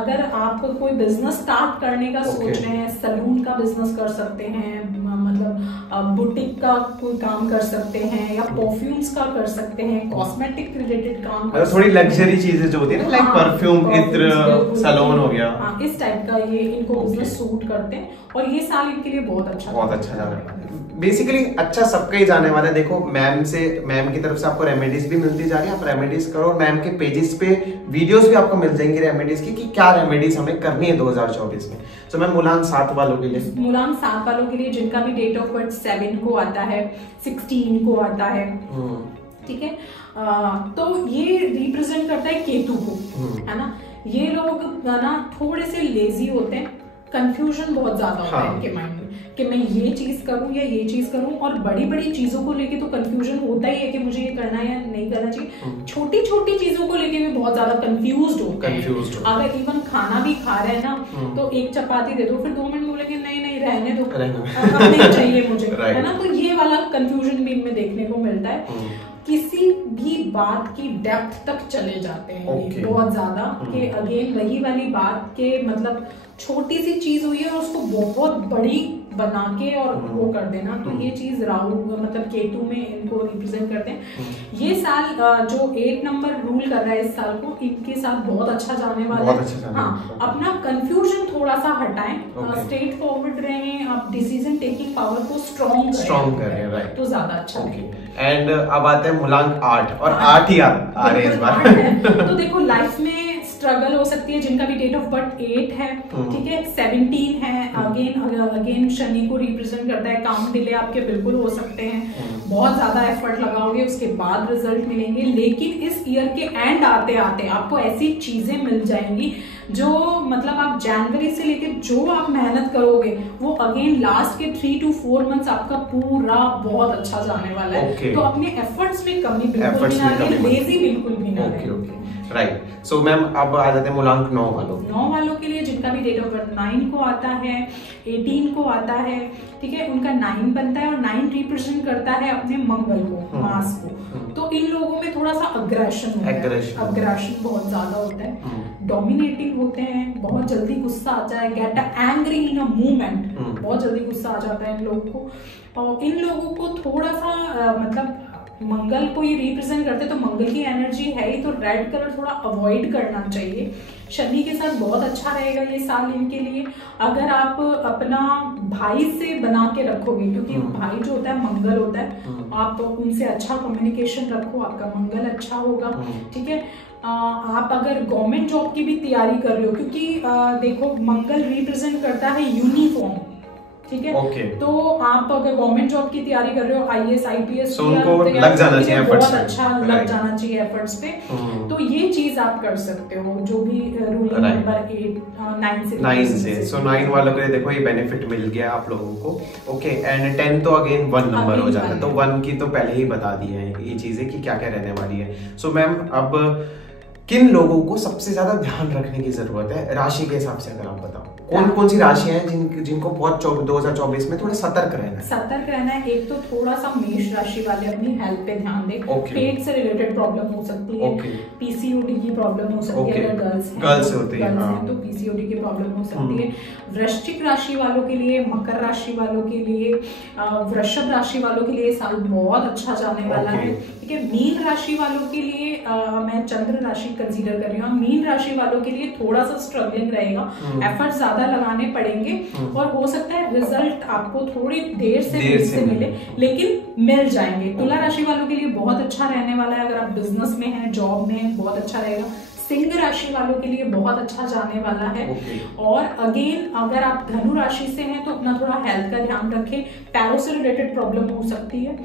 अगर आप कोई बिजनेस स्टार्ट करने का सोच रहे हैं, सलून का बिजनेस कर सकते हैं, मतलब बुटीक का कोई काम कर सकते हैं, या परफ्यूम्स का कर सकते हैं, कॉस्मेटिक रिलेटेड काम कर थोड़ी लग्जरी चीजें जो होती है ना, लाइक परफ्यूम, इत्र, सलून हो गया, इस टाइप का ये इनको बिजनेस सूट करते हैं, और ये साल इनके लिए बहुत अच्छा जाने वाला है। बेसिकली अच्छा सबका ही जाने वाला है। देखो मैम की तरफ से आपको रेमेडीज भी मिलती जा रही है, आप रेमेडीज करो। मैम के पेजेस पे वीडियोस भी आपको मिल जाएंगी रेमेडीज की, कि क्या रेमेडीज हमें करनी है 2024 में। तो मैम मूलांक 7 वालों के लिए जिनका भी डेट ऑफ बर्थ 7 को आता है, 16 को आता है, ठीक है, तो ये रिप्रेजेंट करता है केतु को, है ना। ये लोग ना थोड़े से लेजी होते हैं, कंफ्यूजन बहुत ज्यादा होता है इनके माइंड में कि मैं ये चीज करूं या ये चीज करूं, और बड़ी बड़ी चीजों को लेके तो कंफ्यूजन होता ही है कि मुझे ये करना है या नहीं करना चाहिए। छोटी छोटी चीजों को लेके भी बहुत ज्यादा कंफ्यूज्ड होते हैं। अगर इवन खाना भी खा रहे हैं ना, तो एक चपाती दे दो, फिर 2 मिनट बोलेंगे नहीं रहने दो, अब नहीं चाहिए मुझे, है ना। तो ये वाला कंफ्यूजन भी इनमें देखने को मिलता है। किसी भी बात की डेप्थ तक चले जाते हैं बहुत ज्यादा, कि अगेन वही वाली बात के मतलब छोटी सी चीज हुई है और उसको बहुत बड़ी बना के और वो कर देना। तो ये चीज राहु मतलब केतु में इनको रिप्रेजेंट करते हैं। ये साल जो 8 नंबर रूल कर रहा है इस साल को, इनके साथ बहुत अच्छा जाने वाला है। हाँ, अपना कंफ्यूजन थोड़ा सा हटाएं, स्ट्रेट फॉरवर्ड रहें, आप डिसीजन टेकिंग पावर को स्ट्रॉन्ग करें, राइट, तो ज्यादा अच्छा लगेगा। एंड अब आते हैं मूलांक 8, और 8 ही आ रहे हैं इस बार। तो देखो लाइफ में स्ट्रगल हो सकती है, जिनका भी डेट ऑफ बर्थ 8 है, ठीक है, 17 है, अगेन शनि को रिप्रेजेंट करता है। काम डिले आपके बिल्कुल हो सकते हैं, बहुत ज्यादा एफर्ट लगाओगे उसके बाद रिजल्ट मिलेंगे, लेकिन इस ईयर के एंड आते आते आपको ऐसी चीजें मिल जाएंगी जो मतलब आप जनवरी से लेके जो आप मेहनत करोगे वो अगेन लास्ट के 3 to 4 मंथ्स आपका पूरा बहुत अच्छा जाने वाला है। तो अपने एफर्ट्स में कमी बिल्कुल भी ना रहे, लेजी बिल्कुल भी ना रहे। राइट, सो मैम अब आ जाते हैं मूलांक 9 वालों के लिए, जिनका भी डेट ऑफ बर्थ 9 को आता है, 18 को आता है, ठीक है, उनका 9 बनता है, और 9 रिप्रेजेंट करता है अपने मंगल को, मास को। तो इन लोगों में थोड़ा सा अग्रेशन बहुत ज्यादा होता है, डोमिनेटिंग होते हैं, बहुत जल्दी गुस्सा आ जाए, get angry in a movement, बहुत जल्दी गुस्सा आ जाता है इन लोगों को। और इन लोगों को थोड़ा सा मतलब मंगल को ये रिप्रेजेंट करते हैं, तो मंगल की एनर्जी है ही, तो रेड कलर थोड़ा अवॉइड करना चाहिए। शनि के साथ बहुत अच्छा रहेगा ये साल इनके लिए। अगर आप अपना भाई से बना के रखोगे, क्योंकि भाई जो होता है मंगल होता है, आप उनसे अच्छा कम्युनिकेशन रखो, आपका मंगल अच्छा होगा, ठीक है। आप अगर गवर्नमेंट जॉब की भी तैयारी कर रहे हो, क्योंकि देखो मंगल रिप्रेजेंट करता है यूनिफॉर्म, ठीक है। तो आप अगर गवर्नमेंट जॉब की तैयारी कर रहे हो, IAS IPS उनको लग जाना चाहिए एफर्ट्स, बहुत अच्छा लग जाना चाहिए एफर्ट्स पे। तो ये चीज आप कर सकते हो, जो भी रूल नंबर 9 से। सो 9 वालों के लिए देखो ये बेनिफिट मिल गया आप लोगों को। ओके, एंड 10 तो अगेन 1 नंबर हो जाता है, तो 1 की तो पहले ही बता दी है ये चीजें कि क्या क्या रहने वाली है। सो मैम, अब किन लोगों को सबसे ज्यादा ध्यान रखने की जरूरत है राशि के हिसाब से, अगर आप बताओ कौन कौन सी राशियां हैं जिनको बहुत 2024 में थोड़ा सतर्क रहना है? एक तो थोड़ा सा मेष राशि वाले अपनी हेल्थ पे ध्यान दें। पेट से रिलेटेड प्रॉब्लम हो सकती है, PCOD की प्रॉब्लम हो सकती है, अगर गर्ल्स होती है तो PCOD की प्रॉब्लम हो सकती है। वृश्चिक राशि वालों के लिए, मकर राशि वालों के लिए, वृषभ राशि वालों के लिए साल बहुत अच्छा जाने वाला है, ठीक है। मीन राशि वालों के लिए मैं चंद्र राशि कंसीडर कर रही हूँ। मीन राशि वालों के लिए थोड़ा सा स्ट्रगलिंग रहेगा, एफर्ट ज्यादा लगाने पड़ेंगे और हो सकता है रिजल्ट आपको थोड़ी देर से मिले, लेकिन मिल जाएंगे। तुला राशि वालों के लिए बहुत अच्छा रहने वाला है, अगर आप बिजनेस में हैं, जॉब में हैं, बहुत अच्छा रहेगा। सिंह राशि वालों के लिए बहुत अच्छा जाने वाला है। और अगेन अगर आप धनु राशि से हैं तो अपना थोड़ा हेल्थ का ध्यान रखें, पैरों से रिलेटेड प्रॉब्लम हो सकती है।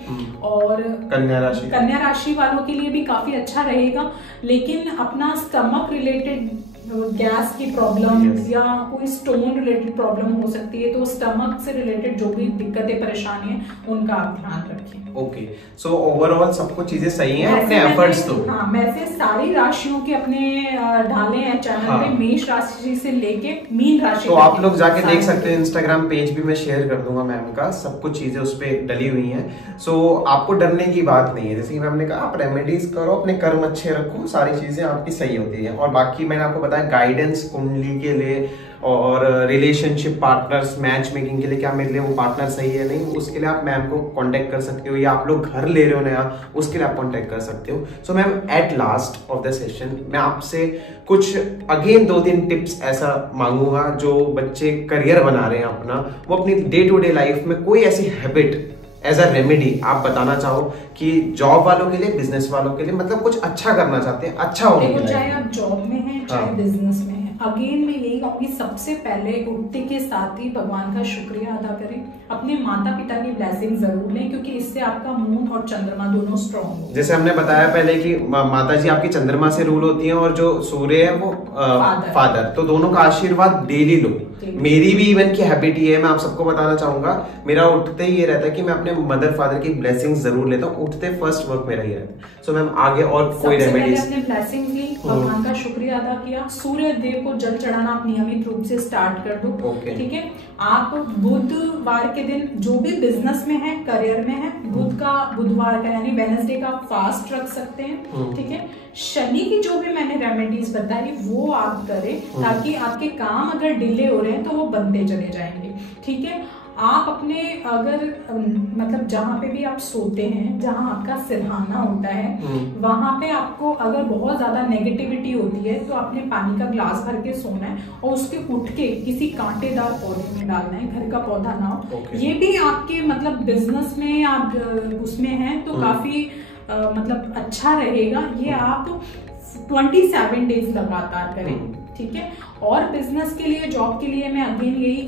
और कन्या राशि वालों के लिए भी काफी अच्छा रहेगा, लेकिन अपना स्टमक रिलेटेड गैस की प्रॉब्लम या कोई स्टोन रिलेटेड प्रॉब्लम हो सकती है, तो स्टमक से रिलेटेड जो भी दिक्कतें परेशानी है उनका आप ध्यान रखें। ओके, सो ओवरऑल सबको चीजें सही हैं, अपने एफर्ट्स तो। हाँ, वैसे सारी राशियों के अपने ढाले हैं चैनल पे, मेष राशि से लेके मीन राशि, तो आप लोग जाके देख सकते हैं। इंस्टाग्राम पेज भी मैं शेयर कर दूंगा मैम का, सब कुछ चीजें उस पे डली हुई हैं। सो आपको डरने की बात नहीं है, जैसे कि मैम ने कहा आप रेमेडीज करो, अपने कर्म अच्छे रखो, सारी चीजें आपकी सही होती है। और बाकी मैंने आपको बताया गाइडेंस कुंडली के लिए और रिलेशनशिप पार्टनर्स मैच मेकिंग के लिए क्या मेरे लिए वो पार्टनर सही है नहीं, उसके लिए आप मैम को कांटेक्ट कर सकते हो, या आप लोग घर ले रहे हो नया उसके लिए आप कांटेक्ट कर सकते हो। So ma'am, at last of the session मैं आपसे कुछ अगेन 2-3 टिप्स ऐसा मांगूंगा जो बच्चे करियर बना रहे हैं अपना, वो अपनी डे टू डे लाइफ में कोई ऐसी हैबिट एज अ रेमेडी आप बताना चाहो कि जॉब वालों के लिए, बिजनेस वालों के लिए, मतलब कुछ अच्छा करना चाहते हैं, अच्छा होने के लिए। चाहे आप जॉब में हैं, चाहे बिजनेस में हैं, अगेन मैं यही कहूंगी सबसे पहले उठते के साथ ही भगवान का शुक्रिया अदा करें, अपने माता पिता की ब्लेसिंग जरूर लें, क्योंकि इससे आपका मून और चंद्रमा दोनों स्ट्रॉन्ग हो। जैसे हमने बताया पहले कि माता जी आपकी चंद्रमा से रूल होती हैं और जो सूर्य है वो फादर, तो दोनों का आशीर्वाद डेली लो। मेरी भी इवन की हैबिट ये है, मैं आप सबको बताना चाहूंगा, मेरा उठते ही ये रहता है कि मैं अपने मदर फादर की ब्लेसिंग्स जरूर लेता हूँ, उठते फर्स्ट वर्क मेरा ये रहता है। सो मैम आगे और कोई रेमेडीज? अपने ब्लेसिंग्स ली, भगवान का शुक्रिया अदा किया, सूर्य देव को जल चढ़ाना आप नियमित रूप से स्टार्ट कर दो, ठीक है। आप बुधवार के दिन जो भी बिजनेस में है, करियर में है, बुधवार का यानी वेडनेसडे का फास्ट रख सकते हैं, ठीक है। शनि की जो भी मैंने रेमेडीज बताई वो आप करें, ताकि आपके काम अगर डिले हो रहे हैं तो वो बनते चले जाएंगे, ठीक है। आप अपने अगर मतलब जहाँ पे भी आप सोते हैं, जहाँ आपका सिरहाना होता है, वहां पे आपको अगर बहुत ज्यादा नेगेटिविटी होती है तो आपने पानी का ग्लास भर के सोना है और उसके उठ के किसी कांटेदार पौधे में डालना है, घर का पौधा ना हो। ये भी आपके मतलब बिजनेस में आप उसमें हैं तो काफी मतलब अच्छा रहेगा। ये आप 27 डेज लगातार करें, ठीक है। और बिजनेस के लिए, जॉब के लिए मैं अगेन यही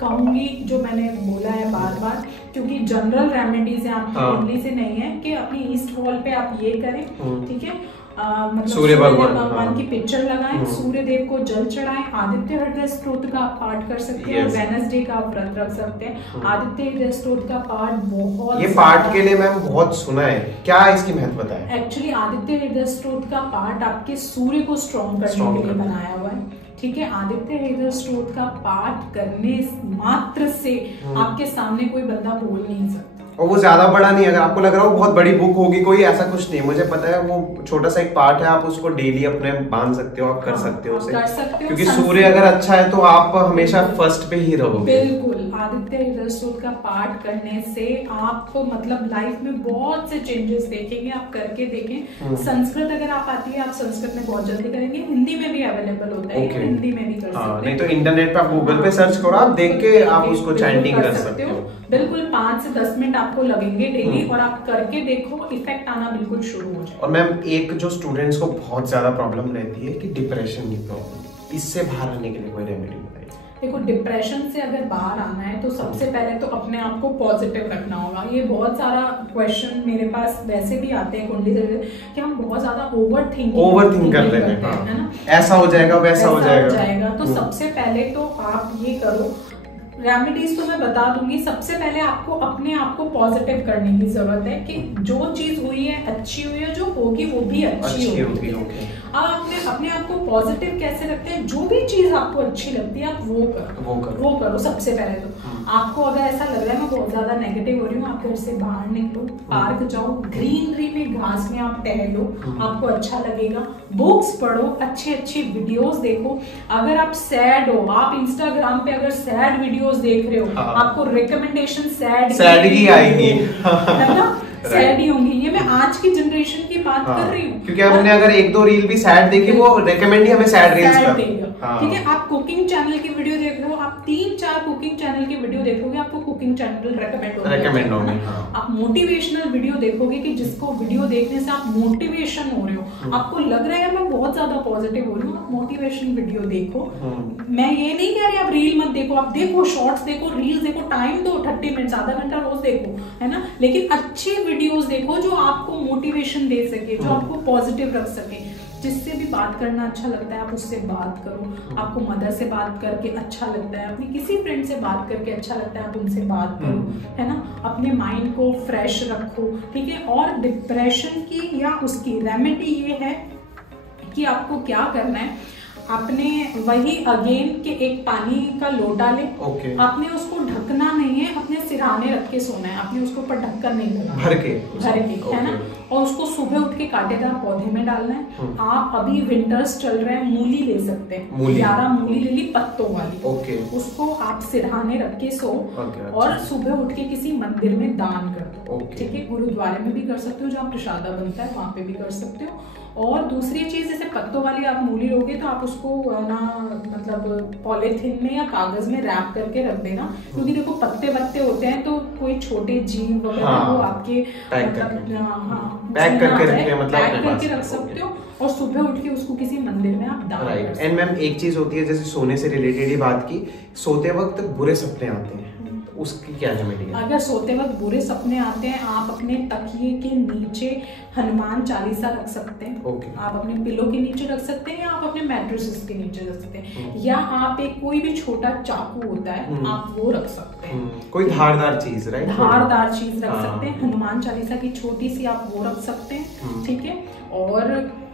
कहूंगी जो मैंने बोला है बार बार, क्योंकि जनरल रेमेडीज है, आपकी कुंडली से नहीं है, कि अपनी ईस्ट वॉल पे आप ये करें, ठीक है। मतलब सूर्य भगवान की पिक्चर लगाएं, सूर्य देव को जल चढ़ाएं, आदित्य हृदय स्तोत्र का पाठ कर सकते हैं, वेडनेसडे का व्रत रख सकते हैं। आदित्य हृदय स्तोत्र का पाठ बहुत, ये पाठ के लिए मैम बहुत सुना है, क्या इसकी महत्व बताएं? एक्चुअली आदित्य हृदय स्तोत्र का पाठ आपके सूर्य को स्ट्रॉन्ग करने के लिए बनाया हुआ है, ठीक है। आदित्य हृदय स्तोत्र का पाठ करने मात्र से आपके सामने कोई बंदा बोल नहीं सकता, और वो ज्यादा बड़ा नहीं, अगर आपको लग रहा हो बहुत बड़ी बुक होगी कोई, ऐसा कुछ नहीं, मुझे पता है वो छोटा सा एक पार्ट है, आप उसको डेली अपने बांध सकते हो, आप कर सकते हो उसे, क्योंकि सूर्य अगर अच्छा है तो आप हमेशा फर्स्ट पे ही रहोगे। बिल्कुल, आदित्य हृदय स्तोत्र का पाठ करने से आप मतलब लाइफ में बहुत से चेंजेस देखेंगे, आप करके देखें। संस्कृत अगर आप आती है, आप संस्कृत में बहुत जल्दी करेंगे, हिंदी में भी अवेलेबल होता है, हिंदी में भी कर सकते हैं, नहीं तो इंटरनेट पे आप गूगल पे सर्च करो, आप देख के आप उसको चैंटिंग कर सकते हो। बिल्कुल 5 से 10 मिनट आपको लगेंगे डेली, और आप करके देखो, इफेक्ट आना बिल्कुल शुरू हो जाए। और मैम एक जो स्टूडेंट्स को बहुत ज्यादा प्रॉब्लम रहती है कि डिप्रेशन की प्रॉब्लम, इससे बाहर आने के लिए कोई रेमेडी बताइए? देखो डिप्रेशन से अगर बाहर आना है तो सबसे पहले तो अपने आप को पॉजिटिव रखना होगा। ये बहुत सारा क्वेश्चन मेरे पास वैसे भी आते हैं कुंडली से कि हम बहुत ज्यादा ओवर थिंक कर लेते हैं, है ना, ऐसा हो जाएगा वैसा हो जाएगा। तो सबसे पहले तो आप ये करो, रेमेडीज तो मैं बता दूंगी। सबसे पहले आपको अपने आप को पॉजिटिव करने की जरूरत है कि जो चीज हुई है अच्छी हुई है, जो होगी वो भी अच्छी होगी। आप अपने आप को पॉजिटिव कैसे रखते हैं, जो भी चीज आपको अच्छी लगती है आप वो करो सबसे पहले तो। आपको अगर ऐसा लग रहा है मैं बहुत ज्यादा नेगेटिव हो रही हूँ, आप घर से बाहर निकलो, पार्क जाओ, ग्रीनरी में घास में आप टहलो, आपको अच्छा लगेगा। बुक्स पढ़ो, अच्छी वीडियोस देखो। अगर आप सैड हो, आप इंस्टाग्राम पे अगर सैड वीडियोस देख रहे हो, आपको रिकमेंडेशन सैड ही आएगी, है ना, सैड ही होंगी। ये मैं आज की जनरेशन की बात कर रही हूँ, क्योंकि हमने अगर 1-2 रील भी सैड देखी वो रेकमेंड ही हमें सैड रील्स देगा। ठीक है, आप कुकिंग चैनल की वीडियो देख रहे हो, आप 3-4 कुकिंग चैनल की वीडियो देखोगे, आपको कुकिंग चैनल रेकमेंड होंगे। आप मोटिवेशनल वीडियो देखोगे कि जिसको वीडियो देखने से आप मोटिवेशन हो रहे हो, आपको लग रहा है मैं बहुत ज्यादा पॉजिटिव हो रही हूँ, आप मोटिवेशन वीडियो देखो। मैं ये नहीं कह रही आप रील मत देखो, आप देखो, शॉर्ट्स देखो, रील्स देखो, टाइम दो 30 मिनट, आधा घंटा रोज देखो, है ना, लेकिन अच्छी वीडियोस देखो जो आपको मोटिवेशन दे सके, जो आपको पॉजिटिव रख सके। जिससे भी बात करना अच्छा लगता है आप उससे बात करो। आपको मदर से बात करके अच्छा लगता है, अपनी किसी फ्रेंड से बात करके अच्छा लगता है, आप उनसे बात करो, है ना। अपने माइंड को फ्रेश रखो, ठीक है। और डिप्रेशन की या उसकी रेमेडी ये है कि आपको क्या करना है, आपने वही अगेन के एक पानी का लोटा ले, आपने उसको ढकना नहीं है, अपने सिरहाने रख के सोना है, आपने उसके ऊपर ढक्कन नहीं लगाना, भर के है ना। और उसको सुबह उठ के कांटेदार पौधे में डालना है। आप अभी विंटर्स चल रहे हैं, मूली ले सकते हैं, 11 मूली ले ली पत्तों वाली, उसको आप सिरहाने रख के सो, और सुबह उठ के किसी मंदिर में दान कर दो, ठीक है। गुरुद्वारे में भी कर सकते हो, जहाँ प्रसादा बनता है वहां पे भी कर सकते हो। और दूसरी चीज, जैसे पत्तों वाली आप मूली लोगे तो आप उसको ना मतलब पॉलीथिन में या कागज में रैप करके रख देना, क्योंकि देखो पत्ते होते हैं तो कोई छोटे जीव वगैरह वो आपके पैक करके रख सकते हो, और सुबह उठ के उसको किसी मंदिर में आप दान कर सकते हो। एंड मैम एक चीज होती है, जैसे सोने से रिलेटेड ही बात की, सोते वक्त बुरे सपने आते हैं, उसकी क्या रेमेडी है? अगर सोते वक्त बुरे सपने आते हैं, आप अपने तकिए के नीचे हनुमान चालीसा रख सकते हैं। आप अपने पिलो के नीचे रख सकते हैं, या आप अपने मैट्रेसेस के नीचे रख सकते हैं, या आप एक कोई भी छोटा चाकू होता है आप वो रख सकते हैं, कोई धारदार चीज, राइट, धारदार चीज रख सकते हैं। हनुमान चालीसा की छोटी सी आप वो रख सकते हैं, ठीक है। और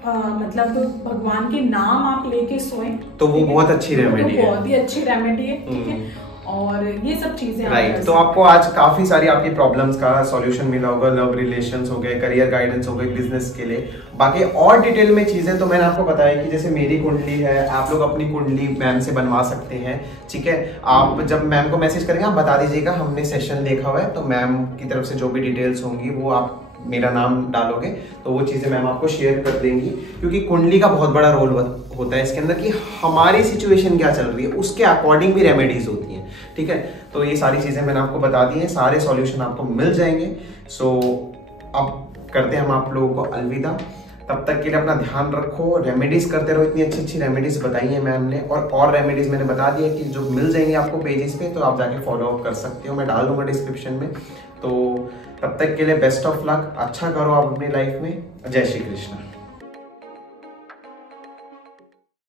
मतलब भगवान के नाम आप लेके सोएं तो वो बहुत अच्छी रेमेडी है, बहुत ही अच्छी रेमेडी है, ठीक है। और ये सब चीजें राइट। तो आपको आज काफी सारी आपकी प्रॉब्लम्स का सॉल्यूशन मिला होगा, लव रिलेशंस हो गए, करियर गाइडेंस हो गए, बिजनेस के लिए। बाकी और डिटेल में चीजें तो मैंने आपको बताया कि जैसे मेरी कुंडली है, आप लोग अपनी कुंडली मैम से बनवा सकते हैं, ठीक है। आप जब मैम को मैसेज करेंगे आप बता दीजिएगा हमने सेशन देखा हुआ है, तो मैम की तरफ से जो भी डिटेल्स होंगी वो आप मेरा नाम डालोगे तो वो चीजें मैम आपको शेयर कर देंगी, क्योंकि कुंडली का बहुत बड़ा रोल होता है इसके अंदर कि हमारी सिचुएशन क्या चल रही है उसके अकॉर्डिंग भी रेमेडीज होती हैं, ठीक है। तो ये सारी चीजें मैंने आपको बता दी हैं, सारे सॉल्यूशन आपको मिल जाएंगे। सो अब करते हैं हम आप लोगों को अलविदा, तब तक के लिए अपना ध्यान रखो, रेमेडीज करते रहो। इतनी अच्छी रेमेडीज बताई है मैम ने, और रेमेडीज मैंने बता दी है कि जो मिल जाएंगे आपको पेजेस पे, तो आप जाके फॉलो अप कर सकते हो, मैं डाल दूंगा डिस्क्रिप्शन में। तो तब तक के लिए बेस्ट ऑफ लक, अच्छा करो आप अपनी लाइफ में। जय श्री कृष्ण।